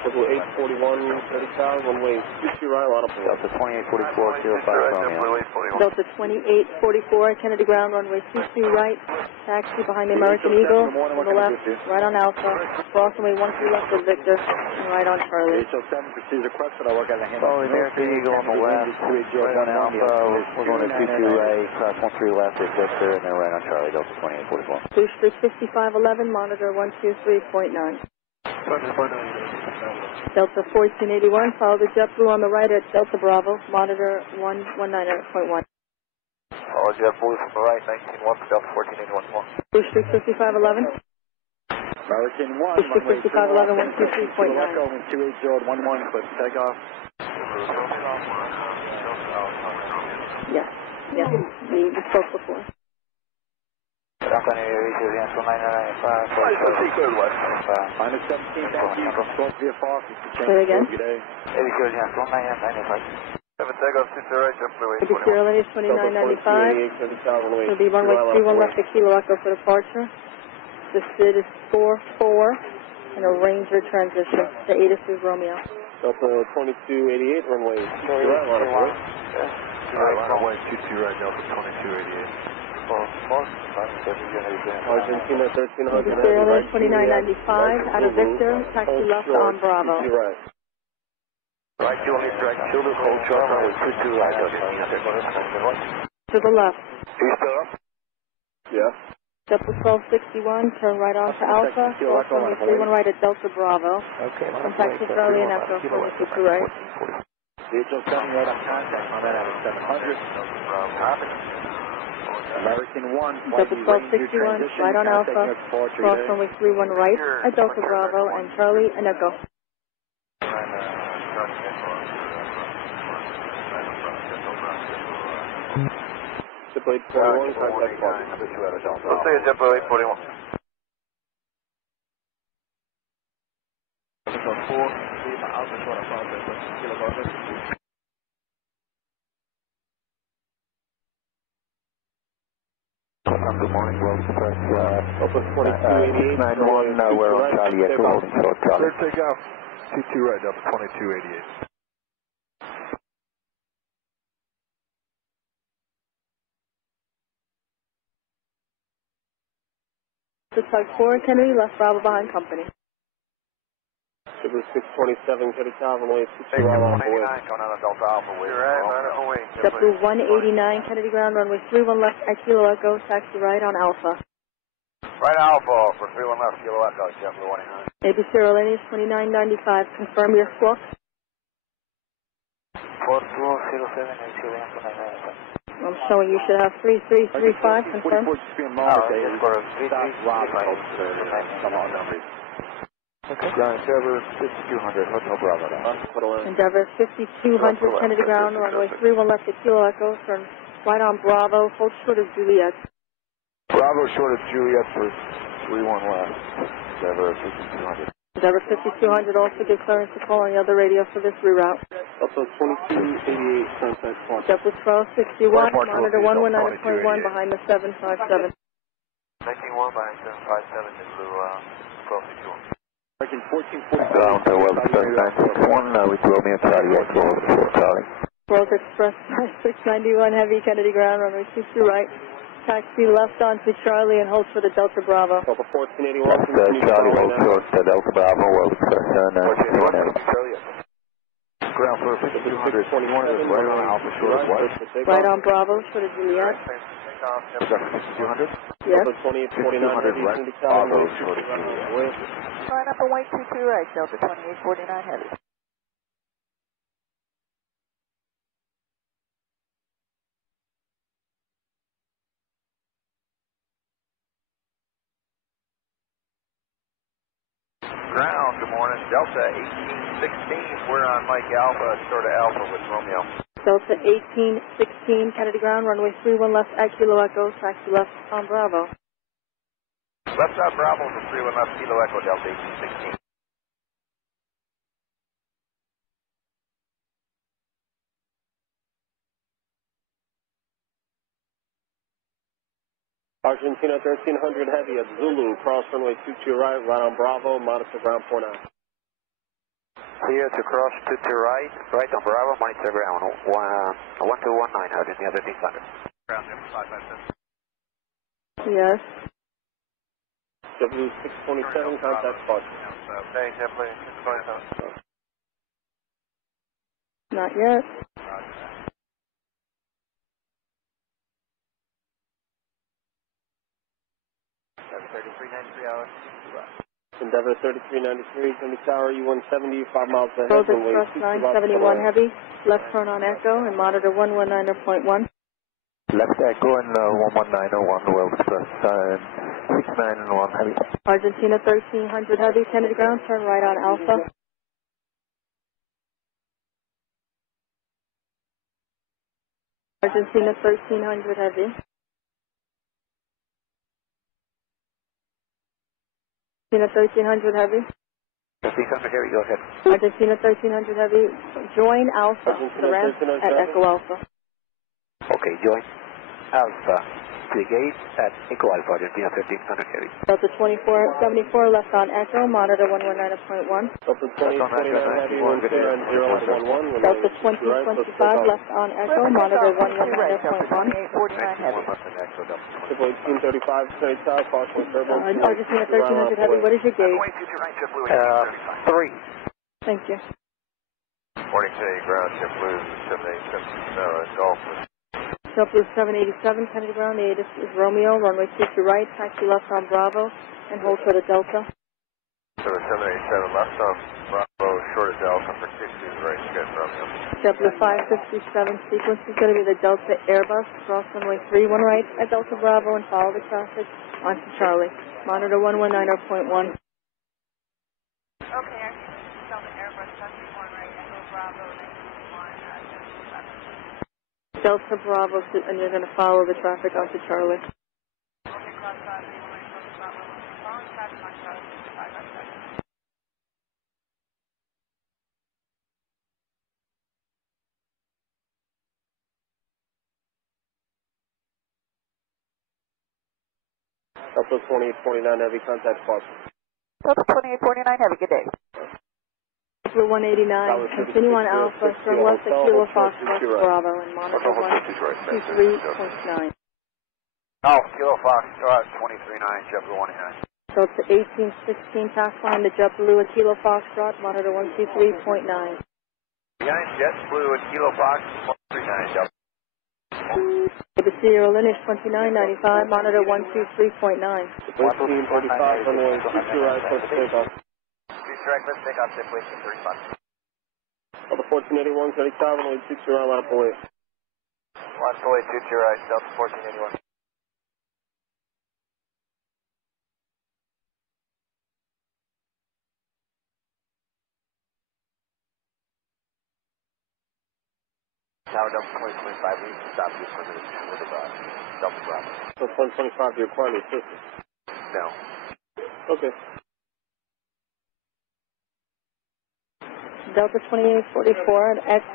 Triple 841, 30,000, runway 22 right, line up. Delta 2844, Kilo 5 Delta 2844, Kennedy ground, runway 22 right, taxi behind the American Eagle, on the left, right on Alpha, cross runway 13 left to Victor, and right on Charlie. HL7 proceeds requested, I'll work out of the handle. Oh, American Eagle on the left, right on Alpha, we're going to 22 right, cross 13 left at Victor, and then right on Charlie, Delta 2844. Boost 5511, monitor 123.9. Delta 1481, follow the JetBlue on the right at Delta Bravo, monitor 119.1. Follow JetBlue from the right, 19-1 for Delta 1481 more. Boost 5511. American 1, Boost 5511, 123.9. Echo 28011, clip takeoff. Yes, yes, we spoke before. Minus 17, thank you. Supposed to be a false. Say it again. 7 takeoff, 2 right, JetBlue The Sierra Leone is 2995. It'll be runway 31 left to Kilo Echo for departure. The SID is 44 and a Ranger transition. The ATIS is Romeo. Delta 2288, runway 22 right, line up. Runway 22 right, Delta 2288. Argentina 1300. The Sierra Leone is 2995 out of Victor, taxi left on Bravo. Right, Childers, hold short, runway 22 right, To the left. You still up? Yeah. Delta 1261, turn right on to Alpha, cross runway 31 right at Delta Bravo. Okay. Contact to Charlie and Echo, 42 right. HL7 right on contact on that out of 700. American 1, Delta 1261, right on Alpha, cross runway 31 right at Delta Bravo and Charlie and Echo. JetBlue 841, contact party. Let's say a JetBlue 841. Good morning, World Express. Delta 2288, 91, we're on Charlie Echo, holding short Charlie. Clear takeoff, 22 right, Delta 2288. The Tug 4, Kennedy, left Bravo behind company. JetBlue 627, Kennedy Tower, runway 22 right, line up. Coming out of Delta Alpha, way. Right, JetBlue 189, Kennedy ground, runway 31 left at Kilo Echo, taxi right on Alpha. Right Alpha for 31 left, Kilo Echo, JetBlue 189. AB Sierra Leone is 2995, confirm your squawk. 4207, I'm showing you should have 3335, confirm. Okay, Endeavor 5200, Hotel Bravo. Endeavor 5200, Kennedy ground, runway 31 left at Kilo Echo, turn right on Bravo, hold short of Juliet. Bravo short of Juliet for 31 left. Endeavor 5200. Endeavor 5200, also give clearance to call on the other radio for this reroute. Delta 2288, contact party. JetBlue 1261, monitor 119.1 behind the 757. 19-1 behind 757, JetBlue 1261. American 1444. Ground to World Express 961, with Romeo Charlie Echo, short Charlie. World Express 691, heavy, Kennedy ground, runway 22 right. Taxi left onto Charlie and hold for the Delta Bravo. Delta 1481. That's Charlie, hold short to Delta Bravo, World Express 961 heavy. Ground for 5200, 21 right on Alpha short of what? Right on Bravo, short of Juliet. Is that 5200? Yes. Delta 2849, 5200 right, Bravo short of Juliet. Line up and wait 22 right, Delta 2849 heavy. Ground, good morning. Delta 1816, we're on Mike Alpha, short of Alpha with Romeo. Delta 1816, Kennedy ground, runway 31 left at Kilo Echo, taxi left on Bravo. Left side Bravo for 31 left, Kilo Echo, Delta 1816. Argentina 1300 heavy at Zulu, cross runway 22 right, right on Bravo, monitor ground 49. Clear to cross 22 right, right on Bravo, monitor ground 1219, Argentina 1300. Ground 557. Yes. W627, contact departure. Hey, JetBlue 627. Not yet. Endeavor 3393, Kennedy Tower, U170, 5 miles ahead. Roll Express 971 heavy, left turn on Echo and monitor 119.1. Left Echo and 11901, World Express 691 heavy. Argentina 1300 heavy, Kennedy ground, turn right on Alpha. Argentina 1300 heavy. Argentina 1300 heavy. 1300 heavy, go ahead. Argentina 1300 heavy, join Alpha, the ramp at Echo Alpha. Okay, join Alpha, the gate at Echo Alpha, Argentina 1300 heavy. Delta 2474, left on Echo, monitor 119.1. Delta 2029 heavy, 12011. Delta 2025, left on Echo, monitor 119.1. 49 heavy. Triple 1835, Kennedy Tower, caution turbo. Argentina 1300 heavy, what is your gauge? 3. Thank you. Morning today, ground JetBlue 787, Dolphin. JetBlue 787, Kennedy ground, the ADS is Romeo, runway 22 right, taxi left on Bravo, and hold for the Delta. So 787 left on Bravo, short of Delta for 60 right, good, Romeo. JetBlue 557, sequence is going to be the Delta Airbus, cross runway 31 right at Delta Bravo and follow the traffic onto Charlie. Monitor 119.1. Okay, I see Delta Airbus, that's 1 right, Echo Bravo, 921, Delta Bravo, and you're going to follow the traffic onto Charlie. Okay, cross 5, Bravo, following traffic on Charlie, 557. Delta 2849 heavy, contact departure. Delta 2849 heavy, good day. Blue 189, continue on Alpha, turn left at Kilo Foxtrot Bravo and monitor 123.9. Alpha, Kilo Foxtrot 239, JetBlue 189. So it's 1816 pass line to JetBlue at Kilo Foxtrot, monitor 123.9. Behind JetBlue at Kilo Fox 139, JetBlue. The Sierra Lineage 2995, monitor 123.9. 1335, runway 22 right, close to takeoff. Direct, let's take off, JetBlue 35. Delta 1481, Kennedy Tower, runway 22 right, line up away. Line up away, 22 right, Delta 1481. Tower Delta 2025, we need to stop you for the Delta Bravo. So 125, you require any assistance? No. Okay. Delta 2844 at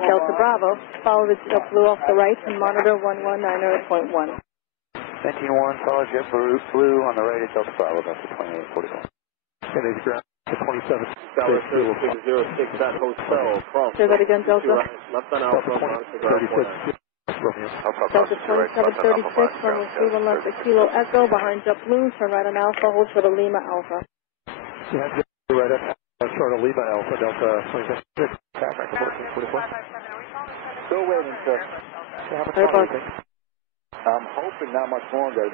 Delta Bravo, follow the JetBlue off the right and monitor 119.1. 191, follow JetBlue on the right at Delta Bravo, Delta 2844. Kennedy's ground, 27. Tower 3606 at Hotel, cross. Say that again, Delta. Left on Alpha, monitor ground 49. Delta 2736, runway 31 left at Kilo Echo, behind JetBlue, turn right on Alpha, hold short of Lima Alpha. Yeah, JetBlue right up. Short of Lima Alpha, Delta 26, traffic 1444. Still waiting, sir. I'm hoping not much longer.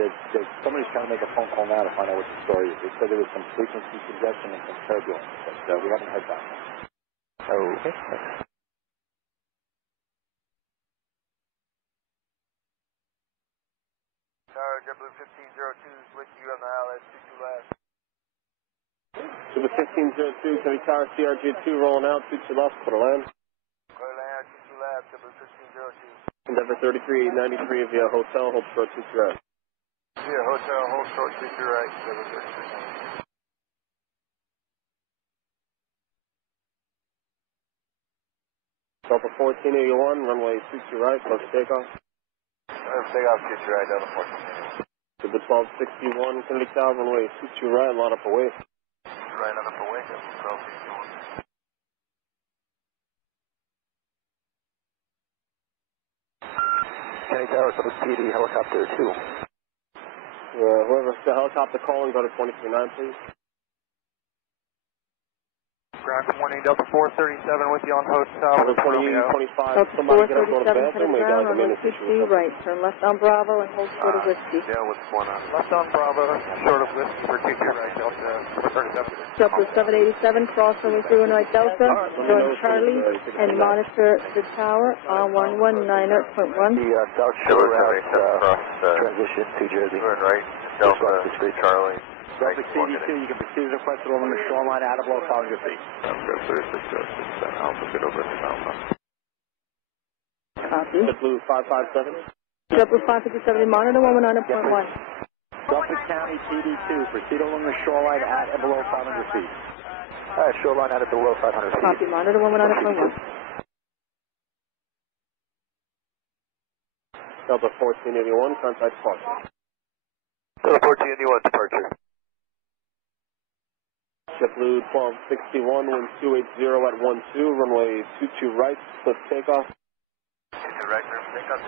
Somebody's trying to make a phone call now to find out what the story is. They said there was some frequency congestion and some turbulence, but we haven't heard back. Okay. Tower JetBlue 1502 is with you on the ILS 22 left. Super 1502, Kennedy Tower, CRJ2 rolling out, 22 left, quarter land. Quarter land, 22 left, JetBlue 1502. Endeavor 3393 via hotel, hold short 22 right. Via hotel, hold short 22 right, JetBlue 33. Delta 1481, runway 22 right, close to takeoff. Takeoff 22 right, Delta 1481. To the 1261, Kennedy Tower, runway 22 right, line up away. Right on up away, 1261. Kennedy Tower, so it's PD helicopter 2. Whoever's the helicopter calling, go to 23.9, please. Ground warning, Delta 437 with you on hotel. Delta 25, somebody get up, go to the bathroom, we got a minute issue. Right, turn left on Bravo and hold short of Whiskey. Yeah, what's going on? Left on Bravo, short of Whiskey for 22 right, Delta 437. Delta 787, cross runway 31 right Delta, join Charlie, and monitor the tower on 1190.1. The South Shore route, transition to Jersey. Right, Delta, Charlie. Delta CD2, you can proceed as requested along the shoreline out of below 500 feet. Alpha, get over to Alpha. Copy. JetBlue 557. JetBlue 557, monitor 119.1. Suffolk County PD2, proceed along the shoreline at and below 500 feet. Shoreline out at below 500 feet. Copy, monitor 119.1. Delta 1481, contact departure. Delta 1481, departure. JetBlue 1261, wind 280 at 12, runway 22 right, swift takeoff.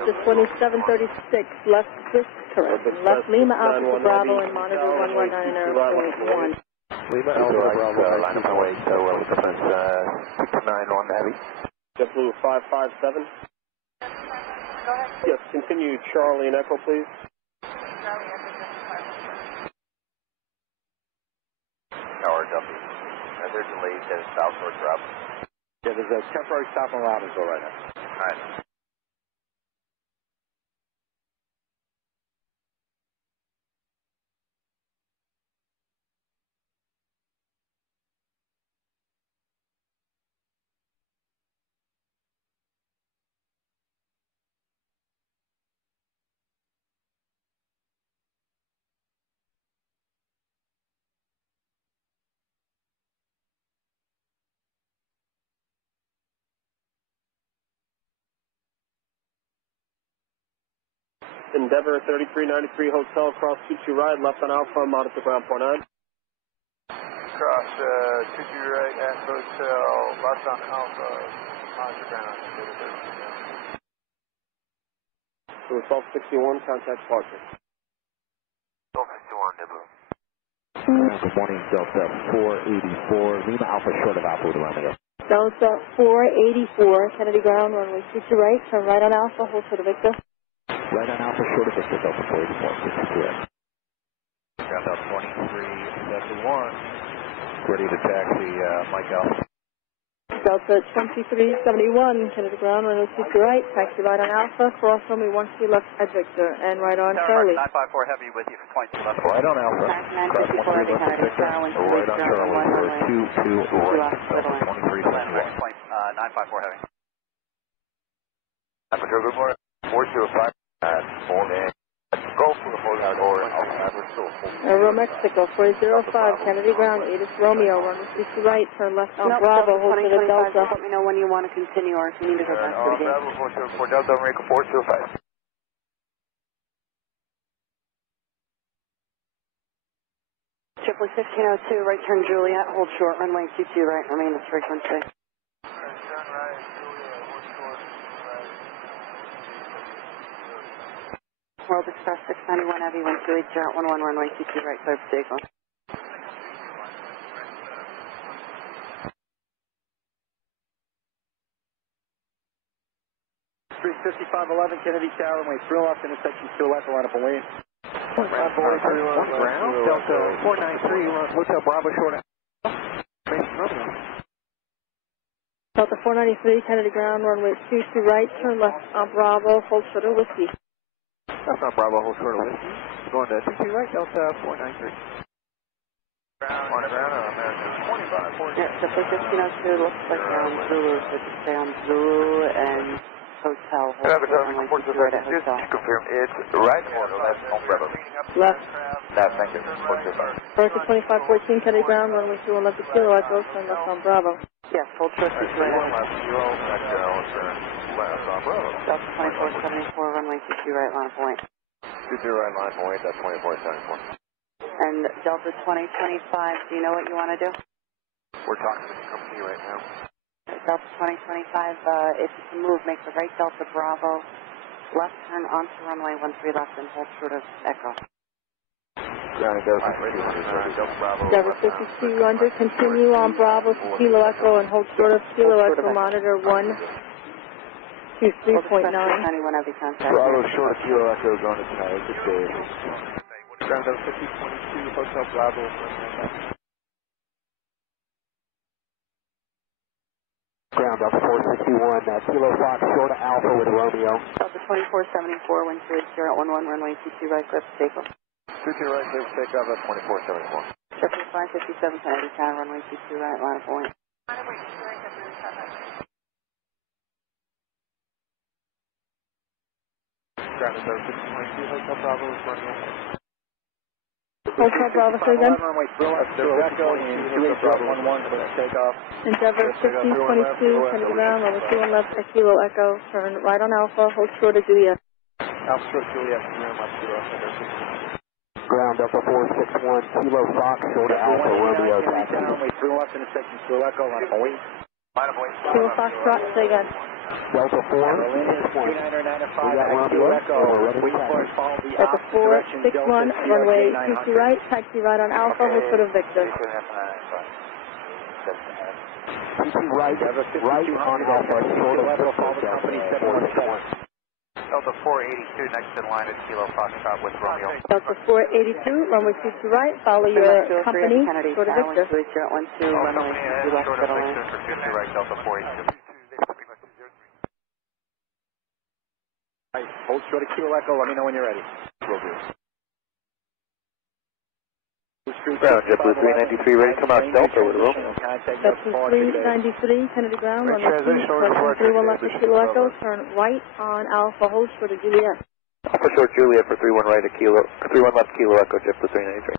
Just 2736, left Swift, correct. Left Lima Alpha to Bravo and monitor 1190.1. Lima Alpha Bravo, line up away, so defense 691 heavy. JetBlue 557. Yes, continue Charlie and Echo, please. Tower W. They're delayed at South Shore drop. Yeah, there's a temporary stop on Robbinsville right now. Alright. Endeavor 3393 Hotel, cross 22 right, left on Alpha, monitor ground 49. Cross 22 right at Hotel, left on Alpha, monitor ground. So 1261, contact departure. 1261, Debu. Good morning, Delta 484, Lima Alpha short of Alpha with the runway. Delta 484, Kennedy ground, runway 22 right, turn right on Alpha, hold short of Victor. Right on Alpha short of Victor, Delta 484, 62 right. Ground out 2371. Ready to taxi, Mike Alpha. Delta 2371, Kennedy ground, runway 22 right, taxi right on Alpha, cross runway 12 left at Victor, and right on Charlie. 954 heavy with you for 22 left. Right on Alpha. Cross 13 left at Victor, right on Charlie, 22 right, Delta 2371. 954 heavy. Aperture, good morning. 405 at morning. Go for the 4 or Alpha average, so Aero Mexico 405, Kennedy ground, Atis Romeo, runway 22 right, turn left on Bravo, hold to the Delta. Let me know when you want to continue or if you need to go back to the gate. Bravo 404, Delta America 405. Triple 1502, right turn Juliet, hold short, runway 22 right, remain the frequency. World Express 691 heavy, wind 280 at 11, runway 22 right, clear for takeoff. Street 5511, Kennedy Tower, runway 3 left, intersection 2 left, line up and wait. Ground, Delta 493, Hotel Bravo short of Delta 493, Kennedy ground, runway 22 right, turn left on Bravo, hold short of Whiskey. That's not Bravo, hold short of Whiskey. Going to 22 right, Delta 493. Ground, America 25. Yeah, Triple 1502, looks like you're on Zulu, so just stay on Zulu and Hotel, hold short, runway 22 right at Just Hotel. to confirm, it's right or left on Bravo? Left. Left, thank you. 405. America 2514, Kennedy ground, runway 21 left at Kilo Echo, turn left on Bravo. Yes, hold short, 22 right at left, 0, left on Bravo. Delta 2474, runway 22 right, line of point. 22 right line, point, that's 2474. And Delta 2025, do you know what you want to do? We're talking to the company right now. Delta 2025, if you can move, make the right Delta Bravo, left turn onto runway 13 left and hold short of Echo. Ground Delta 5200, Delta Bravo. Delta 5200, continue on Bravo to Kilo Echo and hold short of Kilo Echo, monitor 123.9. Bravo short of Kilo Echo, going to Tower, good day. Ground Delta 5022, Hotel Bravo. Ground Delta 461, Kilo Fox, short of Alpha with Romeo. Delta 2474, wind 3011, runway 22 right, clear for takeoff. 22 right, clear for takeoff at 2474. Jeffrey 557, Kennedy Town, runway 22 right, line of point. Ground Delta 5022, Hotel Bravo with Romeo. Hotel Bravo, say again. Runway 3 left, Echo, and 28011, clear for takeoff. Endeavor 5022, Kennedy ground, level 21 left at Kilo Echo, turn right on Alpha, hold short of Juliet. Alpha short Juliet, near my Kilo Echo. Ground Delta 461, Kilo Fox, short of Alpha, Romeo, taxi. Runway 3 left, intersection Kilo Echo, line of point. Kilo Fox, trot, say again. Delta 4, 3995, Kilo Echo, wait for us, follow the Delta opposite direction, 461, runway 22 right, taxi right on Alpha, hold short of Victor. TC right on Alpha, short of Victor, follow the company 717. Delta 482, next in line at Kilo Foxtrot with Romeo. Delta 482, runway 22 right, follow your company, short of Victor. Runway 22 left, short of Victor for 50 right, Delta 482. Hold short of Kilo Echo, let me know when you're ready. Will do. Ground, JetBlue 393, ready to come out Delta with Romeo. JetBlue 393, Kennedy ground, runway 31 left at Kilo Echo, turn right on Alpha, hold short of Juliet. Alpha short Juliet for 31 right at Kilo, 31 left Kilo Echo, JetBlue 393.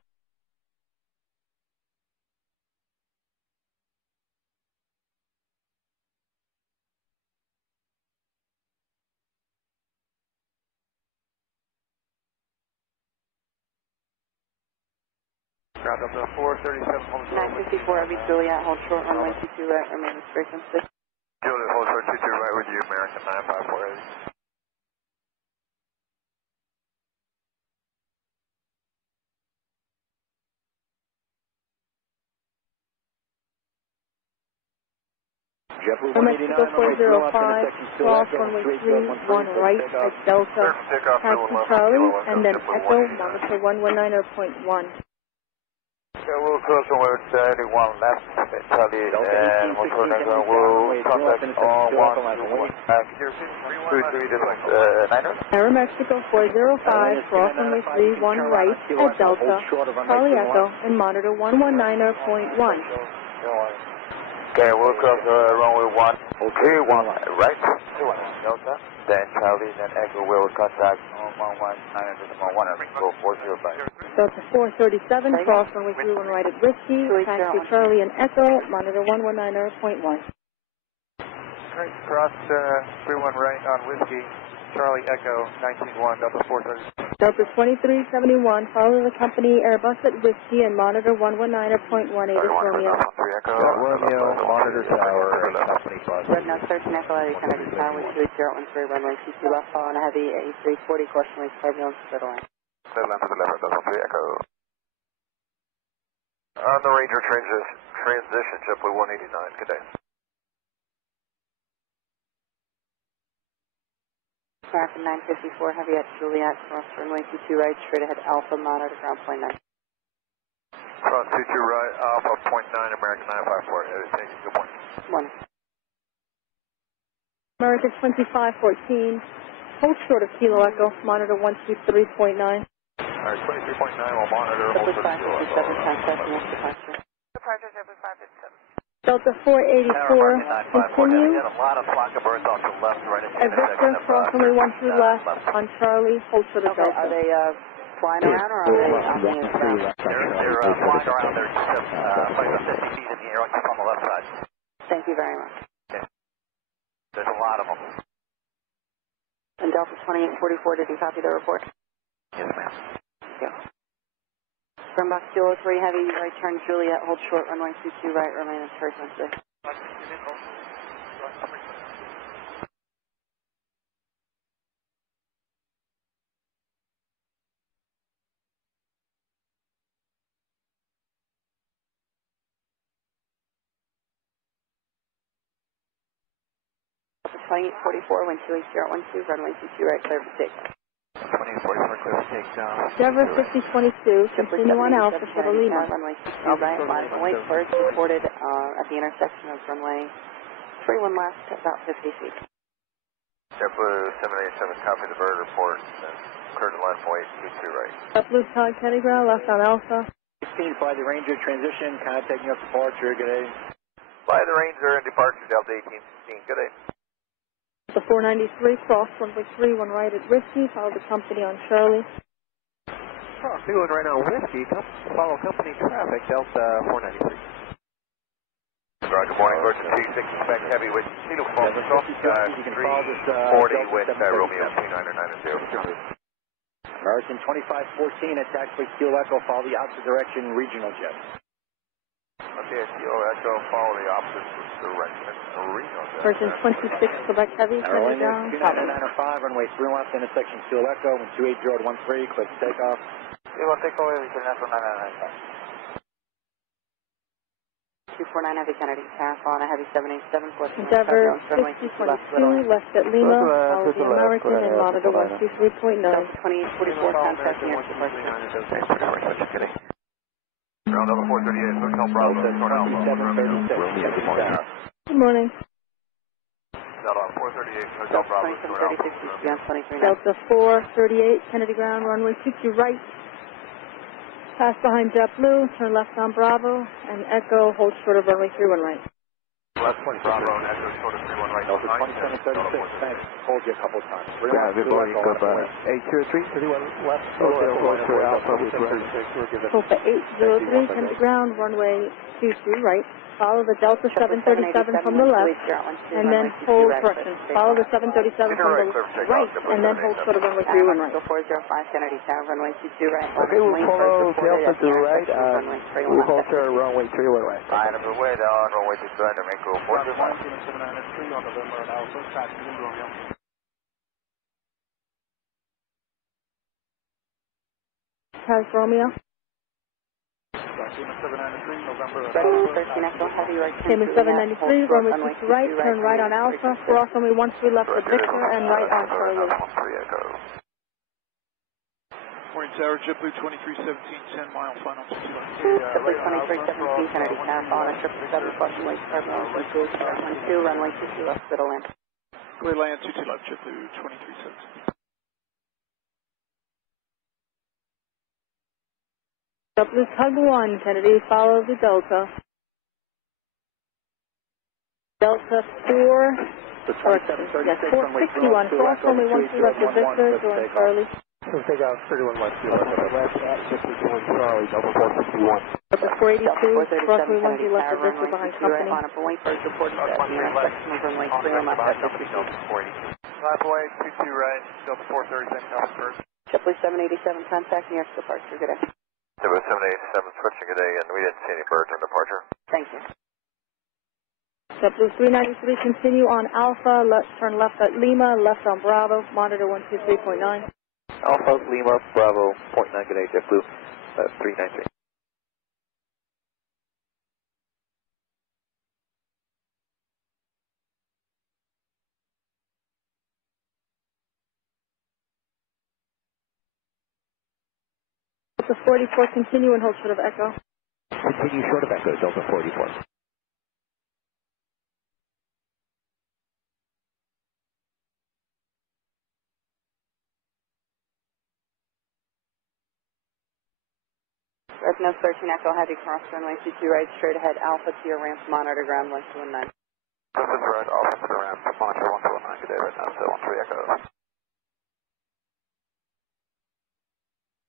Ground up to 437, hold short. 954, Every Juliet, hold short, runway 22 right, remain frequency. Juliet, hold short 22 right with you, American 954. Mexico 405, cross runway 31 right at Delta, taxi Charlie, and then Echo, monitor 119.1. Okay, we'll cross runway 31 left at Charlie, and we'll contact all 121. Aero Mexico 405, cross runway 31 right at Delta, Charlie Echo, and monitor 119.1. Okay, we'll cross runway 131 right, Delta, then Charlie, then Echo will contact 119.1, Mexico 405. Delta 437, cross runway 31 right at Whiskey, taxi Charlie and Echo, monitor 119.1. Right, cross 31 right on Whiskey, Charlie Echo 191, Delta 437. Delta 2371, follow the company Airbus at Whiskey and monitor 119.18 Romeo. Romeo, monitor tower, company bus. Red now, 13 Echo, Kennedy Tower, 2013, runway 22 left, following a heavy A340, caution race turbulence, middle line. 7 left to the left, Delta 3 Echo. On the Ranger transition, JetBlue 189, good day. American 954, heavy at Juliet, cross runway 22 right, straight ahead Alpha, monitor ground point 9. Cross 22 right, Alpha, point 9, American 954, thank you, good morning. Morning. American 2514, hold short of Kilo Echo, monitor 123.9. Alright, 23.9, we'll monitor, hold short of Kilo Echo. Departure JetBlue 557. Delta 484, continue. A lot of flock of birds off the left, right at the At Victor, cross runway 12 left on Charlie, hold short of Delta. Are they flying around or are they on the ground? They're flying around. They're just like 50 feet in the air, just on the left side. Thank you very much. Okay. There's a lot of them. And Delta 2844, did you copy the report? Yes, ma'am. Yeah. From box Kilo 3 Heavy, right turn Juliet, hold short, runway 22 right, remain in charge on 6. Flying 844, wind 28012, runway 22 right, clear for takeoff. 2844, clear for takedown. Endeavor 5022, continue on Alpha for the Lima. Runway 22 right, line of wait birds reported at the intersection of runway 31 left, about 50 feet. JetBlue 787, copy the bird report. Clear to left, wait, 22 right. JetBlue Todd Teddy Ground, left on Alpha. 16, fly the Ranger, transition, contacting up departure, good day. Fly the Ranger and departure Delta 1816, good day. The 493, cross runway 31 right at Whiskey, follow the company on Charlie. Cross 21 right on Whiskey, follow company traffic, Delta 493. Roger, morning, Virgin 36, expect heavy with Kilo Falls, 340 with Romeo 299 American 2514 at taxiway Kilo Echo, follow the opposite direction, regional jet. Okay, Kilo Echo, follow the opposite direction, regional jet. Virgin 26, Quebec Heavy, Teddy Ground, 2905, runway 3 left, intersection Kilo Echo, and 28013, clear for takeoff. You want to take away the International 9995. 249 Heavy Kennedy, pass on a Heavy 787, Endeavor 5022, left at Lima, follow the American and monitor 123.9. 2844, contacting your Ground over 438, Hotel Bravo, Short Alpha. Good morning. Delta 438, Hotel Bravo, Short Alpha. Delta 438, Kennedy Ground, runway 22 right. Pass behind JetBlue, turn left on Bravo, and Echo, hold short of runway 31 right. Left 20 Bravo and Echo short of 31 right. Delta 2736, thanks. Told you a couple of times. Yeah, good morning, goodbye. 803, 31 left, Hotel Roger Alpha with 36. Delta 803, Kennedy Ground, runway 22 right. Follow the Delta 737 from the left, and then hold, correction, follow the 737 from the right, and then hold short of runway 31 right. 405 Kennedy Tower, runway 22 right. Okay, we'll follow Delta to the right, we'll hold short of runway 31 right. Line of the way down, runway 22 right, Mako 431. on November and Alpha, passing in Romeo. Has Romeo. Cayman 793, runway 22 right, turn right on Alpha, cross runway 13 left at Victor, and right on Charlie. Morning Tower, JetBlue 2317, 10 mile final 2 JetBlue 2317, Kennedy Tower, on a 777, crossing way, runway 2 runway 22 left, middle land. Clear land 22 left, JetBlue 2317. JetBlue Tug 1, Kennedy, follow the Delta. Delta 4, correction, yes, 461, cross runway 13 left at Victor, join Charlie. So take out 31 left, left at 51 Charlie, Delta 461. Delta 482, cross runway 13 left at Victor behind company. On a runway first reported at the intersection of runway 3 left at Victor. Left away, 22 right, Delta 430, same cost first. JetBlue 787, contacting your departure, good day. JetBlue 787, switching today, and we didn't see any birds on departure. Thank you. JetBlue 393, continue on Alpha, turn left at Lima, left on Bravo, monitor 123.9. Alpha, Lima, Bravo, .9, good day, JetBlue 393. Delta 44, continue and hold short of Echo. Continue short of Echo, Delta 44. Resno 13 Echo Heavy, cross runway 22 right, straight ahead, Alpha to your ramp, monitor ground 129. This is right, Alpha to the ramp, monitor 129 today, right now, so 13 Echo.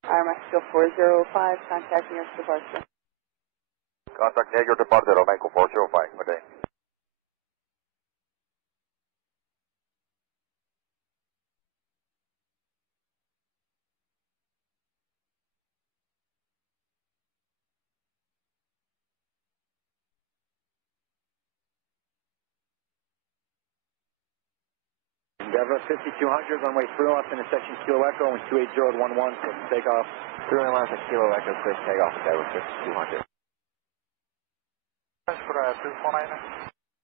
Mexico 405, contacting your departure. Contact your departure, Mexico 405, good day. Endeavor 5200, runway 3 left intersection Kilo Echo and 280 at 11, so takeoff. 3 left at Kilo Echo, clear takeoff, Endeavor 5200.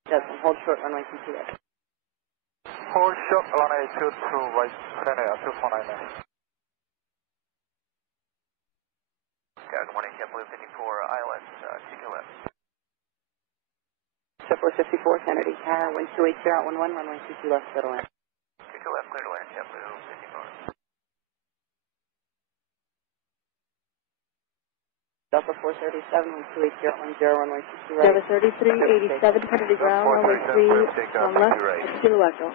Yes, hold short runway 22. Hold short runway 22 right, 249. Good morning, JetBlue 54, ILS, TQ left. JetBlue 54, Kennedy Tower, wind 280 at 11, runway 22 left, clear to land. TQ left, clear to land, JetBlue 54. Delta 437, wind 280 at 10, runway 22 right. Java 3387, Kennedy ground, runway 3 on left at Kilo Echo.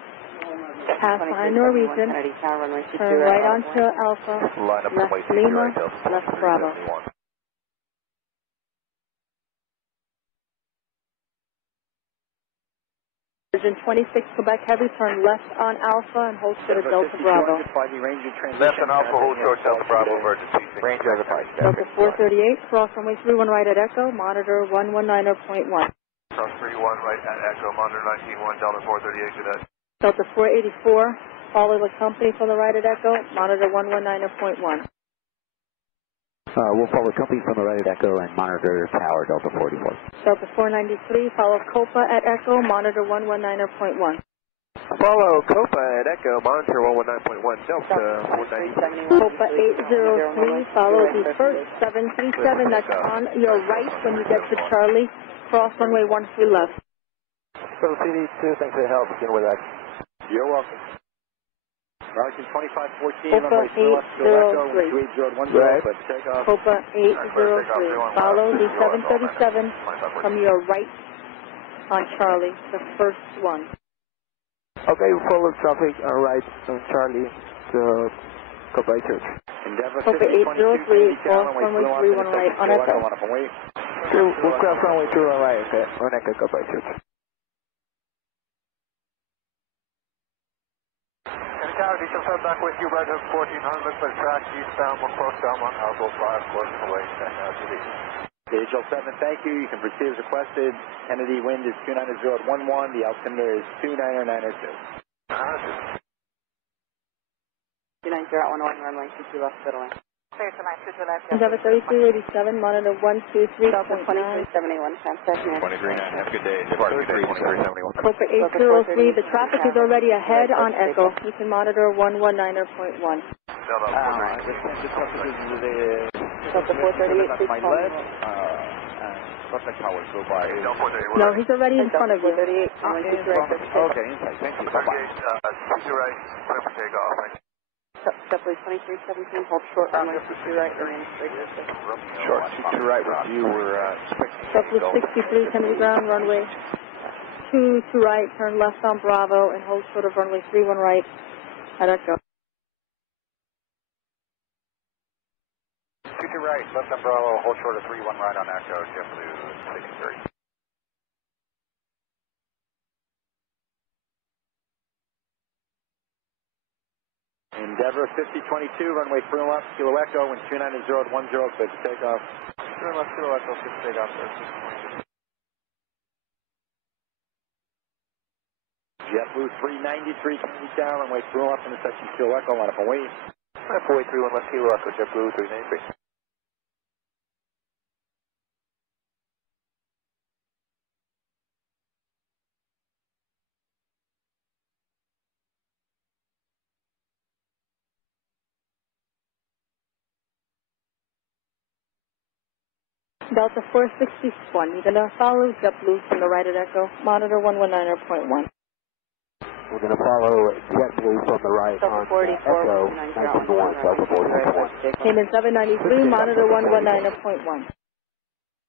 Pass behind Norwegian, turn right onto Alpha, left Lima, left Bravo. Vision 26 Quebec Heavy, turn left on Alpha and hold short of Delta Bravo. Left on Alpha, hold short, Delta Bravo, emergency. Range over 5. Delta 438, cross runway 31 right at Echo, monitor 119.1. Cross 31 right at Echo, monitor 19.1, Delta 438, good night. Delta 484, follow the company from the right at Echo, monitor 119.1. We'll follow company from the right at Echo and monitor tower Delta 44. Delta 493, follow Copa at Echo, monitor 119.1. Follow Copa at Echo, monitor 119.1, Delta 193. Copa 803, follow the first 737 that's on your right when you get to Charlie, cross runway 13 left. So CD2, thanks for the help, begin with X. You're welcome. American 2514, Copa runway 3 left, Kilo Echo, 280 at 10, but takeoff. Copa 803, follow the 737 from your right on Charlie, the first one. Okay, follow traffic right on Charlie to Copa 803. Endeavor Copa 803, cross runway 31 right on Echo. We'll cross runway 31 right, okay, on Echo Copa 803. Tower, you confirm back with you, right at 1400, but track eastbound, one cross down, one household 5, course away, HL 7, thank you. You can proceed as requested. Kennedy wind is 290 at 11. The altimeter is 29092. 290 at 11, runway 22 left, clear to land. Endeavor 3387, monitor 123.9. Delta 2371, transmission. 23, have a good day. Departure 2371. Copa 803, the traffic is already ahead on Echo. You can monitor 119.1. Delta 438, please call me. No, he's already in front of you. Okay, inside, thank you. Bye-bye. Right, clear for takeoff. JetBlue 2317, hold short runway 22 right, remain straight. Short, 22 right with you, we're expecting. JetBlue 63, Kennedy ground, runway 2 to right, turn left on Bravo and hold short of runway 31 right at Echo. 22 right, left on Bravo, hold short of 31 right on Echo, JetBlue 63. Endeavor 5022, runway 3 left, Kilo Echo, wind 290 at 10, clear for takeoff. 3 left, Kilo Echo, clear for takeoff, sir. JetBlue 393, Kennedy Tower, runway 3 left intersection Kilo Echo, line up and wait. 483, left Kilo Echo, JetBlue 393. Delta 461, you're going to follow JetBlue from the right at Echo, monitor 119.1. We're going to follow JetBlue from the right on Echo, 911, Delta 44. Came in 793, monitor 119.1.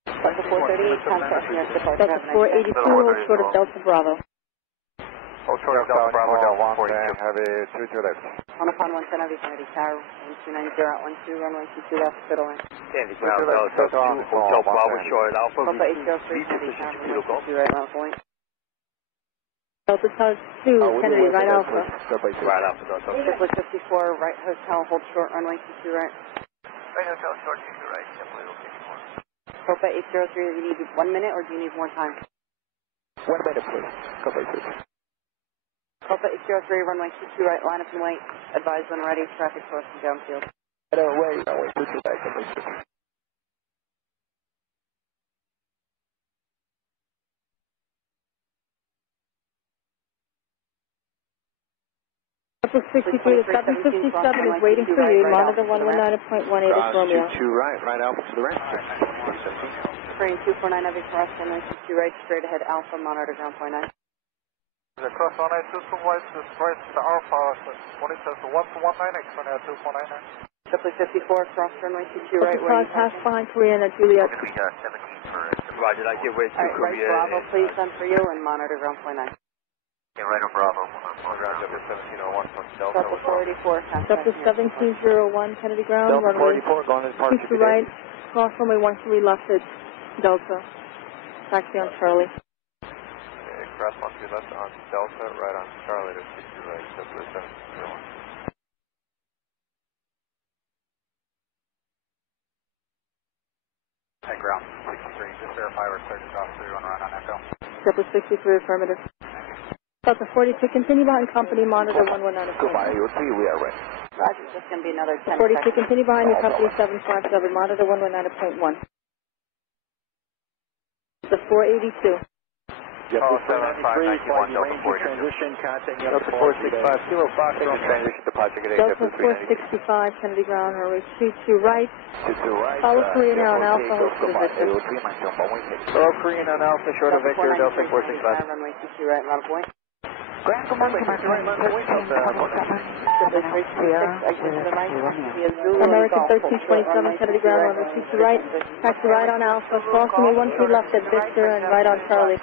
Delta 438, contact near departure. Delta 482, hold short of Delta Bravo. Hold short of Delta Bravo, Delta 42. Have a 22 left. On upon 110 of Kennedy Tower, wind 290 at 12, runway 22 left, clear to land. Kennedy Tower, Hotel Bravo, short Alpha. Delta 803, Kennedy Tower, runway 22 right, line up and wait. Delta Tower 2, Kennedy, right Alpha. Right Alpha, Delta. JetBlue 54, right hotel, hold short, runway 22 right. Right hotel, short 22 right, JetBlue 54. Copa 803, do you need 1 minute or do you need more time? 1 minute, please. Copa 803. Delta 803, runway 22 right, line up and wait. Advise when ready, traffic source and downfield. Wait, 22 right, Delta 63 to 757 is waiting for you. Monitor 119.18 is Romeo. 22 right Alpha to the right. Train 249 heavy cross, runway 22 right, straight ahead, Alpha, monitor ground point 9. Cross 192 to right to Alpha, monitor to 119X, runway 249. Triple 54, cross runway 22 right, where you pass behind Korea and Juliet. Roger, I give way to Korea. Right, Bravo, please send for you and monitor ground point 9. Okay, right on Bravo. On ground W1701 from Delta. Delta 484, Delta 1701, Kennedy ground, Delta runway 484, going to departure 22 right, cross runway 13 left at Delta. Taxi on Charlie. Okay, cross 13 left on Delta, right on Charlie to 22 right, Delta 1701. Hey, ground 63, just verify we're clear to cross 31 right on Echo. Delta 63, affirmative. Delta 42, continue behind company, monitor 119. Goodbye, you'll see we are ready. Roger, just going to be another 10 42, continue behind your company, 757, monitor 119.1. The 482. JetBlue 493, flying Ranger transition, contact Delta 465, Kilo Fox, transition departure gate Delta 465, Kennedy ground, runway 22 right. 22 right. Follow Korean on Alpha, hold to the Victor. Follow Korean on Alpha, short of Victor, Delta 465. Runway 22 right, round point. Ground command, American 1327, Kennedy ground, runway 22 right. Taxi right on Alpha, cross runway 13 left at Victor and right on Charlie.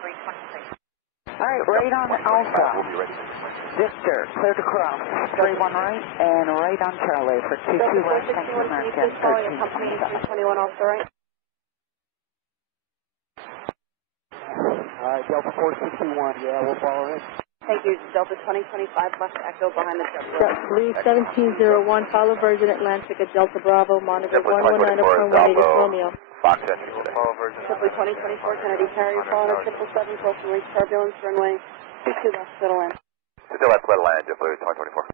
All right, right on Alpha. Victor, clear to cross. 31 right and right on Charlie for 22 right, Central American 1327. Alpha right. All right, Delta 461, yeah, we'll follow it. Thank you. Delta 2025 left Echo behind the JetBlue 1701, follow Virgin Atlantic at Delta Bravo, monitor 119.18 is Romeo. Fox entry today. Triple 2024 Kennedy carrier following 777, close to reach turbulence, runway 22 left, settle in. Still left, let land, JetBlue 2024.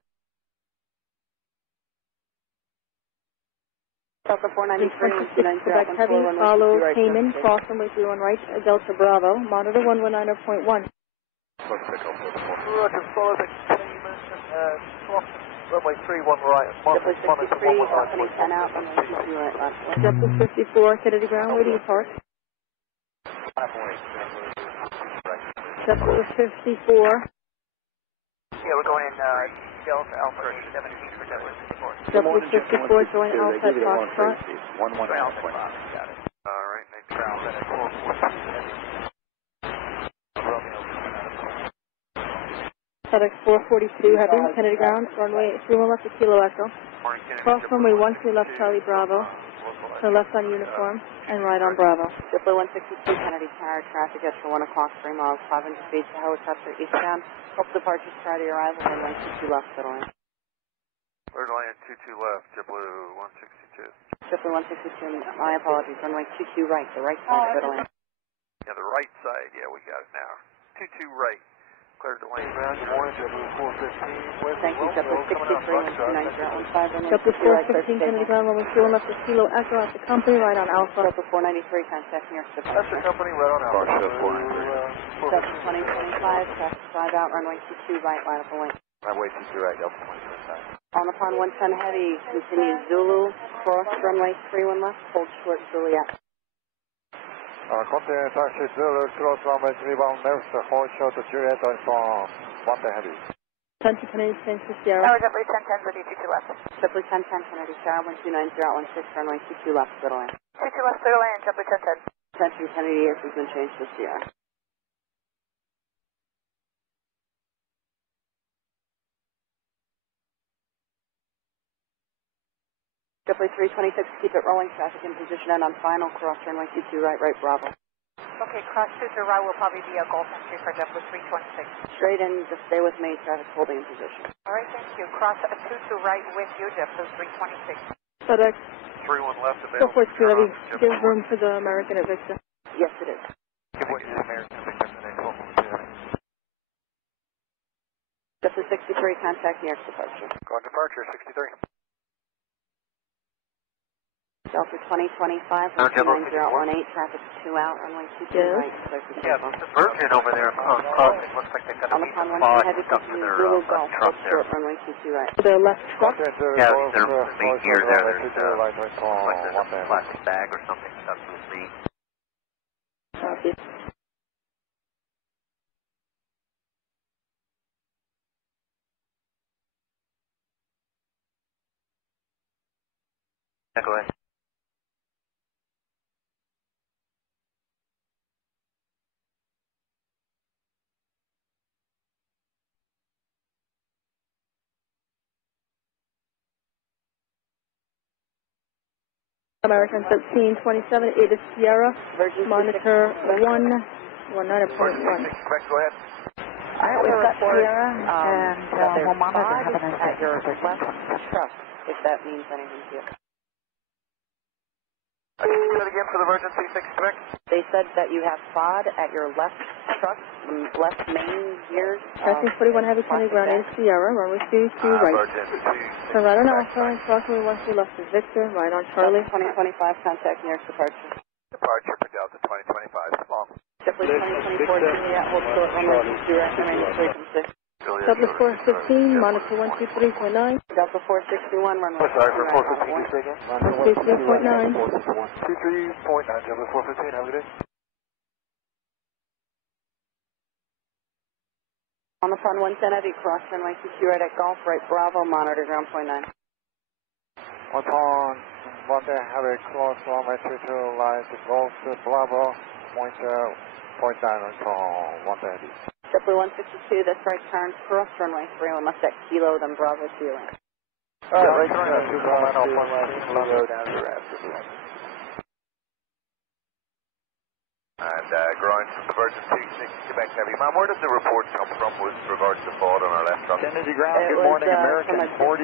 Delta 493, 26 Quebec Heavy, follow Cayman, cross runway 31 right, Delta Bravo, monitor 119.1. Roger, follow the Cayman, cross runway 31 right, monitor 119.1. out, runway 22 right, left. Delta 54, Kennedy ground, where do you park? Delta 54. Yeah, we're going in Delta Alpha 817 for Delta 54. Delta 54, join Alpha at Foxtrot. 119.1. Got it. All right, make ground at 442. FedEx 442, heavy, Kennedy ground, runway 31 left at Kilo Echo. Cross runway 13 left Charlie Bravo, to left on uniform, and right on Bravo. JetBlue 162 Kennedy carrier traffic at 1 o'clock, 3 miles, 500 feet to helicopter eastbound. Hope departures prior to your arrival, runway 22 left, settle in. Clear to land 22 left, JetBlue 162. JetBlue 162, my apologies, runway 22 right, the right side, settle in. Yeah, the right side, yeah, we got it now. 22 right. Clear to land. Good morning, JetBlue 415. Thank you, JetBlue 63, 129, 015, JetBlue 415, Kennedy ground, runway 21 left at Kilo Echo at the company, right on Alpha. JetBlue 493, contact near That's the company, right on Alpha. Delta 2025, traffic 5 out, runway 22 right, line up and wait. Runway 22 right, Delta 2025. On upon 110 heavy, continue Zulu, cross runway 31 left, hold short Juliet. Continue taxi Zulu, cross runway 31 left, hold short to Juliet from 110 heavy. 10 to Kennedy, St. Sierra. JetBlue 1010 with you, 22 left. JetBlue 1010 Kennedy, Sierra 129, 016, runway 22 left, settle in. 22 left, clear to land, JetBlue 1010. Attention Kennedy, air frequency change to Sierra. JetBlue 326, keep it rolling, traffic in position and on final, cross runway 22 right, right, Bravo. Okay, cross 22 right will probably be a Gulf entry for JetBlue 326. Straight in, just stay with me, traffic holding in position. All right, thank you. Cross 22 right with you, JetBlue 326. FedEx 31 left available. 442, heavy, give room for the American at Victor. Yes, it is. Give way to the American at Victor today, 12 Delta 63, contact New York departure. Going departure, 63. Delta 2025, 29018, traffic 2 out, runway 22 right, clear for Yeah, takeoff. the Virgin over there crossing looks like they've got a piece of fog stuck to their Golf, truck there. runway 22 right. Their left truck. Yeah, their main gear there, there's like there's a plastic bag or something stuck to the seat. Copy. Go ahead. American 1327, Ada Sierra, monitor 119.1. Go ahead. All right, we've got Sierra, and we'll monitor at your left truck, if that means anything to you. Can you say that again for the Virgin C6 Quebec? They said that you have FOD at your left truck, left main gear. Passing 41 heavy 20 ground Ada Sierra, runway 22 right. Turn right on Alpha, approximately 1 left is Victor, right on Charlie. 2025, contact New York departure. Departure for Delta 2025, long. Jeffrey 2024, Juliet, hold short, runway 22 right, remaining frequency. Delta 415, monitor 123.9. Delta 461, runway 22 Sorry for right. 415, 123.9. 23.9, Delta 415, have a good day. On the front 110 heavy, cross runway 22 right at Golf, right Bravo, monitor ground point 9. Upon Monday, have a close runway 22 line to Golf to Bravo, point 9 on Monday heavy. Jeffrey 162, that's right turn, cross runway 31, left at Kilo, then Bravo to your right. Right turn at 2.9 off 1 left, Kilo down to Raptor. And growing from the Virgin C6 Quebec Heavy. Ma'am, where did the report come from with regards to fault on our left truck? Kennedy ground, good morning, American 42.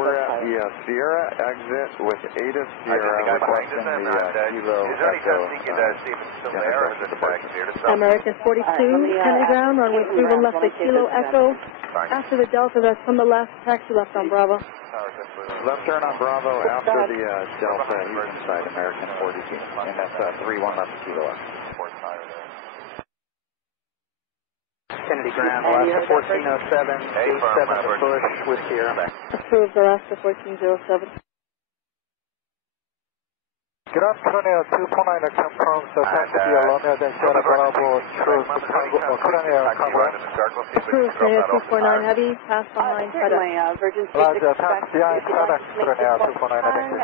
We're at the Sierra exit with Ada Sierra requesting the Kilo Is there any chance you could see if it's still there or is it back here to American 42, Kennedy ground, runway 31 left at Kilo Echo. After the Delta, that's from the left, taxi left on Bravo. Left turn on Bravo after the Delta, Houston side, American 42. And that's 31 left at Kilo Echo. Kennedy ground, Alaska 1407, 87 push with Sierra. Approved Alaska 1407. Good afternoon, 249 confirms the taxi Alona, then Sierra Bravo, choose the Approved, Sierra 249 heavy, pass behind, Certainly, Virgin C6 taxi behind,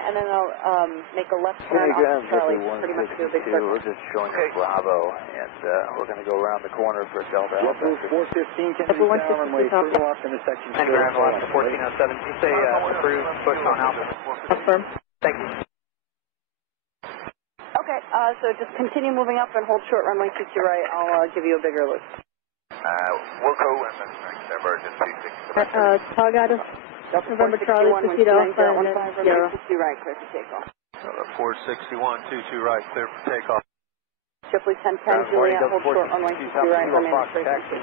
and then I'll make a left turn on Charlie, pretty much do a big circle. We're just showing you Bravo, and we're going to go around the corner for Delta Alpha. 415, Kennedy down, runway 3 off in the section. And ground, Alaska 1407, you say approved, push on Alpha. Affirm. Thank you. Okay, so just continue moving up and hold short runway 22 right. I'll give you a bigger loop. Wilco and then Virgin C6. Tug out of November Charlie, proceed Alpha, and then Sierra. 22 right, clear for takeoff. 461, 22 right, clear for takeoff. Jeffrey 1010, Juliet, hold short runway 22 right, remaining frequency.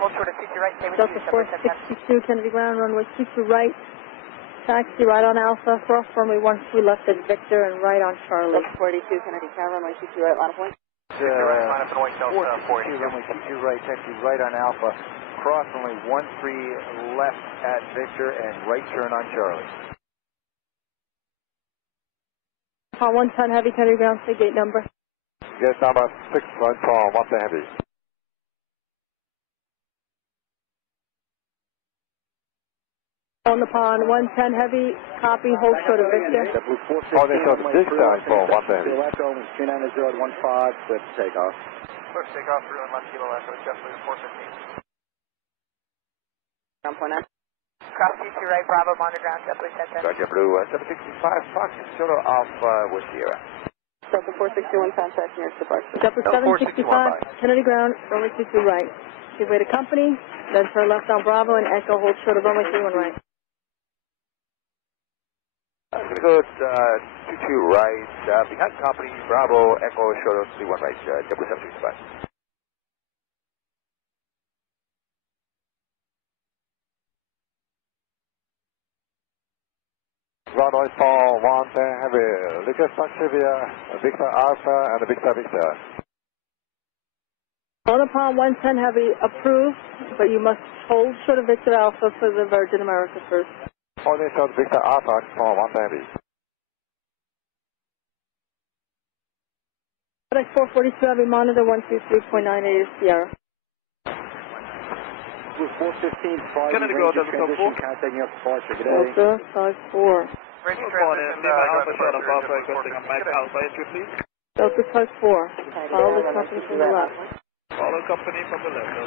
Hold short at 22 right, stay with Delta 462, Kennedy ground, runway 22 right. Taxi right on Alpha, cross runway 13 left at Victor, and right on Charlie. Delta 42, Kennedy ground, runway 22 right, line of point. 42, runway 22 right, taxi right on Alpha, cross runway 13 left at Victor, and right turn on Charlie. On 110 heavy, Kennedy ground, say gate number. Gate number 6, right for 110 heavy. On the pond, 110 heavy, copy, hold short of Victor. Oh, they got this side for 110 heavy. Echo is 290 at 15, clear for takeoff. Push takeoff through and left Kilo Echo, Jeffrey 415. Ground point 9. Cross 22 right, Bravo, monitor ground, Jeffrey 1010. Roger, Blue, 765, Fox, Solo Alpha with Sierra. Delta 461, contact New York departure. Delta 765, Kennedy ground, runway 22 right. Give way to company, then turn left on Bravo, and Echo, hold short of runway 31 right. I'm going to go 22 right, behind company, Bravo, Echo, short of 31 right, W765. runway for 110 heavy, Lucas Activia, Victor Alpha, and Victor Victor. On upon 110 heavy, approved, but you must hold short of Victor Alpha for the Virgin America first. Holding short Victor Alpha for 110 heavy. FedEx 442 heavy, monitor 123.98 Sierra. With 415, Friday, Kennedy go, Ranger Delta transition, 4. contacting up departure. Good day. Delta 54. Ranger transition, Lima Alpha short of Alpha, requesting a Mike Alpha entry, please. Delta 54. Follow the company from the left. Follow company from the left.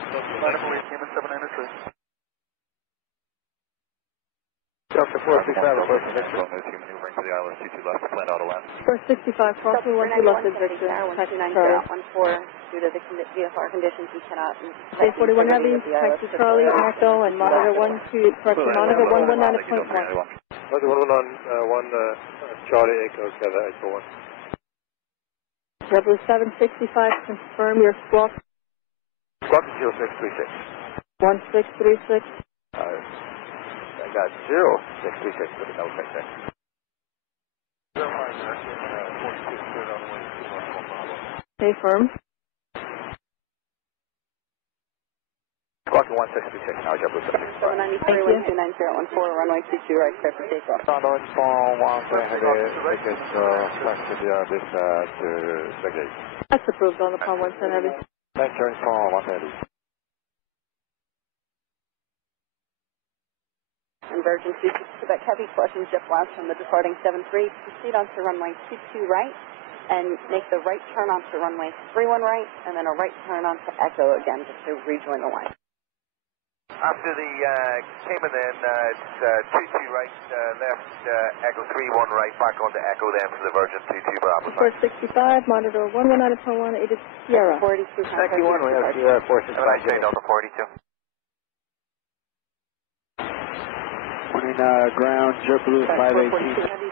Delta 465, requesting Victor. Maneuvering to the island, C2 left, plan auto land. 465, crossing 12 left at Victor. Taxi Charlie. 14, due to the VFR conditions, we cannot. J41 heavy, taxi Charlie, Echo, and monitor monitor 119.1. Monitor 1 Charlie Echo, Kevin Echo 1. Rebel 765, confirm your squawk. Squawk 0636. 1636. I got 0636 with a no check. Stay firm. Squawk 1636, now JetBlue 793, 129, 014, runway 22 right, clear for takeoff. Runway for 110 heavy, Lucas Activia, this to Spaghetti. That's approved on upon 110 heavy. Entering for 110 heavy. Emergency Quebec Heavy, question jet blast from the departing 73. Proceed onto runway 22 right and make the right turn onto runway 31 right and then a right turn onto Echo again just to rejoin the line. After the Cayman then, it's 22 right, left, Echo 31 right, back onto Echo then for the Virgin 22 Bravo. 465, monitor 119.1, 8 Sierra. 42. Thank you, one, we have 465. Delta 42. Ground, JetBlue 518.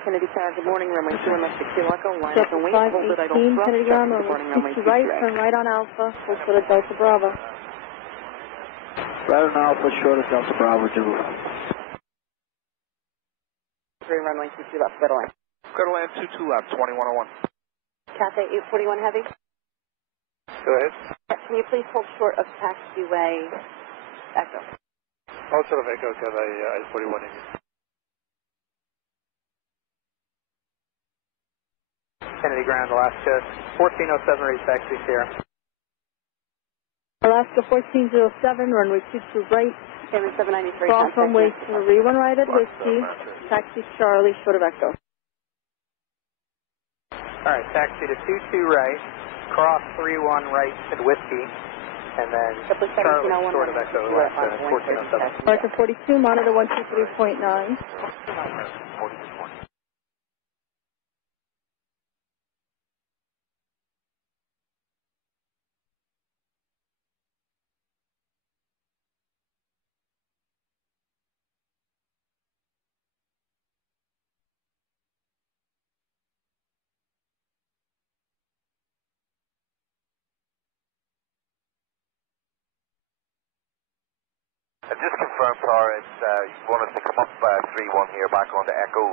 Kennedy Tower, good morning, runway 2 and left to Kilo Echo, line up and wait, hold it, I 518, Kennedy ground, runway 2 right, turn right on Alpha, hold for the Delta Bravo. Right on Alpha, short of Delta Bravo, JetBlue. 3 runway 22 left, clear to land. Clear to land 22 left, 2101. Cathay 841 Heavy. Go ahead. Can you please hold short of taxiway Echo? Also of Echo, Cathay 841 English. Kennedy ground, Alaska 1407, reach taxi Sierra. Alaska 1407, runway 22 right. Cayman 793. Cross runway 31 right at Whiskey. Taxi Charlie, short of Echo. Alright, taxi to 22 right, cross 31 right at Whiskey, and then Charlie short of Echo, Alaska 1407. Alaska 42, monitor 123.9. Just confirm, Tar, it's, you want us to come up 3-1 here, back onto Echo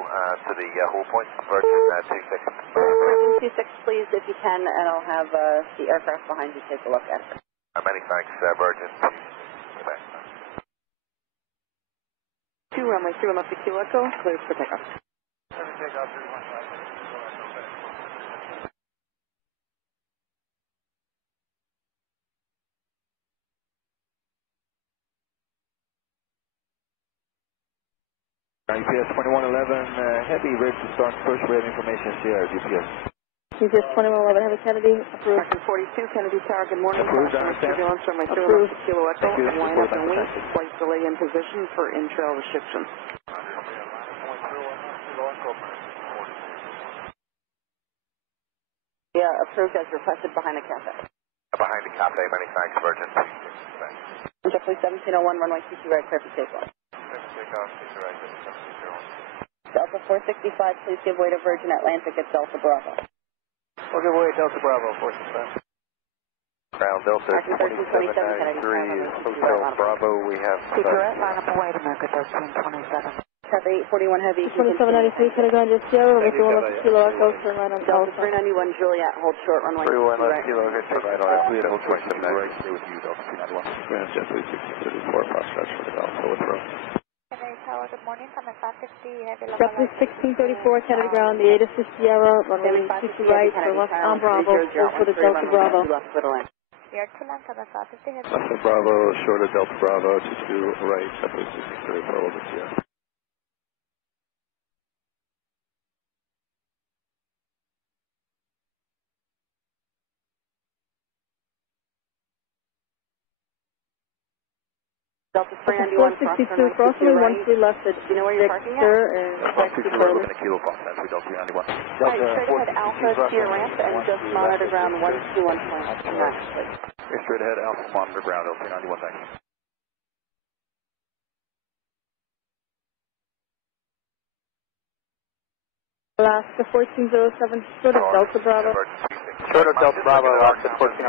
to the hold point, Virgin 26. Virgin 26, please, if you can, and I'll have the aircraft behind you take a look at it. Many thanks, Virgin. 2 runway 2 left to Q Echo, clear for takeoff. GPS 2111, heavy, ready to start first wave information, Sierra, GPS. GPS 2111, Heavy Kennedy, approved. American 42, Kennedy Tower, good morning. Approved, understand. Turbulence from my Approved. Kilo Echo, Thank you. line up and wait, flight delay in position for in-trail restrictions. Yeah, approved as requested behind the cafe. Behind the cafe, many thanks, Virgin. JetBlue 1701, runway 22 right, clear for takeoff. Delta 465, please give way to Virgin Atlantic at Delta Bravo. We'll give way Delta Bravo, 465. Ground Delta 2793, Hotel Bravo, we have... Direct line up away to America 1327. Cathay 841 Heavy. 2793, Pentagon, just Sierra, with 1 left kilo echo, turn right on Delta Alpha. 391 Juliet, hold short, runway 31 right. left kilo, hit turn right on Alpha, hold short, right, stay with you, Delta 391. Grand JetBlue 1634, cross stretch for the Delta, with row. Good morning from the 550 Heavy Local. JetBlue 1634, Kennedy ground, the ADSB Sierra, runway 22 right, for left on Bravo, hold for the Delta Bravo. We are 2 left on the 550 Heavy. Left of Bravo, short of Delta Bravo, 22 right, JetBlue 1634, over Sierra. Delta 391, 462, crossing 13 left at you know where you're parking at? and Taxi Charlie. We're going to kilo cross as we Delta 391. Alright, straight ahead Alpha to your ramp and just monitor ground 121.9. Straight ahead Alpha, monitor ground, Delta 391, thank you. Alaska 1407, short of Delta Bravo. Short of Delta Bravo, Alaska 1407.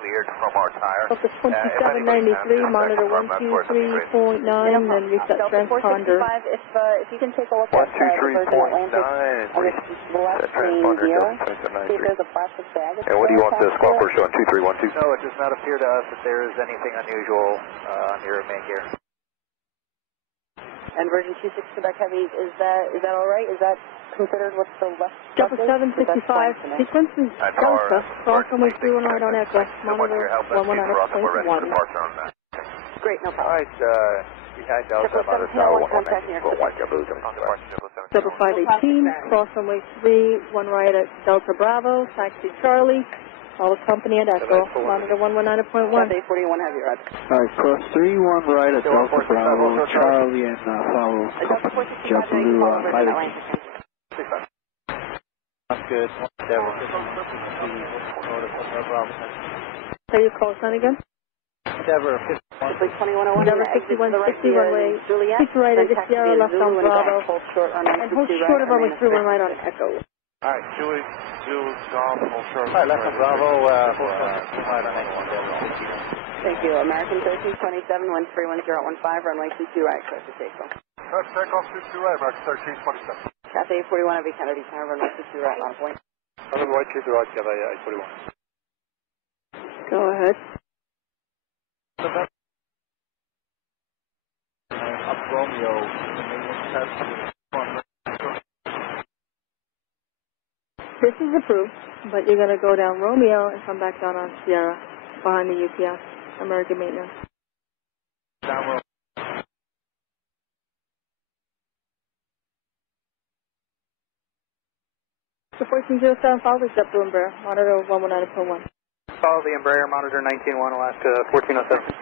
Cleared from our tire. Delta 2793, monitor 123.9, then reset transponder. If you can take a look at the Virgin Atlantic on the left main gear, see if there's a plastic bag. And what do you want the squawk we're showing, 2312? No, it does not appear to us that there is anything unusual on your main gear. And Virgin 26 Quebec Heavy, is that all right? Is that considered what's the left? Delta 765, sequence is Delta, cross runway 31 right on Ezca, monitor 119.1. Great, no problem. All right, Delta, monitor tower 119.1, JetBlue, Delta 518, cross runway 31 right at Delta Bravo, taxi Charlie, all company at Echo, monitor 119.1. Cathay 41 Heavy, right. Alright, cross 31 right at Delta Bravo, Charlie, and follow JetBlue 518. Sounds good. Say your call sign again? Endeavor 2101. Endeavor 5160, runway 6 right at Sierra, left on Bravo, and hold short of runway 31 right on Echo. Alright, Julie, Golf, hold short. Alright, left on Bravo, hold short, right on Echo. Thank you. American 1327, wind 31015, runway 22 right, close to Seacon. Takeoff 22 right, American 1327. Cathay 41 Heavy Kennedy, tower, runway 22 right, on point. Runway right, 22 right, Cathay 41. Go ahead. Up Romeo, This is approved, but you're going to go down Romeo and come back down on Sierra, behind the UPS, American Maintenance. Down Romeo. The 1407, follow the JetBlue Embraer, monitor 119.1. Follow the Embraer, monitor 19.1, Alaska 1407.